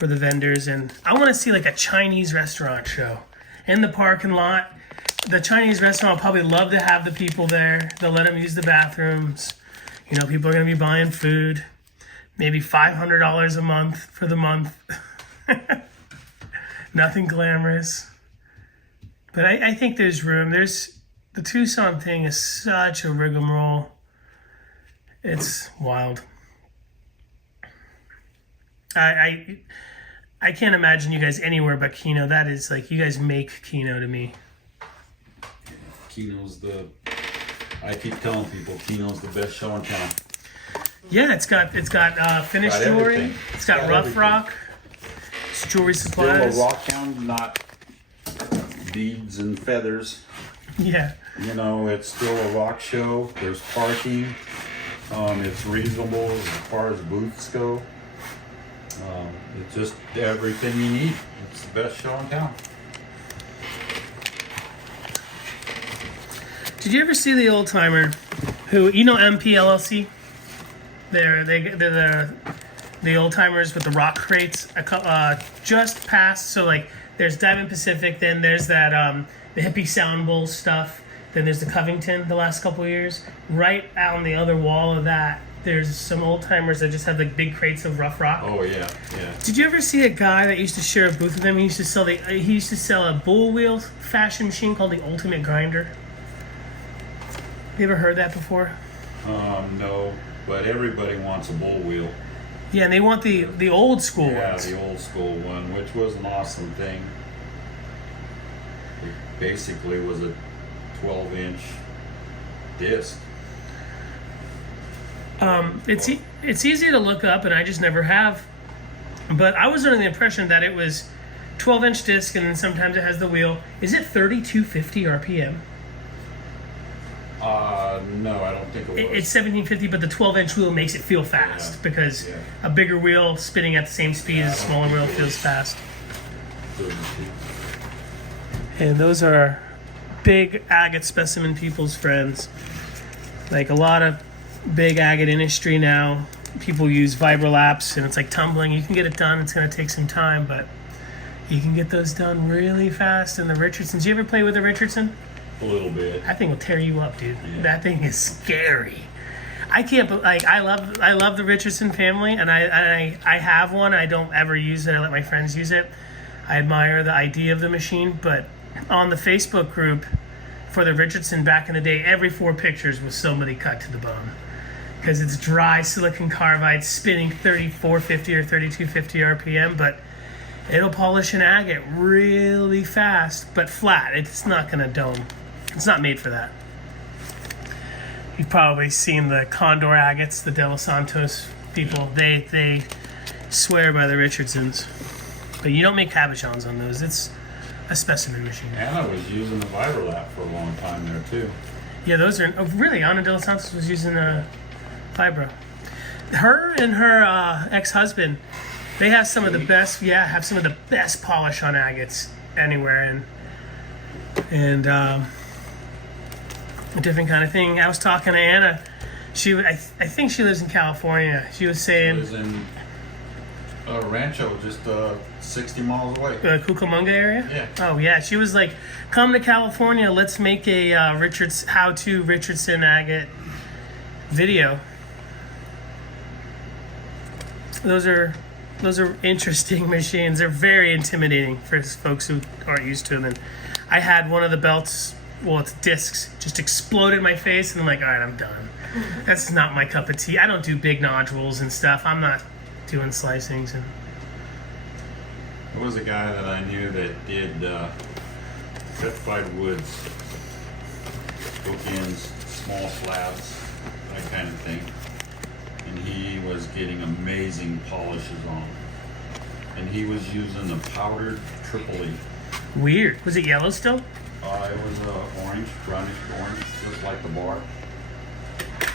the vendors, and I want to see like a Chinese restaurant show in the parking lot. The Chinese restaurant will probably love to have the people there. They'll let them use the bathrooms. You know, people are going to be buying food, maybe $500 a month for the month. Nothing glamorous. But I think there's room. The Tucson thing is such a rigmarole. It's wild. I can't imagine you guys anywhere but Keno. That is like, you guys make Keno to me. Keno's I keep telling people Keno's the best show in town. Yeah, it's got finished Got jewelry. everything. It's got rough everything. rock. It's jewelry supplies. Still a rock town, not beads and feathers. Yeah. You know, it's still a rock show. There's parking. It's reasonable as far as booths go. It's just everything you need. It's the best show in town. Did you ever see the old timer who, you know, MPLLC? They're the old timers with the rock crates. Just past, so like there's Diamond Pacific, then there's that the Hippie Sound Bowl stuff, then there's the Covington the last couple of years. Right out on the other wall of that, there's some old timers that just have like big crates of rough rock. Oh yeah, yeah. Did you ever see a guy that used to share a booth with him? He used to sell a bull wheel fashion machine called the Ultimate Grinder. You ever heard that before? No, but everybody wants a bull wheel. Yeah, and they want the old school ones. Yeah, the old school one, which was an awesome thing. It basically was a 12-inch disc. It's easy to look up, and I just never have. But I was under the impression that it was 12-inch disc, and then sometimes it has the wheel. Is it 3250 RPM? No, I don't think it was. It's 1750, but the 12-inch wheel makes it feel fast because a bigger wheel spinning at the same speed as a smaller wheel feels fast. 32. And those are big agate specimen people's friends. Like a lot of big agate industry now. People use vibrolaps, and it's like tumbling. You can get it done. It's going to take some time, but you can get those done really fast. And the Richardsons. You ever play with a Richardson? A little bit. That thing will tear you up, dude. Yeah. That thing is scary. I can't. I love the Richardson family, and I have one. I don't ever use it. I let my friends use it. I admire the idea of the machine, but on the Facebook group for the Richardson back in the day, every 4 pictures was somebody cut to the bone. Because it's dry silicon carbide spinning 3450 or 3250 RPM, but it'll polish an agate really fast, but flat. It's not going to dome. It's not made for that. You've probably seen the Condor agates, the De Los Santos people. They swear by the Richardsons. But you don't make cabochons on those. It's a specimen machine. Anna was using the vibrolap for a long time there, too. Yeah, those are... Oh, really? Anna De Los Santos was using a Vibro. Her and her ex-husband, they have some of the best... Yeah, have some of the best polish on agates anywhere. And a different kind of thing. I was talking to Anna. I think she lives in California. She was saying... She lives in Rancho, just 60 miles away. Cucamonga area? Yeah. Oh, yeah. She was like, come to California. Let's make a how-to Richardson agate video. Those are interesting machines. They're very intimidating for folks who aren't used to them. And I had one of the belts, well, it's discs, just exploded in my face, and I'm like, all right, I'm done. That's not my cup of tea. I don't do big nodules and stuff. I'm not doing slicings. And There was a guy that I knew that did petrified woods, bookends, small slabs, that kind of thing. And he was getting amazing polishes on. And he was using the powdered Tripoli. Weird. Was it yellow still? It was orange, brownish orange, just like the bar.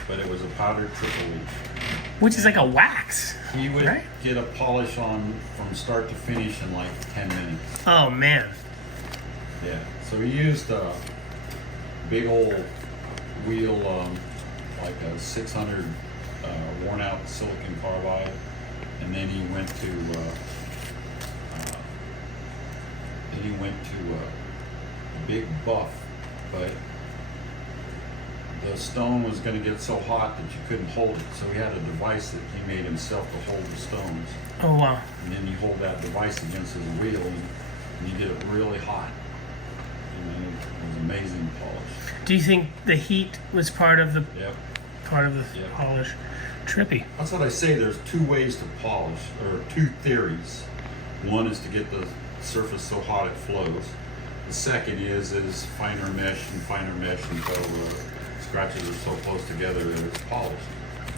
But it was a powdered Tripoli. Which is like a wax. He would right? get a polish on from start to finish in like 10 minutes. Oh, man. Yeah. So he used a big old wheel, like a 600 worn out silicon carbide. And then he went to a big buff, but the stone was going to get so hot that you couldn't hold it. So he had a device that he made himself to hold the stones. Oh, wow. And then you hold that device against his wheel, and you get it really hot. And it was amazing polish. Do you think the heat was part of the Yep. Yep. polish? Trippy. That's what I say. There's 2 ways to polish, or 2 theories. One is to get the surface so hot it flows. The second is finer mesh until scratches are so close together that it's polished.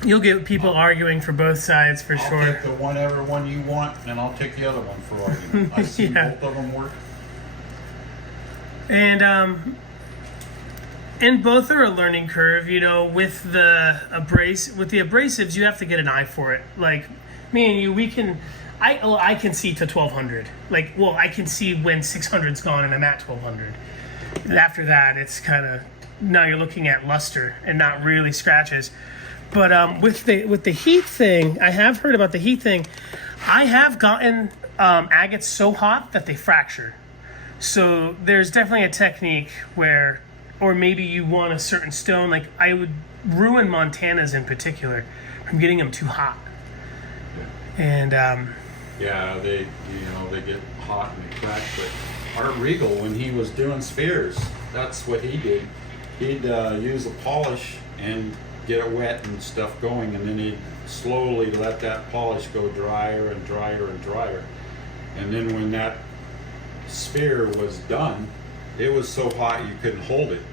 You'll get people arguing for both sides for I'll sure. take the whatever one you want, and I'll take the other one for argument. I've seen Yeah. both of them work. And both are a learning curve, you know. With the abrasives, you have to get an eye for it. Like me and you, I can see to 1200. I can see when 600's gone and I'm at 1200. And after that, it's kind of, now you're looking at luster and not really scratches. But with the heat thing, I have heard about the heat thing. I have gotten agates so hot that they fracture. So there's definitely a technique where, or maybe you want a certain stone. Like I would ruin Montanas in particular from getting them too hot. And yeah, they get hot and they crack. But Art Regal, when he was doing spheres, that's what he did. He'd use a polish and get it wet and stuff going, and then he'd slowly let that polish go drier and drier and drier. And then when that sphere was done, it was so hot you couldn't hold it.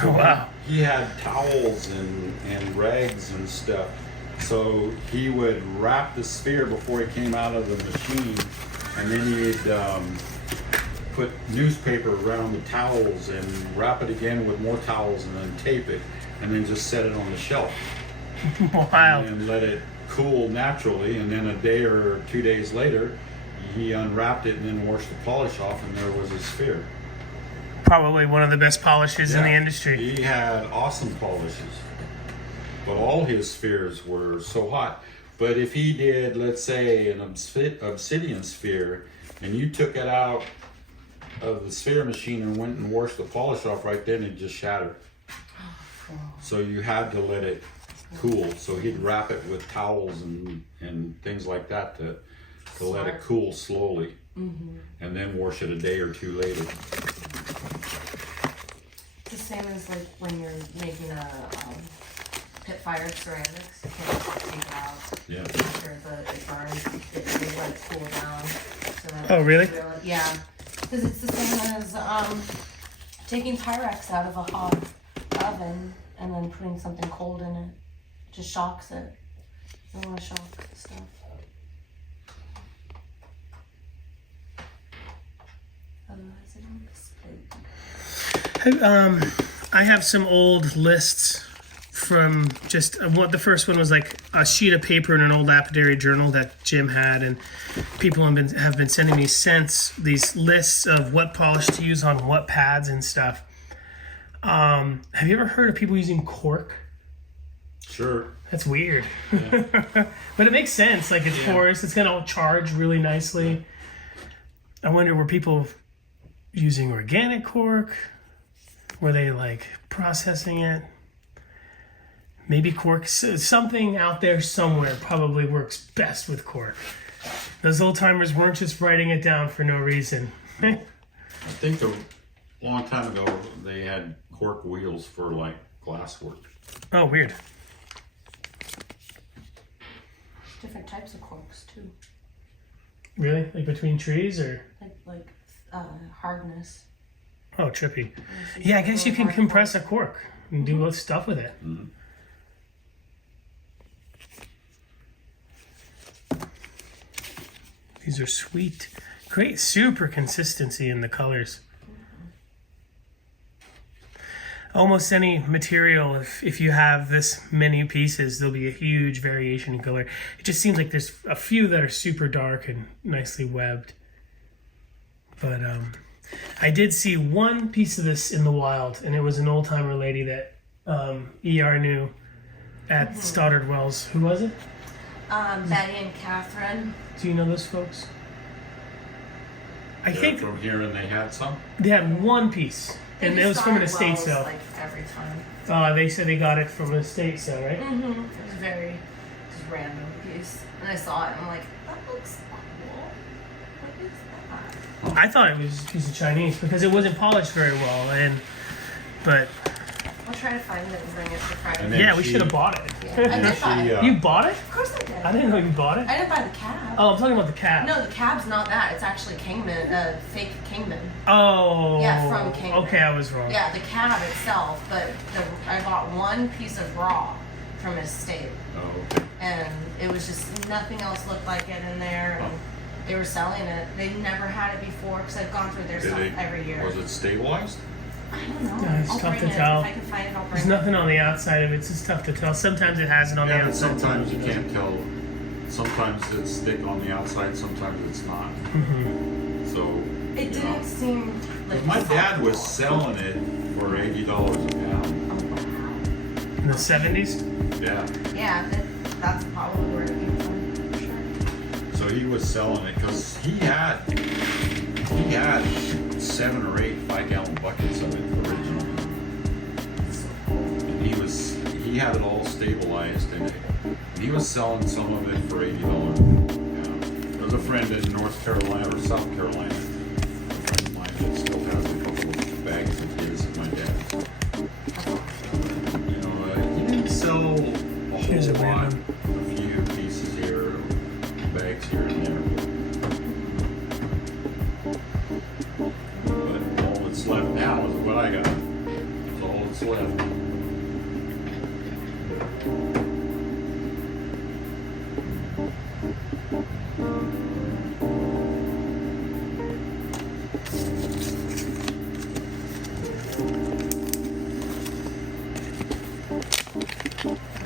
So oh, wow. He had towels and rags and stuff. So he would wrap the sphere before he came out of the machine, and then he'd put newspaper around the towels and wrap it again with more towels and then tape it, and then just set it on the shelf. Wow. And let it cool naturally, and then a day or 2 days later, he unwrapped it and then washed the polish off, and there was his sphere. Probably one of the best polishers in the industry. He had awesome polishes. but all his spheres were so hot. But if he did, let's say, an obsidian sphere, and you took it out of the sphere machine and went and washed the polish off right then, it just shattered. So you had to let it cool. So he'd wrap it with towels and things like that to let it cool slowly, and then wash it a day or two later. It's the same as like when you're making a pit fired ceramics. You can't just take it out after it burns. They let it cool down. So that Oh, really? Yeah, because it's the same as taking Pyrex out of a hot oven and then putting something cold in it. It just shocks it. You don't want to shock stuff. Otherwise, it won't display. I have some old lists from just what the first one was like a sheet of paper in an old lapidary journal that Jim had, and people have been sending me since these lists of what polish to use on what pads and stuff. Have you ever heard of people using cork? Sure. That's weird. Yeah. But it makes sense. Like, it's porous. It's going to charge really nicely. I wonder, were people using organic cork? Were they, like, processing it? Maybe cork. Something out there somewhere probably works best with cork. Those old timers weren't just writing it down for no reason. I think a long time ago they had cork wheels for, like, glass work. Oh, weird. Different types of corks too. Really? Like between trees or? Like hardness. Oh, trippy. Yeah, I guess you can compress a cork and do both stuff with it. Mm-hmm. These are sweet. Great, super consistency in the colors. Almost any material, if you have this many pieces, there'll be a huge variation in color. It just seems like there's a few that are super dark and nicely webbed. But I did see one piece of this in the wild, and it was an old-timer lady that ER knew at Stoddard Wells. Who was it? Betty and Catherine. Do you know those folks? I think from here, and they had some. They had one piece, and it was from an estate sale. Like every time. They said they got it from an estate sale, right? Mm-hmm. It was very just random piece, and I saw it, and I'm like, that looks cool. What is that? I thought it was a piece of Chinese because it wasn't polished very well, but I'll try to find it and bring it for Friday. yeah, we should have bought it. Yeah, I did buy it. You bought it? Of course I did. I didn't know you bought it. I didn't buy the cab. Oh, I'm talking about the cab. No, the cab's not that. It's actually Kingman, fake Kingman. Oh. Yeah, from Kingman. Okay, I was wrong. Yeah, the cab itself, but I bought one piece of raw from his estate. Oh, okay. And it was just, nothing else looked like it in there. And they were selling it. They never had it before because I've gone through their stuff every year. Was it stabilized? I don't know. Yeah, it's I'll tough bring to it. tell. If I can find it, I'll bring There's it. nothing on the outside of it. It's just tough to tell. Sometimes it has it on the Yeah, but outside. sometimes you can't tell. Sometimes it's thick on the outside, sometimes it's not. Mm-hmm. So, It didn't seem like my soft dad was wool. selling it for $80 a pound. In the 70s? Yeah. Yeah, that's probably where it came from. For sure. So he was selling it because he had 7 or 8 5-gallon buckets of it originally. And he had it all stabilized in it. And he was selling some of it for $80 a pound. There was a friend in North Carolina or South Carolina, a friend of mine that still has a couple of bags of his and my dad's. You know, he didn't sell a Here's a whole lot. random. A few pieces here, bags here and there. But all that's left now is what I got. That's all that's left.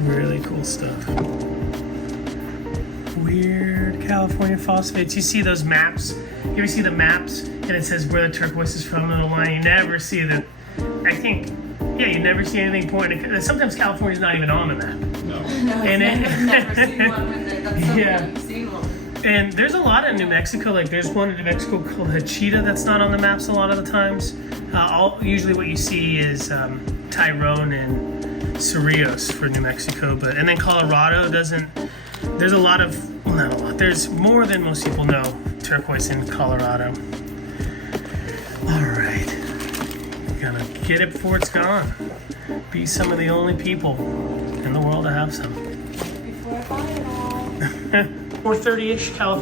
Really cool stuff. Weird California phosphates. You see those maps? You ever see the maps and it says where the turquoise is from in the line? You never see the. I think Yeah, you never see anything pointing. Sometimes California's not even on the map. No. And I've never seen one when that's so Yeah. funny. You've seen one. And there's a lot in New Mexico. Like there's one in New Mexico called Hachita that's not on the maps a lot of the times. Usually what you see is Tyrone and Cerrillos for New Mexico, and then Colorado doesn't. There's a lot of, well, not a lot. There's more than most people know turquoise in Colorado. All right, gonna get it before it's gone. Be some of the only people in the world to have some. Before I buy it all. 4:30ish, California.